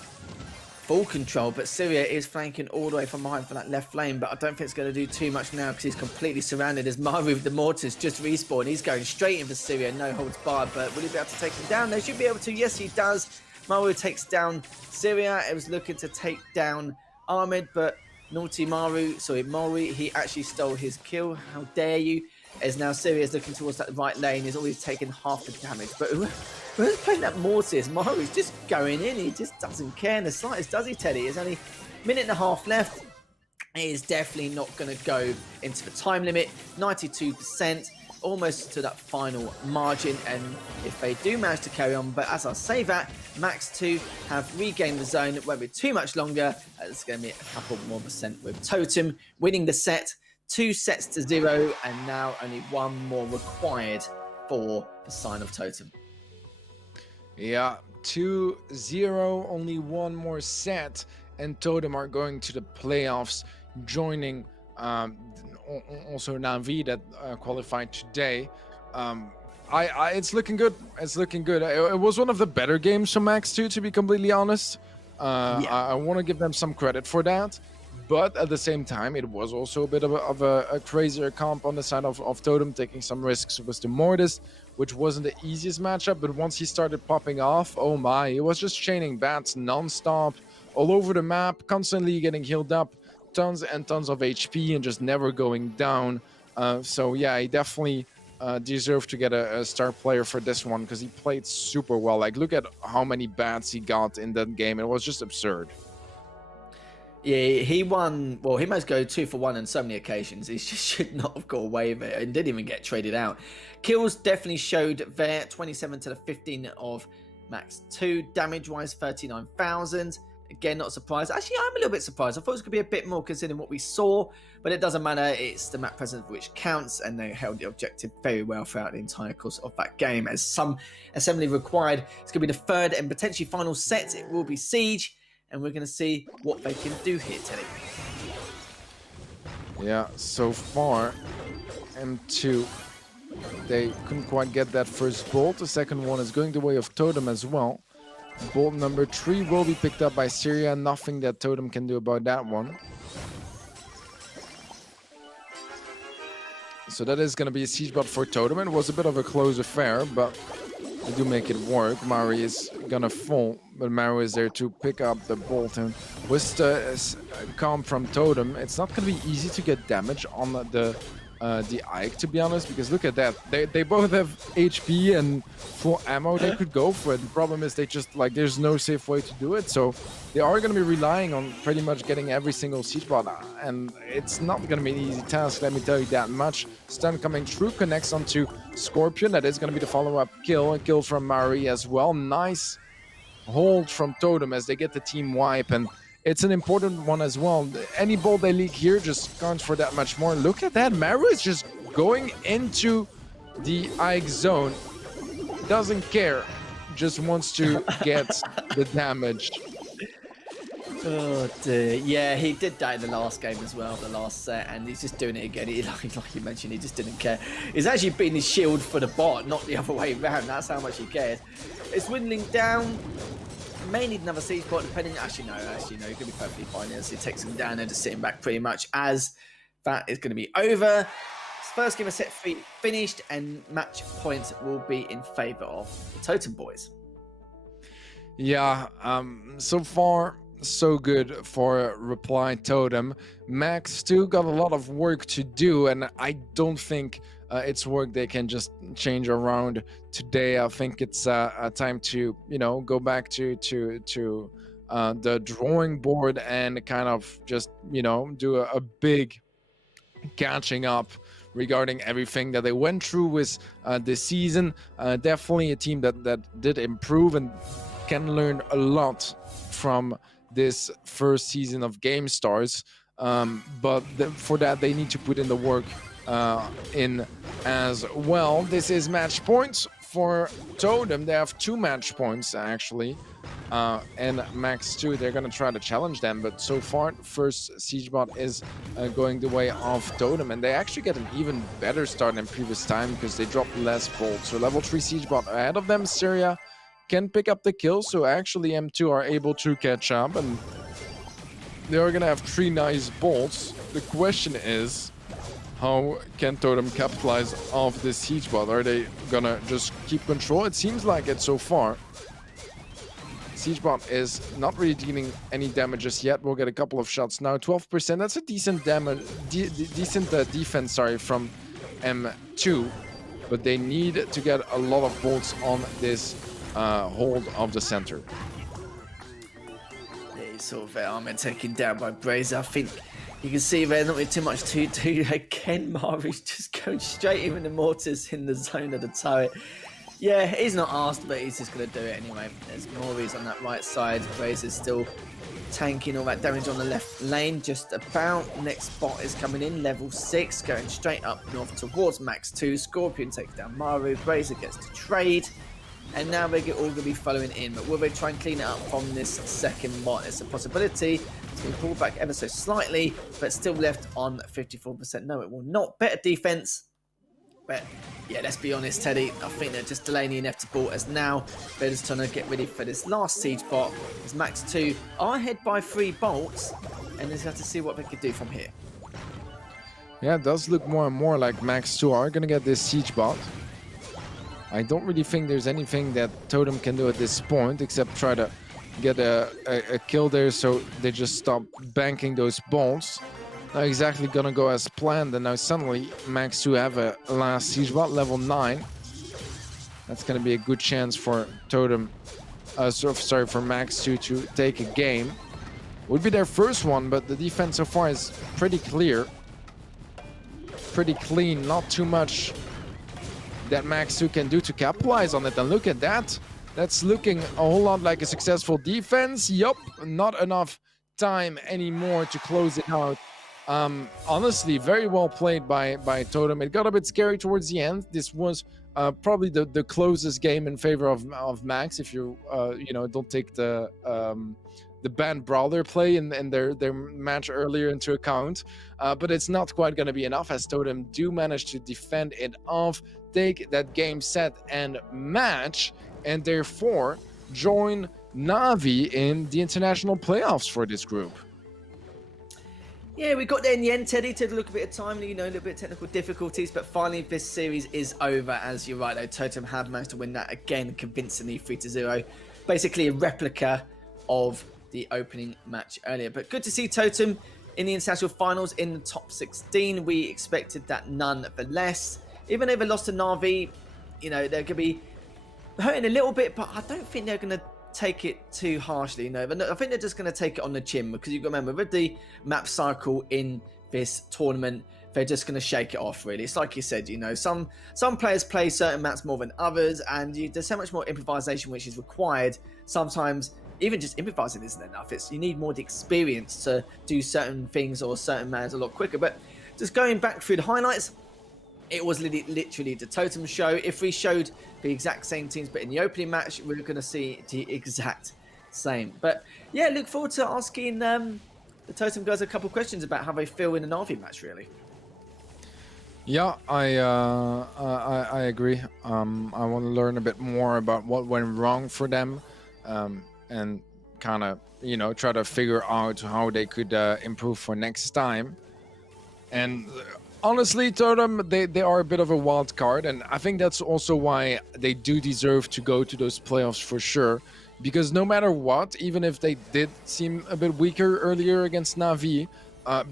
Full control, but Syria is flanking all the way from behind for that left lane, but I don't think it's going to do too much now because he's completely surrounded as Maru with the mortars just respawned. He's going straight in for Syria, no holds barred, but will he be able to take him down? They should be able to. Yes, he does. Maru takes down Syria. It was looking to take down Ahmed, but naughty Maru, he actually stole his kill. How dare you? As now Syria is looking towards that right lane, he's always taken half the damage, but who's playing that Mortis? Maru's just going in. He just doesn't care in the slightest, does he, Teddy? There's only a minute and a half left. He is definitely not going to go into the time limit. 92%, almost to that final margin. And if they do manage to carry on, but as I say that, Max 2 have regained the zone. It won't be too much longer. It's going to be a couple more percent with Totem winning the set. 2-0, and now only one more required for the sign of Totem. Yeah, 2-0, only one more set, and Totem are going to the playoffs, joining also Navi that qualified today. It's looking good. It's looking good. It was one of the better games from Max 2, to be completely honest. I want to give them some credit for that. But at the same time, it was also a bit of a crazier comp on the side of Totem, taking some risks with the Mortis, which wasn't the easiest matchup. But once he started popping off, oh my, he was just chaining bats non-stop, all over the map, constantly getting healed up, tons and tons of HP, and just never going down. So yeah, he definitely deserved to get a star player for this one, because he played super well. Like, look at how many bats he got in that game. It was just absurd. Yeah, he won. Well, he must go 2 for 1 on so many occasions. He just should not have got away with it and didn't even get traded out. Kills definitely showed there. 27 to the 15 of Max 2. Damage-wise, 39,000. Again, not surprised. Actually, I'm a little bit surprised. I thought it was going to be a bit more considering what we saw, but it doesn't matter. It's the map presence which counts, and they held the objective very well throughout the entire course of that game. As some assembly required, it's going to be the third and potentially final set. It will be Siege. And we're going to see what they can do here, Teddy. Yeah, so far, M2, they couldn't quite get that first bolt. The second one is going the way of Totem as well. Bolt number 3 will be picked up by Syria. Nothing that Totem can do about that one. So that is going to be a siege bot for Totem. It was a bit of a close affair, but they do make it work. Mari is gonna fall, but Maru is there to pick up the bolt. And with the comp from Totem, it's not gonna be easy to get damage on the Ike, to be honest, because look at that. They both have HP and full ammo. They could go for it. The problem is they just, like, there's no safe way to do it. So they are going to be relying on pretty much getting every single siege bot, and it's not going to be an easy task, let me tell you that much. Stun coming through, connects onto Scorpion. That is going to be the follow-up kill. A kill from Mari as well. Nice hold from Totem as they get the team wipe, and it's an important one as well. Any bolt they leak here just counts for that much more. Look at that. Maru is just going into the Ike zone. Doesn't care. Just wants to get the damage. Oh dear. Yeah, he did that in the last game as well, the last set, and he's just doing it again. Like you mentioned, he just didn't care. He's actually been his shield for the bot, not the other way around. That's how much he cares. It's dwindling down. May need another siege bot, depending. Actually, no, he's going to be perfectly fine as he takes him down and just sitting back pretty much as that is going to be over. First game of set 3 finished, and match points will be in favor of the Totem Boys. Yeah, so far so good for Reply Totem. Max 2 got a lot of work to do, and I don't think it's work they can just change around today. I think it's a time to, you know, go back to the drawing board and kind of just, you know, do a big catching up regarding everything that they went through with this season. Definitely a team that did improve and can learn a lot from this first season of Gamestars. But for that, they need to put in the work in as well. This is match points for Totem. They have 2 match points actually. And Max 2, they're gonna try to challenge them, but so far first Siegebot is going the way of Totem, and they actually get an even better start than previous time because they drop less bolts. So level 3 Siegebot ahead of them. Syria can pick up the kill, so actually M2 are able to catch up, and they are gonna have 3 nice bolts. The question is, how can Totem capitalize off this Siegebot? Are they gonna just keep control? It seems like it so far. Siegebot is not really dealing any damages yet. We'll get a couple of shots now. 12%. That's a decent damage, decent defense. Sorry, from M2, but they need to get a lot of bolts on this hold of the center. Yeah, he's sort of armor taken down by Brazer. I think you can see there not really too much to do. Again, Mari's just going straight in with the mortars in the zone of the turret. Yeah, he's not asked, but he's just going to do it anyway. There's Maurice on that right side. Brazer's still tanking all that damage on the left lane. Just about. Next bot is coming in, level 6, going straight up north towards Max 2. Scorpion takes down Maru. Brazer gets to trade. And now they're all going to be following in. But will they try and clean it up from this second bot? It's a possibility. It's going to pull back ever so slightly, but still left on 54%. No, it will not. Better defense. But yeah, let's be honest, Teddy. I think they're just delaying the inevitable as now they're just trying to get ready for this last siege bot. As Max 2 are ahead by 3 bolts, and just have to see what they can do from here. Yeah, it does look more and more like Max 2 are gonna get this siege bot. I don't really think there's anything that Totem can do at this point except try to get a kill there, so they just stop banking those bolts. Not exactly gonna go as planned, and now suddenly Max 2 have a last siege bot level 9. That's gonna be a good chance for Totem, for Max 2 to take a game. Would be their first one, but the defense so far is pretty clear, pretty clean. Not too much that Max 2 can do to capitalize on it. And look at that. That's looking a whole lot like a successful defense. Yup, not enough time anymore to close it out. Honestly, very well played by Totem. It got a bit scary towards the end. This was probably the closest game in favor of Max, if you don't take the banned brawler play in their match earlier into account. But it's not quite going to be enough, as Totem do manage to defend it off, take that game, set, and match, and therefore join Na'Vi in the international playoffs for this group. Yeah, we got there in the end, Teddy. Took a little bit of time, a little bit of technical difficulties, but finally this series is over. As you're right, though, Totem have managed to win that again convincingly, 3-0. Basically a replica of the opening match earlier. But good to see Totem in the international finals in the top 16. We expected that nonetheless. Even though they lost to Na'Vi, they're going to be hurting a little bit, but I don't think they're going to take it too harshly. I think they're just going to take it on the chin, because you've got to remember, with the map cycle in this tournament, they're just going to shake it off, really. It's like you said, some players play certain maps more than others, and there's so much more improvisation which is required. Sometimes even just improvising isn't enough. You need more the experience to do certain things or certain maps a lot quicker. But just going back through the highlights, it was literally the Totem show. If we showed the exact same teams but in the opening match, we're going to see the exact Same. But yeah, look forward to asking the Totem guys a couple questions about how they feel in an RV match, really. Yeah, I agree. I want to learn a bit more about what went wrong for them, and kind of try to figure out how they could improve for next time. And honestly, Totem, they are a bit of a wild card, and I think that's also why they do deserve to go to those playoffs for sure. Because no matter what, even if they did seem a bit weaker earlier against Na'Vi,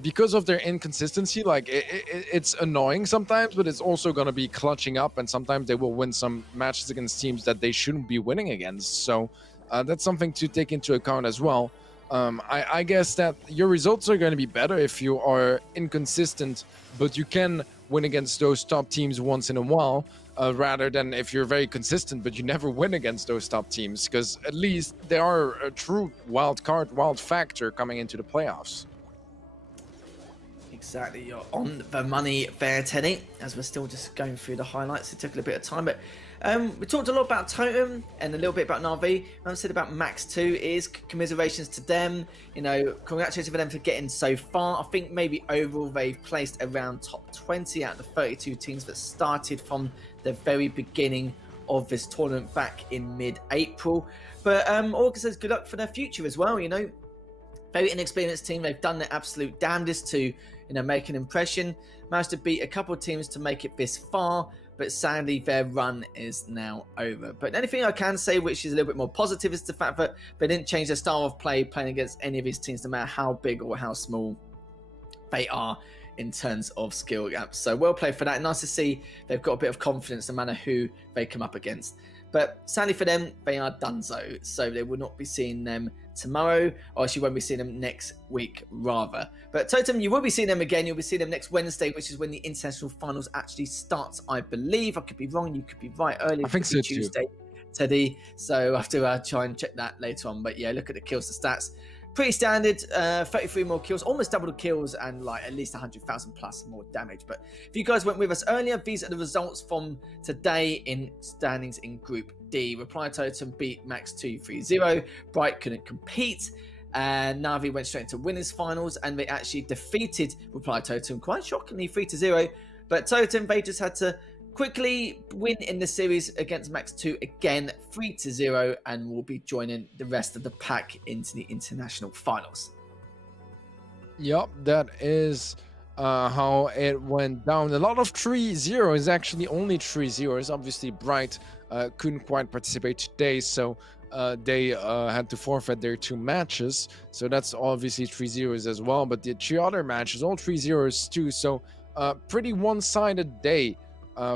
because of their inconsistency, like it's annoying sometimes, but it's also going to be clutching up, and sometimes they will win some matches against teams that they shouldn't be winning against. So that's something to take into account as well. I guess that your results are going to be better if you are inconsistent, but you can win against those top teams once in a while, rather than if you're very consistent, but you never win against those top teams, because at least they are a true wild card, wild factor coming into the playoffs. Exactly, you're on the money there, Teddy. As we're still just going through the highlights, it took a little bit of time, but we talked a lot about Totem and a little bit about Na'Vi. I said about Max 2 is commiserations to them. Congratulations for them for getting so far. I think maybe overall they've placed around top 20 out of the 32 teams that started from the very beginning of this tournament back in mid-April. But August says good luck for their future as well. Very inexperienced team. They've done their absolute damnedest to make an impression. Managed to beat a couple of teams to make it this far, but sadly their run is now over. But anything I can say which is a little bit more positive is the fact that they didn't change their style of play playing against any of these teams, no matter how big or how small they are in terms of skill gaps. So well played for that. Nice to see they've got a bit of confidence no matter who they come up against. But sadly for them, they are donezo. So they will not be seeing them tomorrow, or actually won't be seeing them next week rather. But Totem, you will be seeing them again. You'll be seeing them next Wednesday, which is when the international finals actually starts, I believe. I could be wrong. You could be right. Early. I think so Tuesday, Teddy. So I have to try and check that later on. But yeah, look at the kills, the stats. Pretty standard, 33 more kills, almost double the kills, and like at least 100,000 plus more damage. But if you guys weren't with us earlier, these are the results from today in standings in Group D. Reply Totem beat Max 2-3-0. Bright couldn't compete. And Na'Vi went straight into winners finals, and they actually defeated Reply Totem quite shockingly 3-0. But Totem, they just had to quickly win in the series against Max 2 again, 3-0, and will be joining the rest of the pack into the international finals. Yep, that is how it went down. A lot of 3-0s, actually only 3-0s. Obviously, Bright couldn't quite participate today, so they had to forfeit their 2 matches. So that's obviously 3-0s as well. But the 3 other matches, all 3-0s too. So pretty one-sided day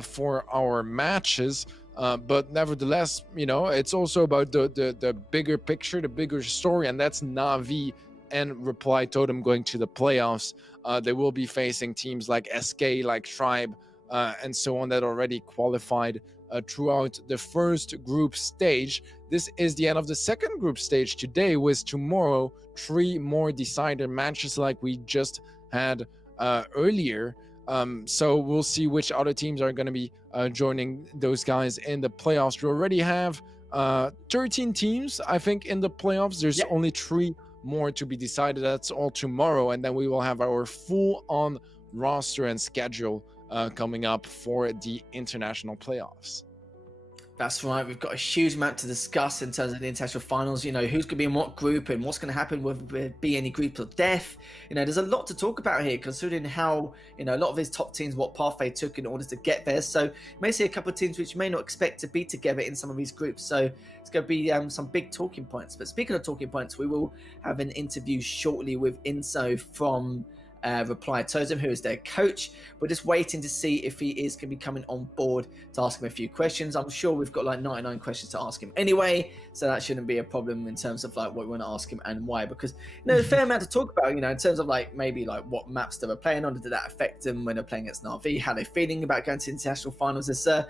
for our matches, but nevertheless, it's also about the bigger picture, the bigger story, and that's Na'Vi and Reply Totem going to the playoffs. They will be facing teams like SK, like Tribe, and so on that already qualified throughout the first group stage. This is the end of the second group stage today, with tomorrow 3 more decider matches like we just had earlier. So we'll see which other teams are going to be joining those guys in the playoffs. We already have 13 teams, I think, in the playoffs. There's only 3 more to be decided. That's all tomorrow. And then we will have our full-on roster and schedule coming up for the international playoffs. That's right. We've got a huge amount to discuss in terms of the international finals. Who's going to be in what group and what's going to happen, whether there be any groups of death. There's a lot to talk about here, considering how, a lot of these top teams, what path they took in order to get there. So you may see a couple of teams which you may not expect to be together in some of these groups. So it's going to be some big talking points. But speaking of talking points, we will have an interview shortly with Inso from Reply Totem, who is their coach. We're just waiting to see if he is going to be coming on board to ask him a few questions. I'm sure we've got like 99 questions to ask him anyway, so that shouldn't be a problem in terms of like what we want to ask him and why, because there's a fair amount to talk about, in terms of like maybe like what maps they were playing on, did that affect them when they're playing against Na'Vi, how they're feeling about going to international finals. There's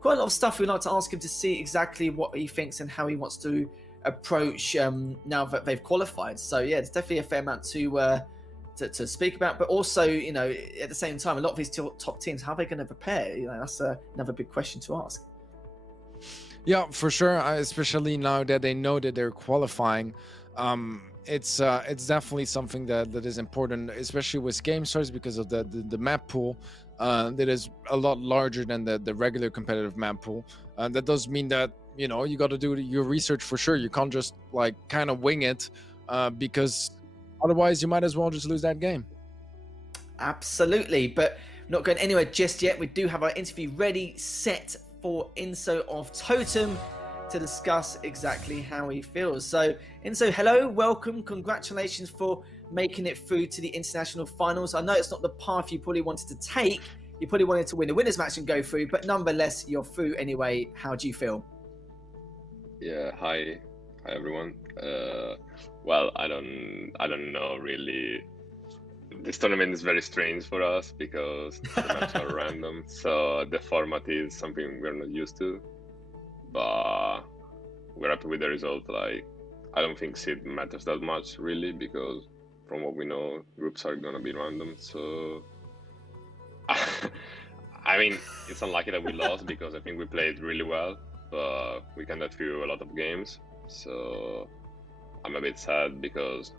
quite a lot of stuff we'd like to ask him to see exactly what he thinks and how he wants to approach now that they've qualified. So yeah, it's definitely a fair amount to speak about, but also, at the same time, a lot of these top teams, how are they going to prepare? That's another big question to ask. Yeah, for sure. Especially now that they know that they're qualifying, it's definitely something that is important, especially with Gamestars because of the map pool that is a lot larger than the regular competitive map pool. That does mean that you got to do your research for sure. You can't just like kind of wing it, because otherwise you might as well just lose that game. Absolutely, but not going anywhere just yet. We do have our interview ready, set for Inso of Totem to discuss exactly how he feels. So, Inso, hello, welcome, congratulations for making it through to the international finals. I know it's not the path you probably wanted to take. You probably wanted to win a winners match and go through, but nonetheless, you're through anyway. How do you feel? Yeah, hi everyone. Well, I don't know really. This tournament is very strange for us because the maps are random, so the format is something we're not used to. But we're happy with the result. Like, I don't think seed matters that much really because from what we know, groups are gonna be random. So, I mean, it's unlucky that we lost because I think we played really well, but we cannot through a lot of games. So I'm a bit sad because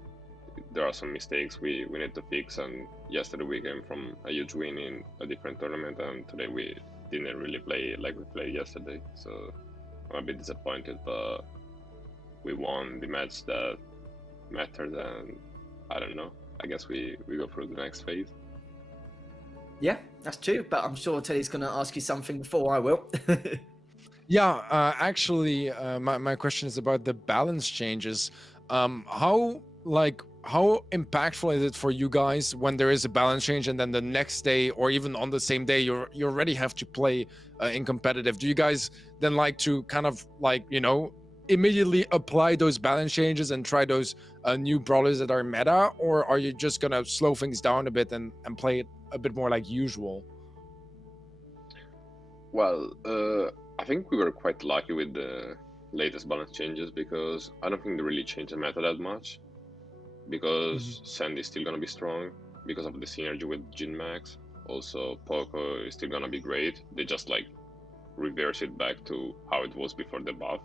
there are some mistakes we need to fix. And yesterday we came from a huge win in a different tournament, and today we didn't really play like we played yesterday. So I'm a bit disappointed, but we won the match that mattered, and I don't know. I guess we go through the next phase. Yeah, that's true, but I'm sure Teddy's going to ask you something before I will. Yeah, actually, my question is about the balance changes. How impactful is it for you guys when there is a balance change and then the next day or even on the same day you already have to play in competitive? Do you guys then like to kind of like immediately apply those balance changes and try those new brawlers that are meta, or are you just gonna slow things down a bit and play it a bit more like usual? Well, I think we were quite lucky with the latest balance changes because I don't think they really changed the meta that much. Because Sandy is still gonna be strong because of the synergy with Jin Max. Also, Poco is still gonna be great. They just like reverse it back to how it was before the buff,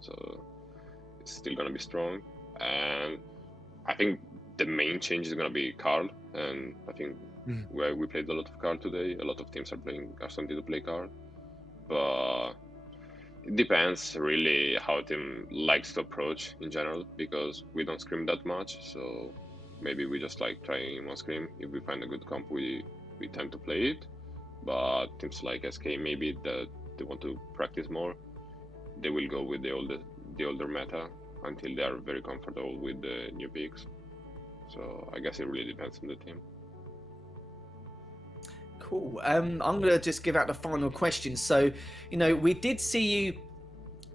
so it's still gonna be strong. And I think the main change is gonna be Carl, and I think where we played a lot of Carl today. A lot of teams are starting to play Carl, but it depends really how a team likes to approach in general because we don't scrim that much, so maybe we just like trying one scrim. If we find a good comp, we tend to play it. But teams like SK maybe that they want to practice more, they will go with the older meta until they are very comfortable with the new picks. So I guess it really depends on the team. Cool. I'm going to just give out the final question. So, we did see you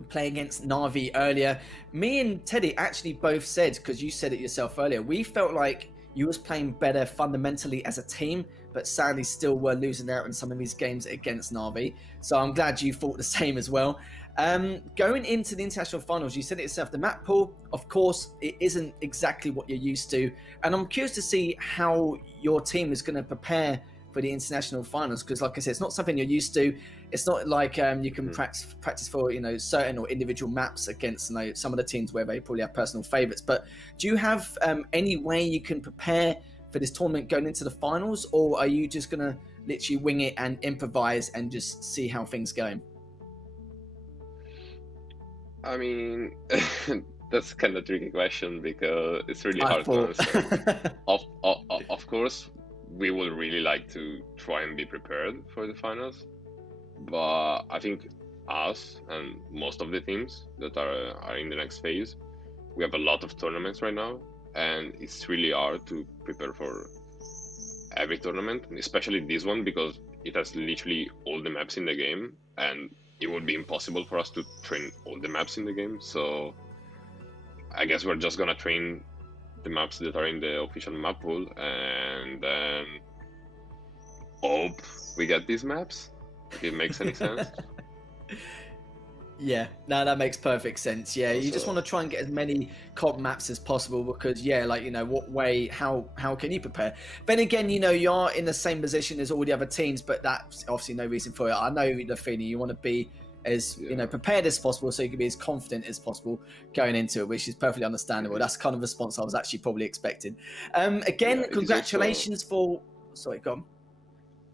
play against Na'Vi earlier. Me and Teddy actually both said, because you said it yourself earlier, we felt like you was playing better fundamentally as a team, but sadly still were losing out in some of these games against Na'Vi. So I'm glad you thought the same as well. Going into the international finals, you said it yourself, the map pool, of course, it isn't exactly what you're used to. And I'm curious to see how your team is going to prepare for the international finals, because like I said, it's not something you're used to. It's not like you can practice for certain or individual maps against some of the teams where they probably have personal favorites. But do you have any way you can prepare for this tournament going into the finals, or are you just gonna literally wing it and improvise and just see how things go? I mean, that's kind of a tricky question because it's really hard to answer. Of course, we would really like to try and be prepared for the finals, but I think us and most of the teams that are in the next phase, we have a lot of tournaments right now, and it's really hard to prepare for every tournament, especially this one because it has literally all the maps in the game, and it would be impossible for us to train all the maps in the game. So I guess we're just gonna train the maps that are in the official map pool, and then hope we get these maps, if it makes any sense. Yeah, no, that makes perfect sense. Yeah, you just want to try and get as many comp maps as possible because, what way, how can you prepare? Then again, you are in the same position as all the other teams, but that's obviously no reason for it. I know the feeling you want to be as prepared as possible, so you can be as confident as possible going into it, which is perfectly understandable. That's the kind of response I was actually probably expecting. Again, congratulations for. Sorry, go on.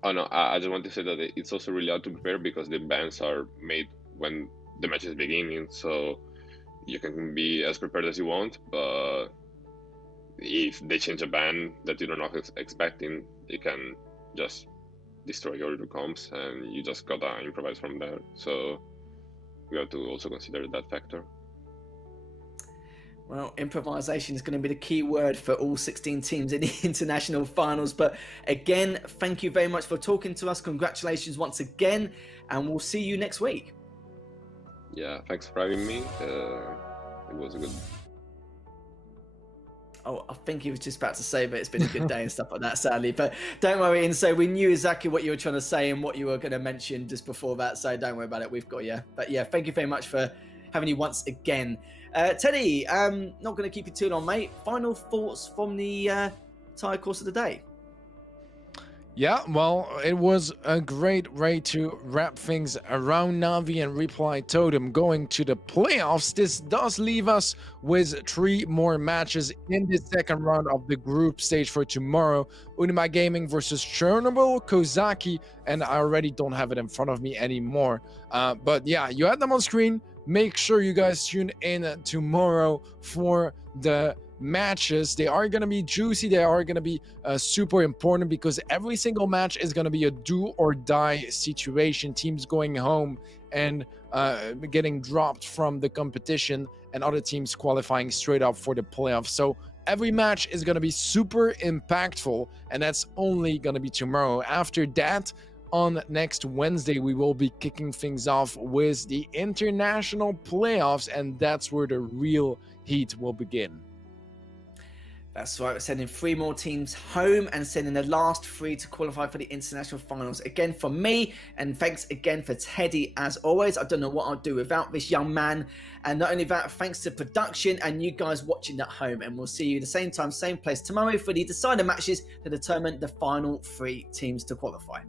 Oh no, I just want to say that it's also really hard to prepare because the bans are made when the match is beginning, so you can be as prepared as you want, but if they change a ban that you're not expecting, it can just destroy all your comps, and you just gotta improvise from there. So we have to also consider that factor. Well, improvisation is going to be the key word for all 16 teams in the international finals. But again, thank you very much for talking to us. Congratulations once again, and we'll see you next week. Yeah, thanks for having me. It was a good. Oh, I think he was just about to say, but it's been a good day and stuff like that, sadly. But don't worry. And so we knew exactly what you were trying to say and what you were going to mention just before that. So don't worry about it. We've got you. But yeah, thank you very much for having you once again. Teddy, not going to keep you too long, mate. Final thoughts from the entire course of the day. Yeah, well, it was a great way to wrap things around Navi and Reply Totem going to the playoffs. This does leave us with 3 more matches in the second round of the group stage for tomorrow. Unima Gaming versus Chernobyl, Kozaki, and I already don't have it in front of me anymore. But yeah, you had them on screen. Make sure you guys tune in tomorrow for the matches. They are going to be juicy. They are going to be super important because every single match is going to be a do or die situation. Teams going home and getting dropped from the competition, and other teams qualifying straight up for the playoffs. So every match is going to be super impactful, and that's only going to be tomorrow. After that, on next Wednesday, we will be kicking things off with the international playoffs, and that's where the real heat will begin. That's right, we're sending 3 more teams home and sending the last 3 to qualify for the international finals. Again, from me, and thanks again for Teddy as always. I don't know what I'd do without this young man. And not only that, thanks to production and you guys watching at home. And we'll see you the same time, same place tomorrow for the decider matches to determine the final 3 teams to qualify.